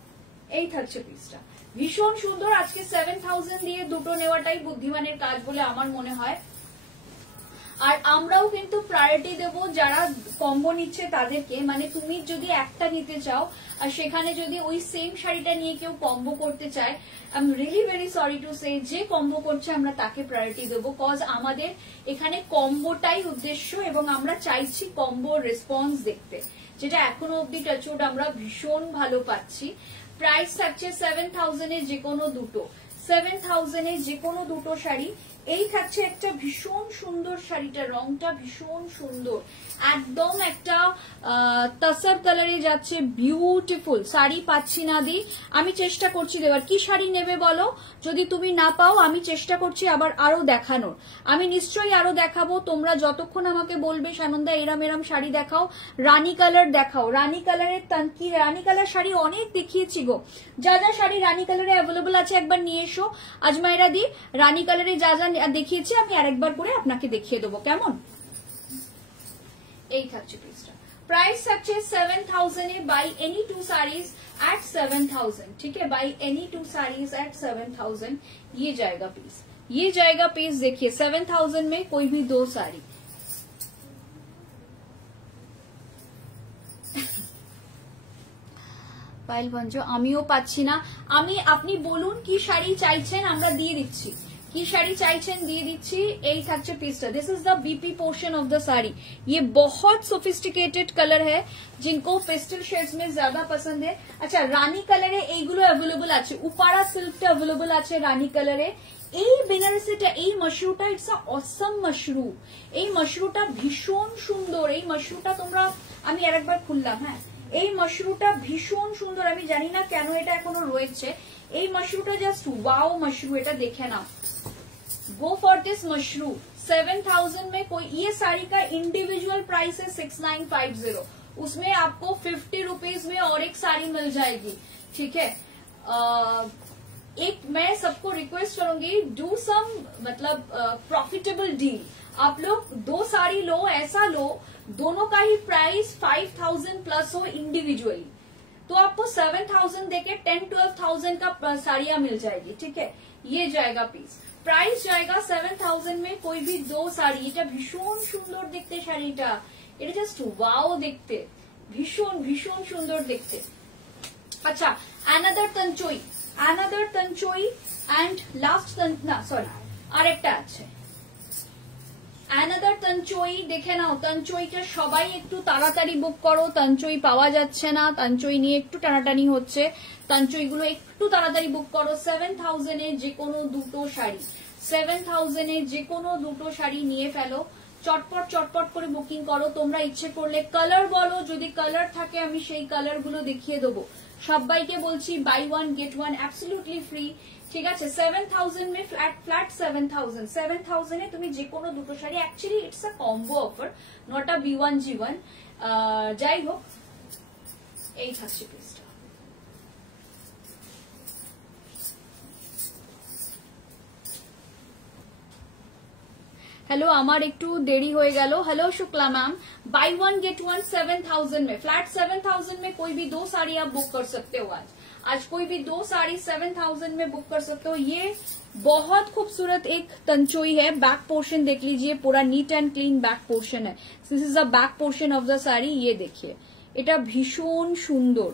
এই থাকছে পিসটা, ভীষণ সুন্দর। আজকে 7000 দিয়ে দুটো নেওয়াটাই বুদ্ধিমানের কাজ বলে আমার মনে হয়। আর আমরাও কিন্তু প্রায়োরিটি দেব যারা কম্বো নিচ্ছে তাদেরকে, মানে তুমি যদি একটা নিতে চাও আর সেখানে যদি ওই সেম শাড়িটা নিয়ে কেউ কম্বো করতে চায়, I am really very sorry to say, যে কম্বো করছে আমরা তাকে প্রায়োরিটি দেবো, কজ আমাদের এখানে কম্বোটাই উদ্দেশ্য এবং আমরা চাইছি কম্বো রেসপন্স দেখতে, যেটা এখনো অব্দি টাচউড আমরা ভীষণ ভালো পাচ্ছি। প্রাইস থাকছে 7000 এ যে কোনো দুটো, 7000 এ যে কোনো দুটো শাড়ি। এই থাকছে একটা ভীষণ সুন্দর শাড়িটা, রংটা ভীষণ সুন্দর, একদম একটা তাসার কালারে যাচ্ছে, বিউটিফুল শাড়ি। পাচ্ছি না দি, আমি চেষ্টা করছি দেওয়ার। কি শাড়ি নেবে বলো, যদি তুমি না পাও আমি চেষ্টা করছি আবার আরো দেখানোর, আমি নিশ্চয়ই আরো দেখাবো। তোমরা যতক্ষণ আমাকে বলবে সানন্দা এরম এরম শাড়ি দেখাও, রানী কালার দেখাও, রানী কালারের কি রানী কালার শাড়ি অনেক দেখিয়েছি গো, যা যা শাড়ি রানী কালারে অ্যাভেলেবল আছে একবার নিয়ে এসো আজমাইরা দি। রানী কালারে যা যা দেখিয়েছি আমি আরেকবার করে আপনাকে দেখিয়ে দেবো, কেমন। এই থাকছে পিসটা, प्राइस থাকছে 7000 এ, বাই এনি 2 साड़ीज एट 7000, ठीक है। बाई एनी 2 साड़ीज एट 7000, ये जाएगा पीस, ये जाएगा पीस। देखिए 7000 में कोई भी 2 साड़ी, পাইল ভঞ্জ আমিও পাচ্ছি না। আপনি বলুন কি শাড়ি চাইছেন, আমরা দিয়ে দিচ্ছি। की साड़ी चाइछेन दिए दीची। यही থাকছে পিসটা। This is the BP portion of the sari. ये बहुत सोफिस्टिकेटेड कलर है, जिनको पेस्टल शेड्स में ज्यादा पसंद है। अच्छा रानी कलर এইগুলো अवेलेबल আছে, উপারা সিল্কটা अवेलेबल আছে রানী কালারে। এই বেনারসিটা, এই মশরুটা ইটস আ অসম মশরু। এই মশরুটা ভীষণ সুন্দর। এই মশরুটা তোমরা, আমি আরেকবার খুললাম, হ্যাঁ এই মশরুটা ভীষণ সুন্দর। আমি জানি না কেন এটা এখনো রয়েছে। এই মশরুটা জাস্ট ওয়াও মশরু, এটা দেখে নাও। Go for this Mashru. 7000 में कोई, ये साड़ी का इंडिविजुअल प्राइस है 6950, उसमें आपको 50 रुपीज में और एक साड़ी मिल जाएगी, ठीक है। एक मैं सबको रिक्वेस्ट करूंगी, डू सम मतलब प्रॉफिटेबल डील। आप लोग 2 साड़ी लो, ऐसा लो दोनों का ही प्राइस 5000 प्लस हो इंडिविजुअली, तो आपको 7000 देके 10-12,000 का साड़ियां मिल जाएगी, ठीक है। ये जाएगा पीस, प्राइस जाएगा 7000 में कोई भी दो साड़ी। এটা ভীষণ সুন্দর দেখতে শাড়িটা, এটা জাস্ট ওয়াও দেখতে, ভীষণ ভীষণ সুন্দর দেখতে। আচ্ছা অ্যানাদার তঞ্চই এন্ড লাস্ট না সরি আরেকটা আছে অ্যানাদার তঞ্চই। দেখে নাও তঞ্চইটা সবাই একটু তাড়াতাড়ি বুক করো, তঞ্চই পাওয়া যাচ্ছে না, তঞ্চই নিয়ে একটু টানাটানি হচ্ছে, তঞ্চই গুলো একটু তাড়াতাড়ি বুক করো। 7000 এ যে কোনো দুটো শাড়ি, 7000 এ যে কোনো দুটো শাড়ি নিয়ে ফেলো, চটপট চটপট করে বুকিং করো। তোমরা ইচ্ছে করলে কালার বলো, যদি কালার থাকে আমি সেই কালার গুলো দেখিয়ে দেবো। সবাইকে বলছি buy one get one absolutely free, ঠিক আছে। 7000 में फ्लैट 7000 এ তুমি যে কোনো দুটো sari, actually it's a combo offer, not a B1 G1। যাই হোক এই থাকছে পিসটা। हेलो আমার একটু দেরি হয়ে গেল। Hello Shukla ma'am, by one get one 7000 में, फ्लैट 7000 में कोई भी दो साड़ी आप बुक कर सकते हो। आज कोई भी दो साड़ी 7000 में बुक कर सकते हो। ये बहुत खूबसूरत एक तंचोई है, बैक पोर्शन देख लीजिए, पूरा neat and clean back portion है। This is the back portion of the sari. ये देखिए এটা ভীষণ সুন্দর,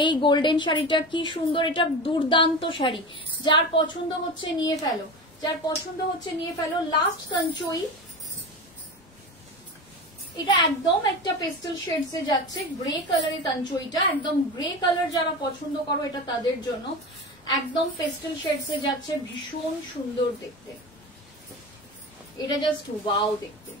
এই গোল্ডেন শাড়িটা কি সুন্দর, এটা দুর্দান্ত শাড়ি। যার পছন্দ হচ্ছে নিয়ে ফেলো, যার পছন্দ হচ্ছে নিয়ে ফেলো। লাস্ট তঞ্চই, এটা একদম একটা পেস্টেল শেডস এ যাচ্ছে, গ্রে কালারের তঞ্চইটা, একদম গ্রে কালার যারা পছন্দ করো এটা তাদের জন্য, একদম পেস্টেল শেডস এ যাচ্ছে, ভীষণ সুন্দর দেখতে, এটা জাস্ট ওয়াও দেখতে।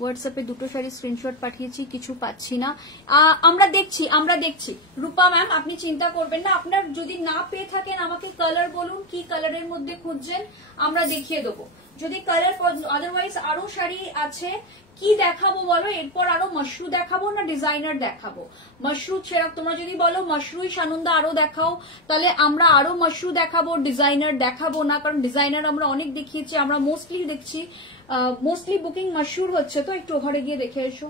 হোয়াটসঅ্যাপে দুটো শাড়ি স্ক্রিনশট পাঠিয়েছি, কিছু পাচ্ছি না। আমরা দেখছি রূপা ম্যাম, আপনি চিন্তা করবেন না। আপনার যদি না পেয়ে থাকেন আমাকে কালার বলুন, কি কালারের মধ্যে খুঁজছেন, আমরা দেখিয়ে দেবো। যদি কালার, আদারওয়াইজ আরো শাড়ি আছে। কি দেখাবো বলো, এরপর আরো মাশরু দেখাবো না ডিজাইনার দেখাবো? মাশরু সেরকম তোমরা যদি বলো মাশরুই সানন্দা আরো দেখাও, তাহলে আমরা আরো মাশরু দেখাবো, ডিজাইনার দেখাবো না, কারণ ডিজাইনার আমরা অনেক দেখিয়েছি। আমরা মোস্টলি দেখছি, মোস্টলি বুকিং মাশরুর হচ্ছে। তো একটু ঘরে গিয়ে দেখে এসো।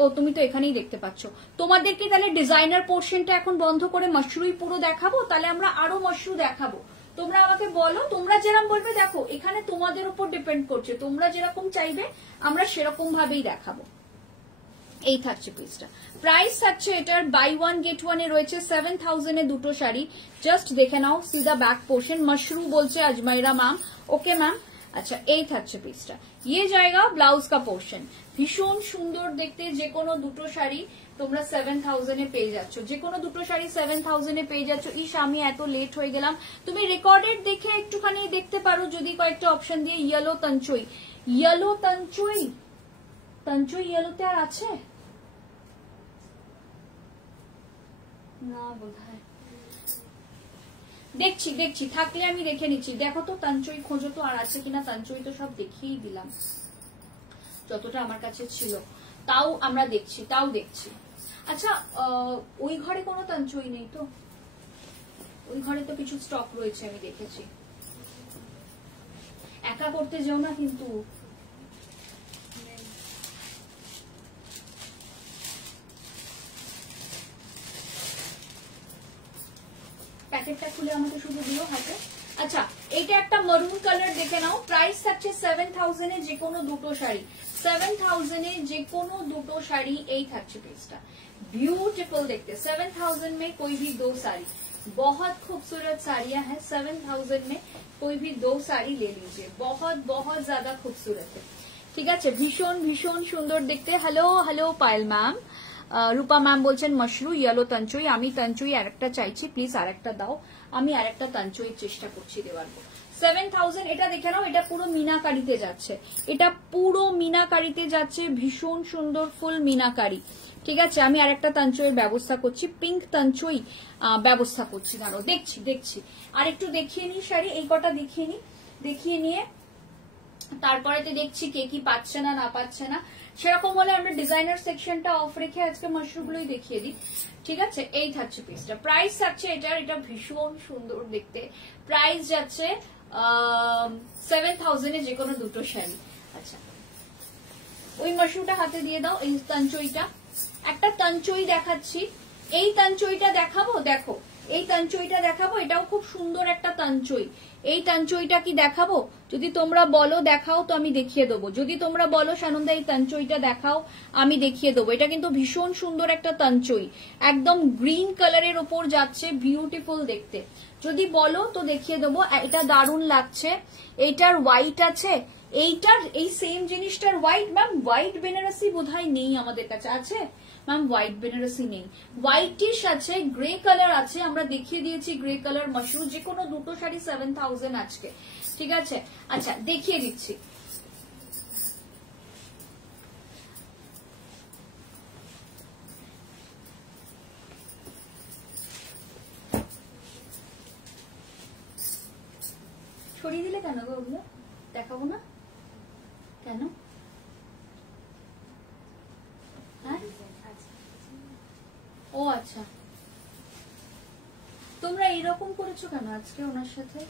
ও তুমি তো এখানেই দেখতে পাচ্ছ। তোমাদেরকে তাহলে ডিজাইনার পোর্শনটা এখন বন্ধ করে মাশরুই পুরো দেখাবো, তাহলে আমরা আরো মাশরু দেখাবো। তোমরা আমাকে বলো, তোমরা যেরকম বলবে, দেখো এখানে তোমাদের উপর ডিপেন্ড করছে, তোমরা যেরকম চাইবে আমরা সেরকম ভাবেই দেখাবো। এই থাকছে পিসটা, প্রাইস থাকছে এটার বাই ওয়ান গেট ওয়ান এ রয়েছে 7000 এ দুটো শাড়ি। জাস্ট দেখে নাও সিধা ব্যাক পোর্শন। মাশরু বলছে আজমাইরা ম্যাম, ওকে ম্যাম। আচ্ছা এই থাকছে পিসটা, ইয়ে জায়গা ব্লাউজ কা পোর্শন, ভীষণ সুন্দর দেখতে। যে কোনো দুটো শাড়ি তোমরা 7000 এ পেয়ে যাচ্ছ, যে কোনো দুটো শাড়ি 7000 এ পেয়ে যাচ্ছ। ইস আমি এত লেট হয়ে গেলাম। তুমি রেকর্ডেড দেখে একটুখানি দেখতে পারো যদি কয়েকটা অপশন দিয়ে। ইয়েলো তঞ্চই, ইয়েলো তঞ্চই, তঞ্চই ইয়েলোতে আর আছে না বোধহয়। দেখছি থাকলে আমি দেখে নিচ্ছি। দেখো তো তঞ্চই খোঁজো তো আর আছে কিনা। তঞ্চই তো সব দেখিয়েই দিলাম যতটা আমার কাছে ছিল, তাও আমরা দেখছি, তাও দেখছি। আচ্ছা ওই ঘরে কোনো তঞ্চই নেই তো? ওই ঘরে তো কিছু স্টক রয়েছে আমি দেখেছি। একা করতে যেও না কিন্তু। প্যাকেটটা খুলে আমাকে শুধু দিও হাতে। আচ্ছা এইটা একটা মারুন কালার, দেখে নাও। প্রাইস থাকছে 7000 এ যে কোনো দুটো শাড়ি, 7000 এ যে কোনো দুটো শাড়ি। এই থাকছে পিসটা, ब्यूटीफुल देखते। 7000 में कोई भी दो साड़ी, बहुत खूबसूरत साड़ियां हैं। 7000 में कोई भी दो साड़ी ले लीजिए, बहुत बहुत ज्यादा खूबसूरत है। ঠিক আছে, ভীষণ ভীষণ সুন্দর দেখতে। হ্যালো হ্যালো পায়েল ম্যাম, রূপা ম্যাম বলছেন মাশরু ইয়েলো তঞ্চই। আমি তঞ্চই আরেকটা চাইছি, প্লিজ আরেকটা দাও। আমি আরেকটা তঞ্চইয়ের চেষ্টা করছি দেওয়ার। 7000 এটা দেখে নাও, এটা পুরো মিনাকারিতে যাচ্ছে, এটা পুরো মিনাকারিতে যাচ্ছে, ভীষণ সুন্দর ফুল মিনাকারি। ঠিক আছে, আমি আরেকটা তঞ্চইয়ের ব্যবস্থা করছি, পিঙ্ক তঞ্চই ব্যবস্থা করছি। দাঁড়ো দেখছি আর একটু দেখিয়ে নি শাড়ি, এই কটা দেখিয়ে নি, দেখিয়ে নিয়ে তারপরে দেখছি কে কি পাচ্ছে না না পাচ্ছে না। সেরকম হলে আমরা ডিজাইনার সেকশনটা অফ রেখে আজকে মাশরুগুলোই দেখিয়ে দিই। ঠিক আছে, এই থাকছে পিসটা। প্রাইস থাকছে এটার, এটা ভীষণ সুন্দর দেখতে। প্রাইস যাচ্ছে 7000 এ যে কোনো দুটো শাড়ি। আচ্ছা ওই মাশরুটা হাতে দিয়ে দাও, এই তঞ্চইটা একটা তাঞ্চই দেখাচ্ছি, এই তাঞ্চইটা দেখাবো, দেখো এই তাঞ্চইটা দেখাবো, এটাও খুব সুন্দর একটা তাঞ্চই। এই তাঞ্চইটা কি দেখাবো? যদি তোমরা বলো দেখাও তো আমি দেখিয়ে দেবো। যদি তোমরা বলো সানন্দা এই তাঞ্চইটা দেখাও, আমি দেখিয়ে দেবো। এটা কিন্তু ভীষণ সুন্দর একটা তাঞ্চই, একদম গ্রিন কালারের ওপর যাচ্ছে, বিউটিফুল দেখতে। যদি বলো তো দেখিয়ে দেবো। এটা দারুণ লাগছে। এইটার হোয়াইট আছে, এইটার এই সেম জিনিসটার হোয়াইট। ম্যাম হোয়াইট বেনারসি বোধহয় নেই আমাদের কাছে, আছে ম্যাম? হোয়াইট বেনারসি নেই, হোয়াইটিশ আছে, গ্রে কালার আছে, আমরা দেখিয়ে দিয়েছি গ্রে কালার মাশরুম। যে কোনো দুটো শাড়ি 7000 আজকে, ঠিক আছে? আচ্ছা দেখিয়ে দিচ্ছি। ছড়িয়ে দিলে কেন গো ওগুলো? দেখাবো না কেন? হ্যাঁ ও আচ্ছা, তোমরা এইরকম করেছো কেন আজকে ওনার সাথে?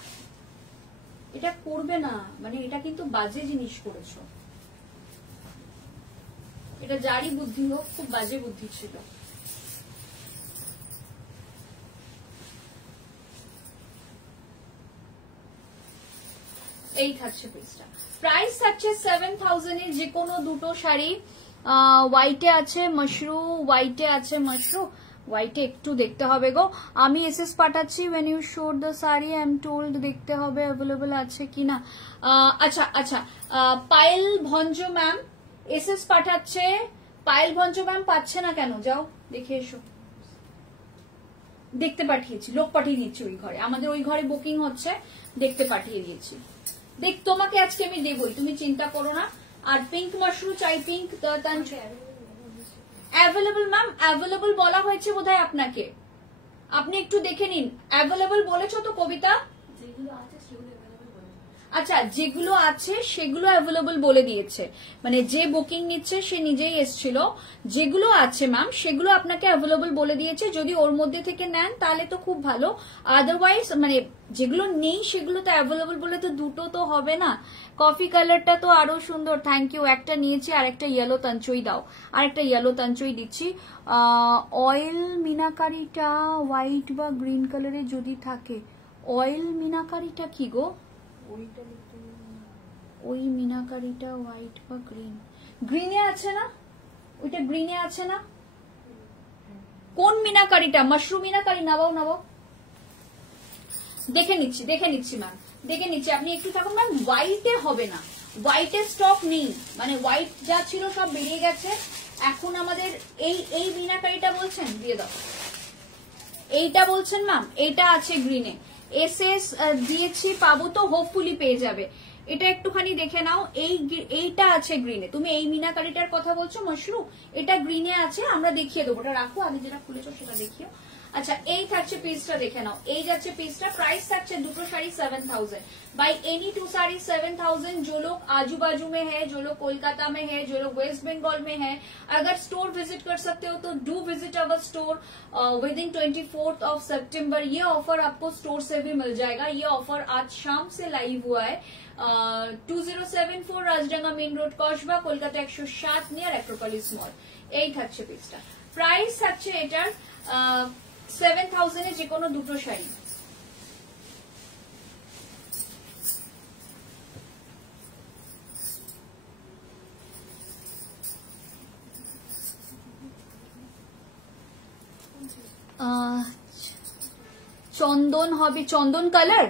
এটা করবে না, মানে এটা কিন্তু বাজে জিনিস করেছো। এটা যারই বুদ্ধি হোক, খুব বাজে বুদ্ধি ছিল। এই থাকছে পিসটা, প্রাইস থাকছে 7000 এর যে কোনো দুটো শাড়ি। হোয়াইটে আছে মাশরু, হোয়াইটে আছে মাশরু, হোয়াইটে একটু দেখতে হবে গো। আমি এসএস পাঠাচ্ছি, when you showed the saree I am told দেখতে হবে অ্যাভেলেবল আছে কিনা। আচ্ছা আচ্ছা, পায়েল ভঞ্জ ম্যাম এসএস পাঠাচ্ছে। পায়েল ভঞ্জ ম্যাম পাচ্ছে না কেন? যাও দেখে এসো। দেখতে পাঠিয়েছি, লোক পাঠিয়ে দিচ্ছি ওই ঘরে, আমাদের ওই ঘরে বুকিং হচ্ছে, দেখতে পাঠিয়ে দিয়েছি। দেখ তোমাকে আজকে আমি দেবই, তুমি চিন্তা করো না। আর পিঙ্ক মাশরু চাই, পিঙ্ক অ্যাভেলেবল ম্যাম, অ্যাভেলেবল বলা হয়েছে বোধহয় আপনাকে, আপনি একটু দেখে নিন। অ্যাভেলেবল বলেছো তো কবিতা? আচ্ছা যেগুলো আছে সেগুলো অ্যাভেলেবল বলে দিয়েছে, মানে যে বুকিং নিচ্ছে সে নিজেই এসেছিল। যেগুলো আছে ম্যাম সেগুলো আপনাকে অ্যাভেলেবল বলে দিয়েছে, যদি ওর মধ্যে থেকে নেন তাহলে তো খুব ভালো, আদারওয়াইজ মানে যেগুলো নেই সেগুলো তো অ্যাভেলেবল বলে তো দুটো তো হবে না। কফি কালারটা তো আরো সুন্দর, থ্যাংক ইউ। একটা নিয়েছি, আর একটা ইয়েলো তাঞ্চই দাও, আর একটা ইয়েলো তাঞ্চই দিচ্ছি। অয়েল মিনাকারিটা হোয়াইট বা গ্রিন কালারে যদি থাকে। অয়েল মিনাকারিটা কি গো? ওই মিনাকারিটা হোয়াইট বা গ্রিন, গ্রিনে আছে না? ওইটা গ্রিনে আছে না? কোন মিনাকারিটা? মাশরুম মিনাকারি? নাবাও নাবাও, দেখে নিচ্ছি, দেখে নিচ্ছি ম্যাম, দেখে নিচ্ছি। আপনি একটু থাকুন ম্যাম। হোয়াইটে হবে না, হোয়াইটে স্টক নেই, মানে হোয়াইট যা ছিল সব বেরিয়ে গেছে। এখন আমাদের এই মিনাকারিটা বলছেন, দিয়ে দাও। এইটা বলছেন ম্যাম, এইটা আছে গ্রিনে। এসএস দিয়েছি, পাবো তো, হোপফুলি পেয়ে যাবে। এটা একটুখানি দেখে নাও, এইটা আছে গ্রিনে। তুমি এই মিনাকারিটার কথা বলছো মাশরু, এটা গ্রিনে আছে, আমরা দেখিয়ে দেবো। ওটা রাখো, আগে যেটা খুলেছো সেটা দেখিও। अच्छा এই থাকছে পিসটা দেখে নাও, এই যাচ্ছে পিসটা, প্রাইস থাকছে দুটো sari 7000 buy any to sari 7000। जो लोग आजू बाजू में है, जो लोग कोलकाता में है, जो लोग वेस्ट बंगाल में है, अगर स्टोर विजिट कर सकते हो तो do visit our store within 24 of September. ये ऑफर आपको स्टोर से भी मिल जाएगा। ये ऑफर आज शाम से लाइव हुआ है 2074 राजडांगा मेन रोड कस्बा कोलकाता 107 नियर एक्रोपोलिस मॉल। এই থাকছে পিসটা, প্রাইস থাকছে এটার 7000 এ যে কোনো দুটো শাড়ি। চন্দন হবে, চন্দন কালার,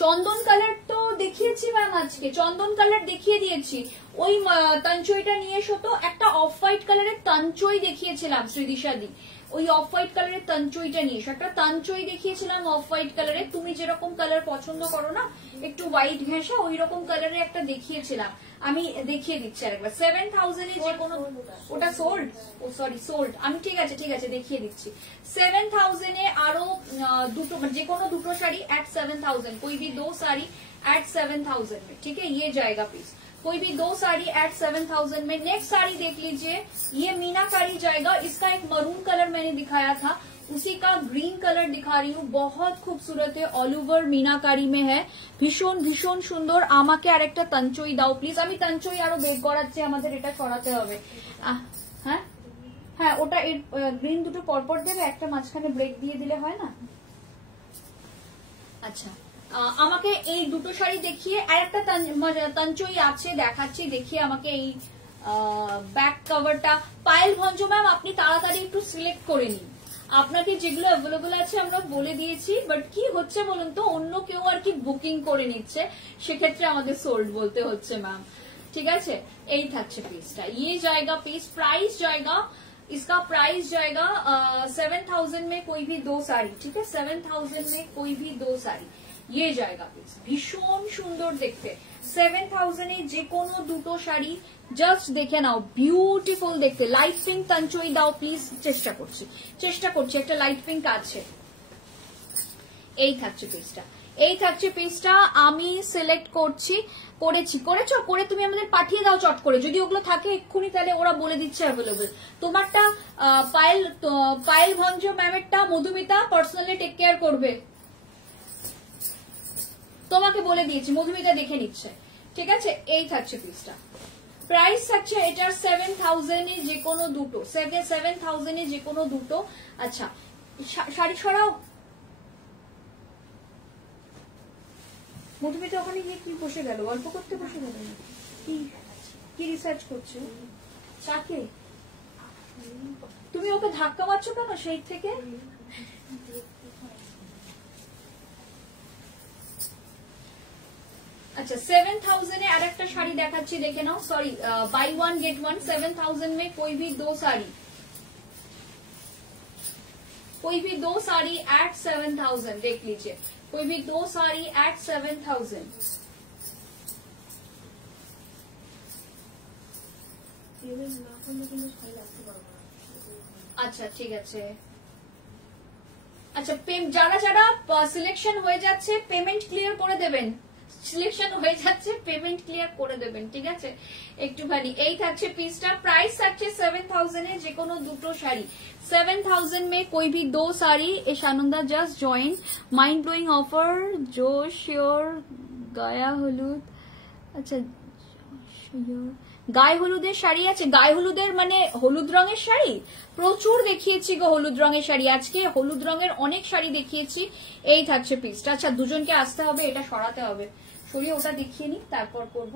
চন্দন কালার তো দেখিয়েছি ম্যাম আজকে, চন্দন কালার দেখিয়ে দিয়েছি। ওই তাঞ্চইটা নিয়ে এসো তো, একটা অফ হোয়াইট কালারের তাঞ্চই দেখিয়েছিলাম শ্রীদিশাদি, ওই অফ হোয়াইট কালারের তাঞ্চইটা নিয়ে এসো। একটা তাঞ্চই দেখিয়েছিলাম অফ হোয়াইট কালারের, তুমি যেরকম কালার পছন্দ করো না একটু হোয়াইট ঘেঁষা, ওই রকম কালারের একটা দেখিয়েছিলাম, আমি দেখিয়ে দিচ্ছি আরেকবার। 7000 এ যে কোনো, ওটা সোল্ড, ও সরি সোল্ড, আমি ঠিক আছে ঠিক আছে দেখিয়ে দিচ্ছি। 7000 এ আরো দুটো, যে কোনো দুটো শাড়ি एट 7000, कोई भी दो साड़ी एट 7000 में, ठीक है ये जाएगा पीस। कोई भी दो साड़ी एट 7000 में। नेक्स्ट साड़ी देख लीजिए, ये मीनाकारी जाएगा। इसका एक मरून कलर मैंने दिखाया था, उसी का ग्रीन कलर दिखा रही हूँ, बहुत खूबसूरत है, ऑल ओवर मीनाकारी में है, भीषण भीषण सुंदर। আমাকে আরেকটা তাঞ্চই দাও প্লিজ, আমি তাঞ্চই আরো বের করাচ্ছি, আমাদের এটা সরাতে হবে। হ্যাঁ হ্যাঁ ওটা গ্রিন দুটো পরপর দেবে, একটা মাঝখানে ব্রেক দিয়ে দিলে হয় না। আচ্ছা আমাকে এই দুটো শাড়ি দেখিয়ে, আর একটা তাঞ্চই আছে দেখাচ্ছি, দেখিয়ে আমাকে এই ব্যাক কভারটা। পায়েল ভঞ্জ ম্যাম আপনি তাড়াতাড়ি একটু সিলেক্ট করে নিন, আপনাকে যেগুলো অ্যাভেলেবল আছে আমরা বলে দিয়েছি, বাট কি হচ্ছে বলুন তো, অন্য কেউ আর কি বুকিং করে নিচ্ছে, সেক্ষেত্রে আমাদের সোল্ড বলতে হচ্ছে ম্যাম। ঠিক আছে, এই থাকছে পিসটা, ये जाएगा पीस। प्राइस जाएगा इसका, प्राइस जाएगा 7000 में कोई भी दो साड़ी, ठीक है, 7000 में कोई भी दो साड़ी ये जाएगा পিস। ভীষণ সুন্দর দেখতে, 7000 এ যে কোনো দুটো শাড়ি জাস্ট দেখে নাও, বিউটিফুল দেখতে। লাইট পিঙ্ক তাঞ্চই দাও প্লিজ, চেষ্টা করছি একটা লাইট পিঙ্ক আছে। এই থাকছে পিসটা, এই থাকছে পিসটা। আমি সিলেক্ট করেছো করে তুমি আমাদের পাঠিয়ে দাও চট করে, যদি ওগুলো থাকে এক্ষুনি, তাহলে ওরা বলে দিচ্ছে অ্যাভেলেবল। তোমারটা পায়েল ভঞ্জ ম্যামেরটা মধুমিতা পার্সোনালি টেক কেয়ার করবে, তোমাকে বলে দিয়েছি, মধুমিতা দেখে নিচ্ছে। ঠিক আছে, এই থাকছে পিসটা। প্রাইস থাকছে এটার 7000 এ যে কোনো দুটো, 7000 এ যে কোনো দুটো। আচ্ছা শাড়ি সরাও, মধুমিতা ওখানে গিয়ে কি বসে গেল, গল্প করতে বসে গেল, কি রিসার্চ করছে? কাকে তুমি ওকে ধাক্কা মারছো কেন সেই থেকে? अच्छा 7000 में আরেকটা শাড়ি দেখাচ্ছি, দেখে নাও। Sorry, buy one get one. 7000 में कोई भी दो साड़ी एट 7000 देख लीजिए, कोई भी दो साड़ी एट 7000। আচ্ছা ঠিক আছে। আচ্ছা যারা যারা সিলেকশন হয়ে যাচ্ছে পেমেন্ট ক্লিয়ার করে দেবেন, সিলেকশন হয়ে যাচ্ছে পেমেন্ট ক্লিয়ার করে দেবেন, ঠিক আছে একটুখানি। এই থাকছে পিসটা, প্রাইস থাকছে 7000 এ যে কোনো দুটো শাড়ি। 7000 में कोई भी दो साड़ी। ए सानंदा just join, mind blowing offer, जो श्योर गाया हलुद। আচ্ছা গায়ে হলুদের শাড়ি আছে, গায়ে হলুদের মানে হলুদ রঙের শাড়ি প্রচুর দেখিয়েছি গো, হলুদ রঙের শাড়ি আজকে হলুদ রঙের অনেক শাড়ি দেখিয়েছি। এই থাকছে পিসটা। আচ্ছা দুজনকে আসতে হবে, এটা সরাতে হবে, সরিয়ে ওটা দেখিয়ে নি তারপর করব।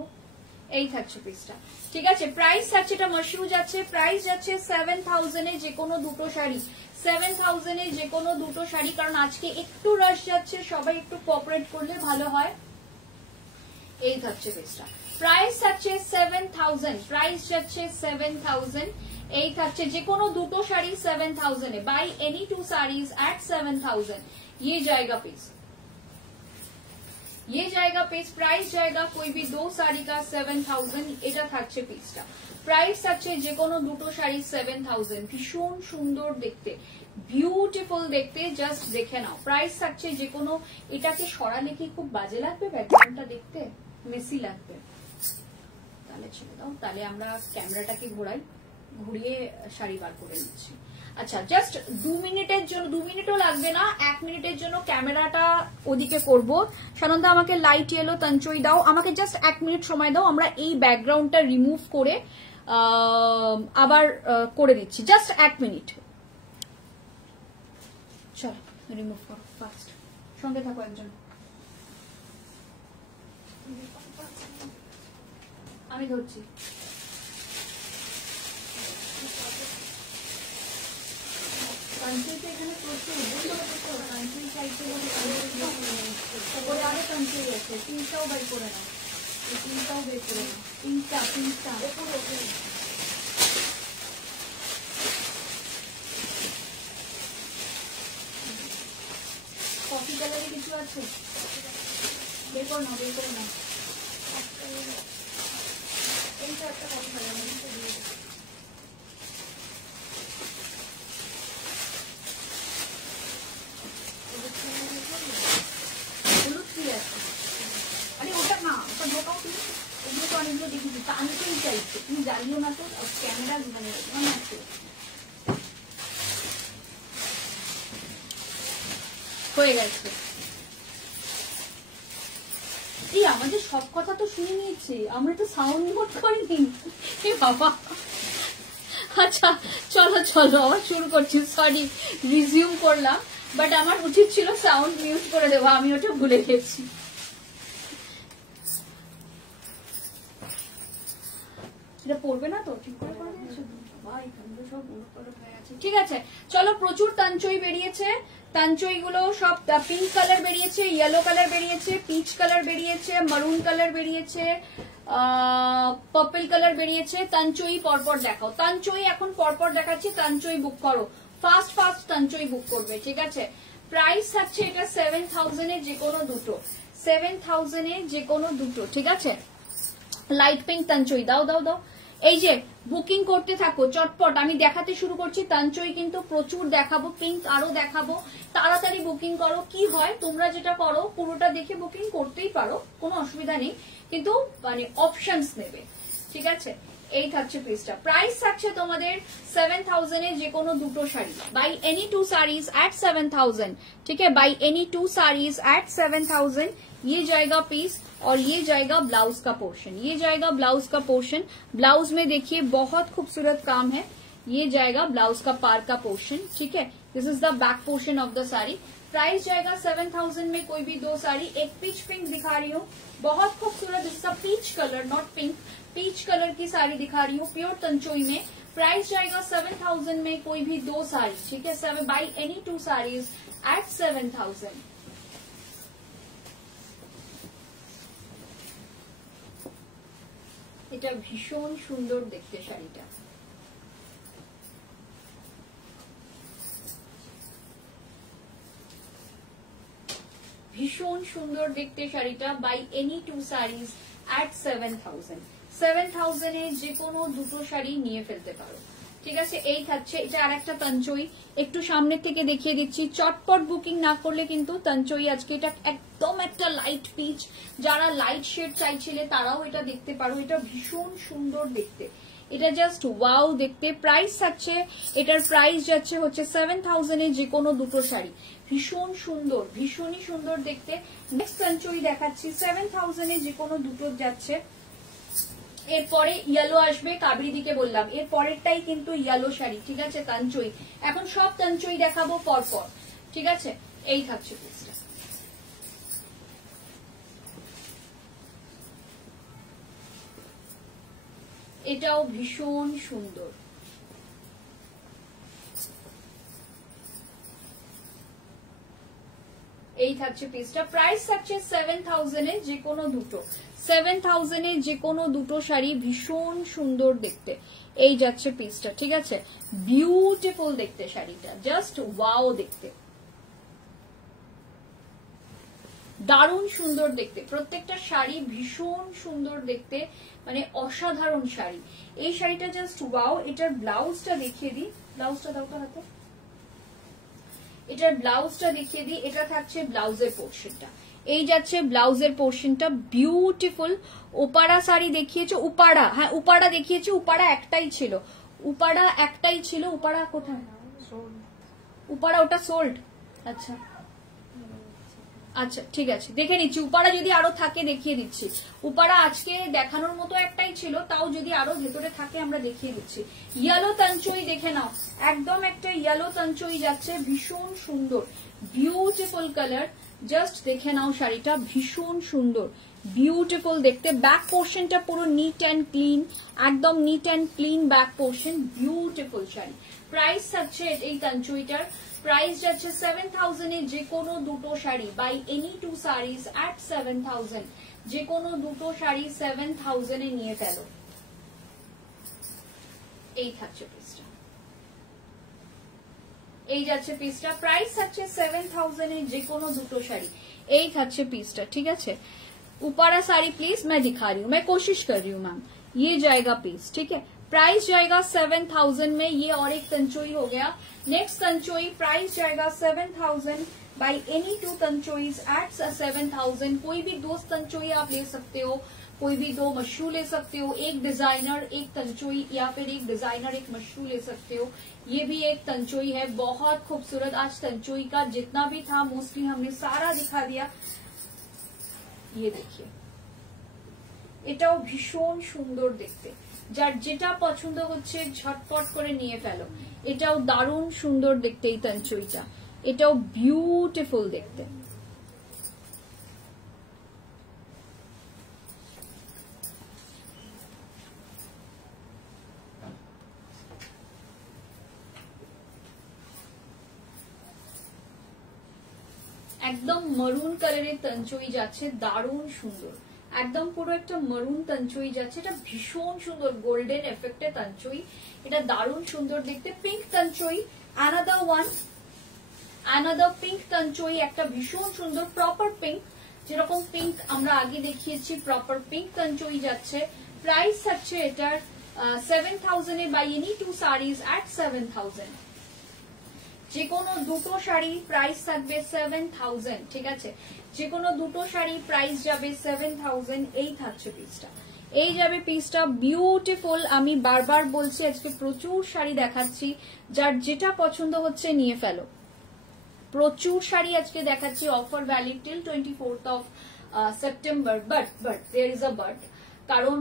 এই থাকছে পিসটা, ঠিক আছে। প্রাইস থাকছে, এটা মাশরু যাচ্ছে, প্রাইস যাচ্ছে 7000 এ যে কোনো দুটো শাড়ি। 7000 এ যে কোনো দুটো শাড়ি, কারণ আজকে একটু রাশ যাচ্ছে, সবাই একটু কোঅপারেট করলে ভালো হয়। এই থাকছে পিসটা, প্রাইস থাকছে 7000, প্রাইস যাচ্ছে 7000। এই থাকছে যে কোনো দুটো শাড়ি 7000 এ, buy any two saris at 7000। ये जाएगा पीस, ये जाएगा पीस। प्राइस जाएगा कोई भी दो साड़ी का 7000। এটা থাকছে পিসটা, প্রাইস থাকছে যে কোনো দুটো শাড়ি 7000। ভীষণ সুন্দর দেখতে, বিউটিফুল দেখতে, জাস্ট দেখে নাও। প্রাইস থাকছে যে কোনো, এটাকে সরালে কি খুব বাজে লাগবে, ব্যাকগ্রাউন্ডটা দেখতে মেসি লাগবে, তাহলে ছেড়ে দাও। তাহলে আমরা ক্যামেরাটাকে ঘুরিয়ে শাড়ি বার করে নিচ্ছি। আচ্ছা জাস্ট 2 মিনিটের জন্য, 2 মিনিটও লাগবে না, 1 মিনিটের জন্য ক্যামেরাটা ওদিকে করব। সানন্দা আমাকে লাইট ইয়েলো তাঞ্চই দাও, আমাকে জাস্ট 1 মিনিট সময় দাও, আমরা এই ব্যাকগ্রাউন্ডটা রিমুভ করে আবার করে দিচ্ছি, জাস্ট 1 মিনিট। চলো রিমুভ করো ফাস্ট, সঙ্গে থাকো একজন, আমি ধরছি। কাঞ্চুইটা এখানে প্রচুর, কাঞ্চুই চাইতে তারপরে আরো কাঞ্চুই আছে, তিনটাও বাই করে নাও, তিনটাও বের করে নাও, তিনটা কফি কালারে কিছু আছে, বের করে নাও, বের করে নাও। এইটা একটা কফি কালার, হলুদ কি আছে? আরে ওটা না, ওটা ঢোকাও তুমি, ওগুলো তো অনেকগুলো দেখেছি, টানতেই চাইছে, তুমি জ্বালিও না তো, ক্যামেরা মানে আছে। হয়ে গেছে। এই আমাদের সব কথা তো শুনে নিয়েছে, আমরা তো সাউন্ড মোড করিনি। বাবা আচ্ছা চলো চলো আবার শুরু করছি, সরি রিজিউম করলাম, বাট আমার উচিত ছিল সাউন্ড মিউট করে দেওয়া, আমি ওটা ভুলে গেছি। এটা পড়বে না তো, ঠিক করে করে দিয়েছো? ঠিক আছে চলো, প্রচুর তাঞ্চই বেরিয়েছে, তাঞ্চই গুলো সব পিঙ্ক কালার বেরিয়েছে, ইয়েলো কালার বেরিয়েছে, পিচ কালার বেরিয়েছে, মারুন কালার বেরিয়েছে, পার্পল কালার বেরিয়েছে। তাঞ্চই পরপর দেখাও, তাঞ্চই এখন পরপর দেখাচ্ছি, তাঞ্চই বুক করো, ফাস্ট ফাস্ট তাঞ্চই বুক করবে, ঠিক আছে। প্রাইস থাকছে এটা 7000 এর যে কোনো দুটো, 7000 এর যে কোনো দুটো, ঠিক আছে। লাইট পিঙ্ক তাঞ্চই দাও দাও দাও, এই যে বুকিং করতে থাকো চটপট, আমি দেখাতে শুরু করছি। তাঞ্চই কিন্তু প্রচুর দেখাবো, পিঙ্ক আরো দেখাবো, তাড়াতাড়ি বুকিং করো। কি হয় তোমরা যেটা করো, পুরোটা দেখে বুকিং করতেই পারো, কোনো অসুবিধা নেই, কিন্তু মানে অপশনস নেবে, ঠিক আছে। এই থাকছে পিসটা, প্রাইস থাকছে তোমাদের 7000 এর যে কোনো দুটো sari, buy any two saris at 7000, ठीक है, बाई एनी 2 साड़ीज एट 7000। ये जाएगा पीस और ये जाएगा ब्लाउज का पोर्शन, ये जाएगा ब्लाउज का पोर्शन। ब्लाउज में देखिए बहुत खूबसूरत काम है, ये जाएगा ब्लाउज का पार का पोर्शन, ठीक है। This is the back portion of the sari. Price जाएगा 7000 में कोई भी दो साड़ी। एक पीच पिंक दिखा रही हूँ, बहुत खूबसूरत, इसका peach colour not pink, peach colour की साड़ी दिखा रही हूँ प्योर तंचोई में। प्राइस जाएगा 7000 में कोई भी दो साड़ी, ठीक है, बाई एनी 2 साड़ीज एट 7000। এটা ভীষণ সুন্দর দেখতে শাড়িটা, ভীষণ সুন্দর দেখতে শাড়িটা, বাই এনি 2 সাড়িজ এট 7000। 7000 এ যে কোনো দুটো শাড়ি নিয়ে ফেলতে পারো, ঠিক আছে। এই থাকছে, এটা আর একটা তাঞ্চই, একটু সামনে থেকে দেখিয়ে দিচ্ছি, চটপট বুকিং না করলে কিন্তু তাঞ্চই আজকে এটা একদম একটা লাইট পিচ, যারা লাইট শেড চাইছিলে তারাও এটা দেখতে পারো, এটা ভীষণ সুন্দর দেখতে, এটা জাস্ট ওয়াও দেখতে। প্রাইস থাকছে, এটার প্রাইস যাচ্ছে হচ্ছে 7000 এ যে কোনো দুটো শাড়ি, ভীষণ সুন্দর, ভীষণই সুন্দর দেখতে। নেক্সট তাঞ্চই দেখাচ্ছি, 7000 এ যে কোনো দুটো যাচ্ছে। এরপরে ইয়েলো আসবে, কাবরি দিকে বললাম, এর পরেরটাই কিন্তু ইয়েলো শাড়ি, ঠিক আছে, তাঞ্চই। এখন সব তাঞ্চই দেখাবো পরপর, ঠিক আছে। এই থাকছে পিসটা, এটাও ভীষণ সুন্দর, এই থাকছে পিসটা। প্রাইস থাকছে 7000 এ যে কোনো দুটো, 7000 এ যে কোনো দুটো শাড়ি, ভীষণ সুন্দর দেখতে। এই যাচ্ছে পিসটা, ঠিক আছে, বিউটিফুল দেখতে শাড়িটা, জাস্ট ওয়াও দেখতে, দারুণ সুন্দর দেখতে, প্রত্যেকটা শাড়ি ভীষণ সুন্দর দেখতে, মানে অসাধারণ শাড়ি। এই শাড়িটা জাস্ট ওয়াও। এটার ব্লাউজটা দেখিয়ে দিই, ব্লাউজটা দাও তো হাতে, এটার ব্লাউজটা দেখিয়ে দিই। এটা থাকছে ব্লাউজের পোর্শনটা, এই যাচ্ছে ব্লাউজের পোর্শনটা, বিউটিফুল। উপাড়া শাড়ি দেখিয়েছে, উপাড়া, হ্যাঁ উপাড়া দেখিয়েছে, উপাড়া একটাই ছিল, উপাড়া একটাই ছিল, উপাড়া কোথায়, উপাড়া ওটা সোল্ড, আচ্ছা আচ্ছা ঠিক আছে, দেখে নিচ্ছি, উপাড়া যদি আরো থাকে দেখিয়ে দিচ্ছি। উপাড়া আজকে দেখানোর মতো একটাই ছিল, তাও যদি আরো ভেতরে থাকে আমরা দেখিয়ে দিচ্ছি। ইয়েলো তাঞ্চই দেখে নাও, একদম একটা ইয়েলো তাঞ্চই যাচ্ছে, ভীষণ সুন্দর, বিউটিফুল কালার, জাস্ট দেখে নাও শাড়িটা, ভীষণ সুন্দর, বিউটিফুল দেখতে। ব্যাক পোর্শনটা পুরো নিট অ্যান্ড ক্লিন, একদম neat and clean back portion, beautiful sari. Price থাকছে এই তাঞ্চইটার, প্রাইস যাচ্ছে 7000 এ যে কোনো দুটো sari, buy any 2 saris at 7000, যে কোনো দুটো শাড়ি 7000 এ নিয়ে ফেলো। এই থাকছে পিসটা, এই যাচ্ছে পিসটা, প্রাইস থাকছে 7000 এ যে কোনো দুটো শাড়ি। এই থাকছে পিসটা, ঠিক আছে। उपाड़ा साड़ी प्लीज मैं दिखा रही हूँ, मैं कोशिश कर रही हूँ मैम। ये जाएगा पीस, ठीक है, प्राइस जाएगा 7000 में, ये और एक तंचोई हो गया। नेक्स्ट तंचोई प्राइस जाएगा 7000 बाई एनी 2 तंचोईज एट 7000। कोई भी दो तंचोई आप ले सकते हो, कोई भी दो मशरू ले सकते हो, एक डिजाइनर एक तंचोई, या फिर एक डिजाइनर एक मशरू ले सकते हो। ये भी एक तंचोई है, बहुत खूबसूरत। आज तंचोई का जितना भी था मोस्टली हमने सारा दिखा दिया। ये देखिए, এটাও ভীষণ সুন্দর দেখতে, যার যেটা পছন্দ হচ্ছে ঝটপট করে নিয়ে ফেলো। এটাও দারুণ সুন্দর দেখতে এই তঞ্চুইটা, এটাও বিউটিফুল দেখতে। একদম মরুন কালারের তঞ্চুই যাচ্ছে, দারুণ সুন্দর, একদম পুরো একটা মরুন তঞ্চুই যাচ্ছে। এটা ভীষণ সুন্দর গোল্ডেন এফেক্টে তঞ্চুই, এটা দারুণ সুন্দর দেখতে। Pink tanchoi, another one, another pink tanchoi, একটা ভীষণ সুন্দর প্রপার পিঙ্ক, যেরকম পিঙ্ক আমরা আগে দেখিয়েছি প্রপার পিঙ্ক তঞ্চুই যাচ্ছে। প্রাইস থাকছে এটার 7,000 এ বাই এনি টু সারিজ এট 7,000। যে কোনো দুটো শাড়ি প্রাইস থাকবে 7,000, ঠিক আছে? যে কোনো দুটো শাড়ি প্রাইস যাবে 7,000। এই থাকছে পিসটা, এই যাবে পিসটা, বিউটিফুল। আমি বারবার বলছি আজকে প্রচুর শাড়ি দেখাচ্ছি, যার যেটা পছন্দ হচ্ছে নিয়ে ফেলো। প্রচুর শাড়ি আজকে দেখাচ্ছি, offer valid till 24th of September. But there is a but, কারণ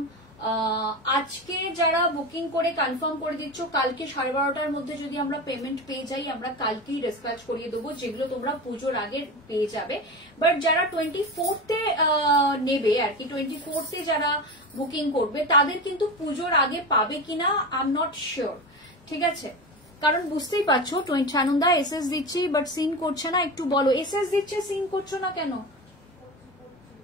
আজকে যারা বুকিং করে কনফার্ম করে দিচ্ছ, কালকে 12:30টার মধ্যে যদি আমরা পেমেন্ট পেয়ে যাই, আমরা কালকেই ডিসপ্যাচ করিয়ে দেবো, যেগুলো তোমরা পুজোর আগে পেয়ে যাবে। বাট যারা 24th-এ নেবে আর কি, 24th-এ যারা বুকিং করবে তাদের কিন্তু পুজোর আগে পাবে কিনা আই এম নট শিওর, ঠিক আছে? কারণ বুঝতেই পারছো সানন্দা এসএস দিচ্ছি বাট সিন করছে না, একটু বলো এসএস দিচ্ছে সিন করছো না কেন?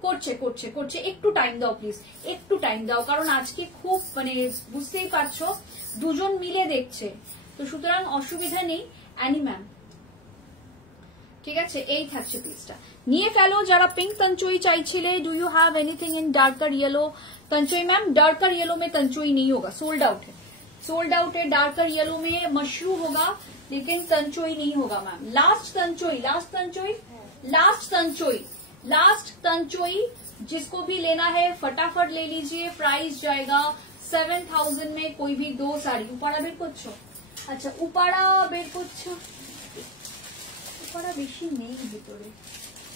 করছে করছে করছে, একটু টাইম দাও প্লিজ, একটু টাইম দাও, কারণ আজকে খুব মানে বুঝতেই পারছো দুজন মিলে দেখছে, তো সুতরাং অসুবিধা নেই। অ্যানি ম্যাম, ঠিক আছে? এই থাকছে পিসটা, নিয়ে ফেলো যারা पिंक तंचुई चाहिए। Do you have anything in darker yellow tanchoi? Ma'am darker yellow में तंचुई नहीं होगा, सोल्ड आउट है, सोल्ड आउट है। डार्कर येलो में मशरू होगा लेकिन तंचुई नहीं होगा ma'am. Last tanchoi, last tanchoi, last tanchoi, last tanchoi, जिसको भी लेना है फटाफट ले लीजिए। प्राइस जाएगा 7,000 में कोई भी दो साड़ी। उपाड़ा बेर করছো? আচ্ছা উপাড়া বের করছো, উপাড়া বেশি নেই ভিতরে,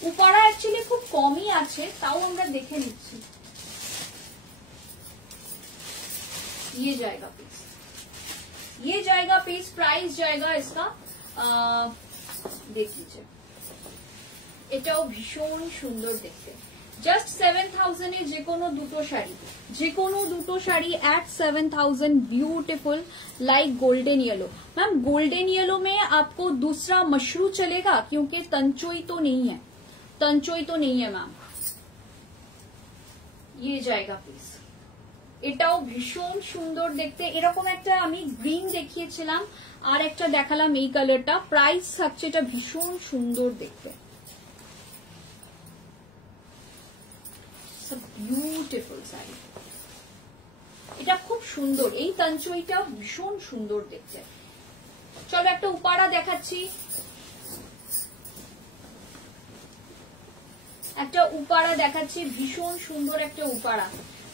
উপাড়া অ্যাকচুয়ালি খুব কমই আছে, তাও আমরা দেখে নিচ্ছি। ये जाएगा पीस, ये जाएगा पीस, प्राइस जाएगा इसका देख लीजिए, এটাও ভীষণ সুন্দর দেখতে। জাস্ট 7,000 এ যে কোনো দুটো শাড়ি, যে কোনো দুটো sari at 7,000। Beautiful like golden yellow. Ma'am golden yellow में आपको दूसरा मशरू चलेगा क्योंकि तंचोई तो नहीं है, तंचोई तो नहीं है मैम। ये जाएगा प्लीज, এটাও ভীষণ সুন্দর দেখতে। এরকম একটা আমি গ্রিন দেখিয়েছিলাম, আর একটা দেখালাম এই কালারটা। প্রাইস থাকছে এটা ভীষণ সুন্দর দেখতে, বিউটিফুল শাড়ি, এটা খুব সুন্দর। এই তঞ্চুইটা ভীষণ সুন্দর দেখতে। চলো একটা উপাড়া দেখাচ্ছি, একটা উপাড়া দেখাচ্ছি, ভীষণ সুন্দর একটা উপাড়া।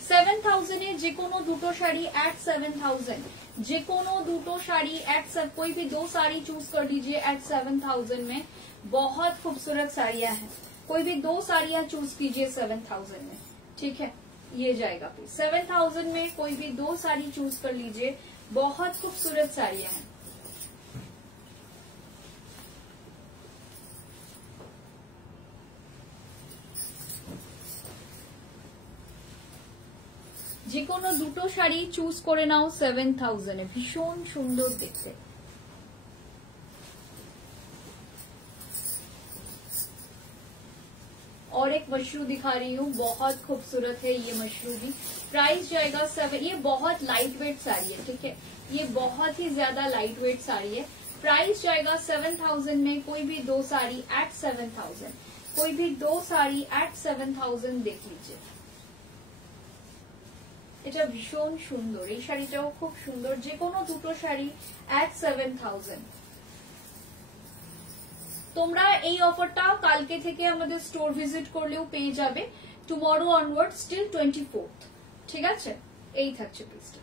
7,000 এ যে কোনো দুটো শাড়ি एट 7,000, जे कोनो दूटो साड़ी एट कोई भी दो साड़ी चूज कर लीजिए एट 7,000 में। बहुत खूबसूरत साड़ियां हैं, कोई भी दो साड़ियां चूज कीजिए 7,000 में, ठीक है? ये जाएगा प्लीज 7,000 में, कोई भी दो साड़ी चूज कर लीजिए, बहुत खूबसूरत साड़ियां हैं। যে কোনো দুটো শাড়ি চুজ করে নাও 7,000 এ, ভীষণ সুন্দর দেখতে। और एक मशरू दिखा रही हूँ, बहुत खूबसूरत है ये मशरू भी। प्राइस जाएगा 7। ये बहुत लाइट वेट साड़ी है, ठीक है? ये बहुत ही ज्यादा लाइट वेट साड़ी है। प्राइस जाएगा 7,000 में, कोई भी दो साड़ी एट 7,000, कोई भी दो साड़ी एट 7,000 देख लीजिए। এটা ভীষণ সুন্দর, এই শাড়িটাও খুব সুন্দর। যে কোনো দুটো শাড়ি एट 7,000। তোমরা এই অফারটা কালকে থেকে আমাদের স্টোর ভিজিট করলেও পেয়ে যাবে, টুমরো অনওয়ার্ড স্টিল 24th, ঠিক আছে? এই থাকছে পিসটা।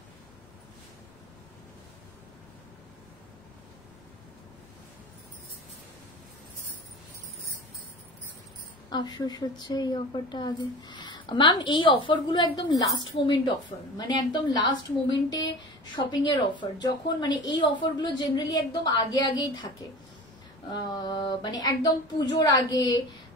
আফসোস হচ্ছে এই অফারটা আগে ম্যাম এই অফারগুলো একদম লাস্ট মোমেন্ট অফার, মানে একদম লাস্ট মোমেন্টে শপিং এর অফার, যখন মানে এই অফারগুলো জেনারেলি একদম আগে আগেই থাকে, মানে একদম পুজোর আগে,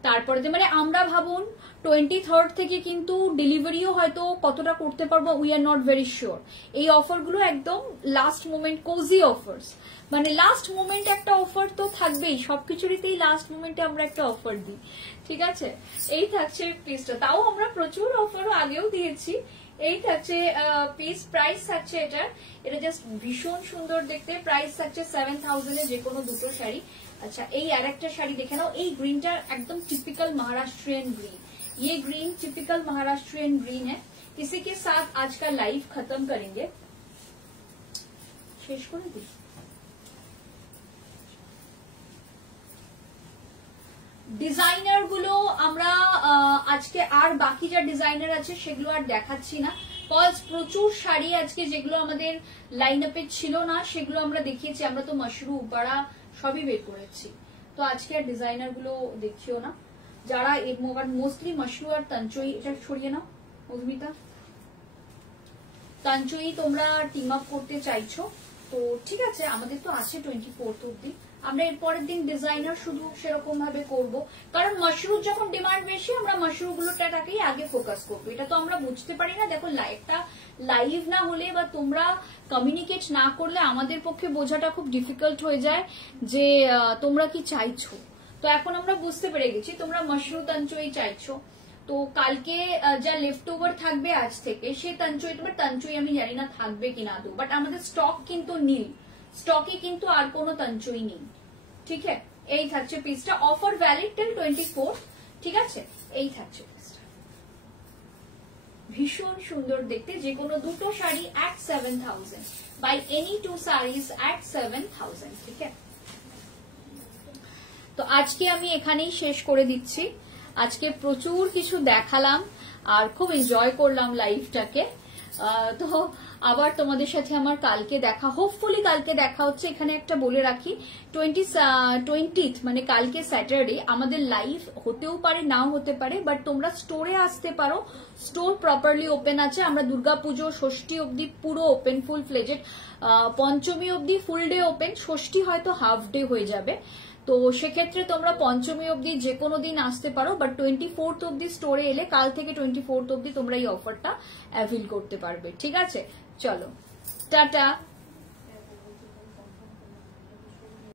তারপরে মানে আমরা ভাবুন 23rd থেকে কিন্তু ডেলিভারিও হয়তো কতটা করতে পারবো we are not very sure. এই অফারগুলো একদম লাস্ট মোমেন্ট কোজি অফার্স, মানে লাস্ট মোমেন্ট একটা অফার তো থাকবেই, সবকিছুরিতেই লাস্ট মোমেন্টে আমরা একটা অফার দিই, ঠিক আছে। এই থাকছে পিসটা, তাও আমরা প্রচুর অফারও আগেও দিয়েছি। এই থাকছে পিস, প্রাইস থাকছে এটা জাস্ট ভীষণ সুন্দর দেখতে, প্রাইস থাকছে 7000 এ যে কোনো দুটো শাড়ি। अच्छा এই আরেকটা শাড়ি দেখে নাও, এই গ্রিনটা একদম टिपिकल महाराष्ट्रियन ग्रीन, ये ग्रीन टिपिकल महाराष्ट्रियन ग्रीन है। इसी के साथ आज का लाइव खत्म करेंगे, शेष করে দিই। ডিজাইনার গুলো আমরা আজকে আর বাকি যা ডিজাইনার আছে সেগুলো আর দেখাচ্ছি না, কজ প্রচুর শাড়ি আজকে যেগুলো আমাদের লাইন আপে ছিল না সেগুলো আমরা দেখিয়েছি, আমরা তো মশরু উপাড়া সবই বের করেছি, তো আজকে আর ডিজাইনার গুলো দেখিও না। যারা এর মোস্টলি মশরু আর তঞ্চই, এটা ছড়িয়ে নাও মধুমিতা, তঞ্চই তোমরা টিম আপ করতে চাইছো তো ঠিক আছে, আমাদের তো আছে 24th অব্দি, আমরা এর পরের দিন ডিজাইনার শুধু সেরকম ভাবে করব, কারণ মশরুর যখন ডিমান্ড বেশি আমরা মশরু গুলোটাকেই আগে ফোকাস করবো, এটা তো আমরা বুঝতে পারি না। দেখো একটা লাইভ না হলে বা তোমরা কমিউনিকেট না করলে আমাদের পক্ষে বোঝাটা খুব ডিফিকাল্ট হয়ে যায় যে তোমরা কি চাইছো। তো এখন আমরা বুঝতে পেরে গেছি তোমরা মশরু তঞ্চই চাইছো, তো কালকে যা লেফট ওভার থাকবে আজ থেকে সে তঞ্চই, তোমার তঞ্চই আমি জানি না থাকবে কিনা আদৌ, বাট আমাদের স্টক কিন্তু নীল, স্টকে কিন্তু আর কোনো তঞ্চই নেই, ঠিক আছে। এই থাকছে পিসটা, অফার ভ্যালিড টিল 24th, ঠিক আছে। এই থাকছে পিসটা, ভীষণ সুন্দর দেখতে, যে কোনো দুটো sari at 7000, buy any two saris at 7000, ঠিক আছে। তো আজকে আমি এখানেই শেষ করে দিচ্ছি, আজকে প্রচুর কিছু দেখালাম আর খুব এনজয় করলাম লাইভটাকে, তো আবার তোমাদের সাথে আমার কালকে দেখা, হোপফুলি কালকে দেখা হচ্ছে। এখানে একটা বলে রাখি 20th মানে কালকে স্যাটারডে আমাদের লাইভ হতেও পারে নাও হতে পারে, বাট তোমরা স্টোরে আসতে পারো, স্টোর প্রপারলি ওপেন আছে, আমরা দুর্গাপুজো ষষ্ঠী অব্দি পুরো ওপেন ফুল ফ্লেজেড, পঞ্চমী অব্দি ফুল ডে ওপেন, ষষ্ঠী হয়তো হাফ ডে হয়ে যাবে, তো সেক্ষেত্রে তোমরা পঞ্চমী অব্দি যে কোনো দিন আসতে পারো, বাট 24th অব্দি স্টোরে এলে কাল থেকে 24th অব্দি তোমরা এই অফারটা অ্যাভেল করতে পারবে, ঠিক আছে। চলো টাটা।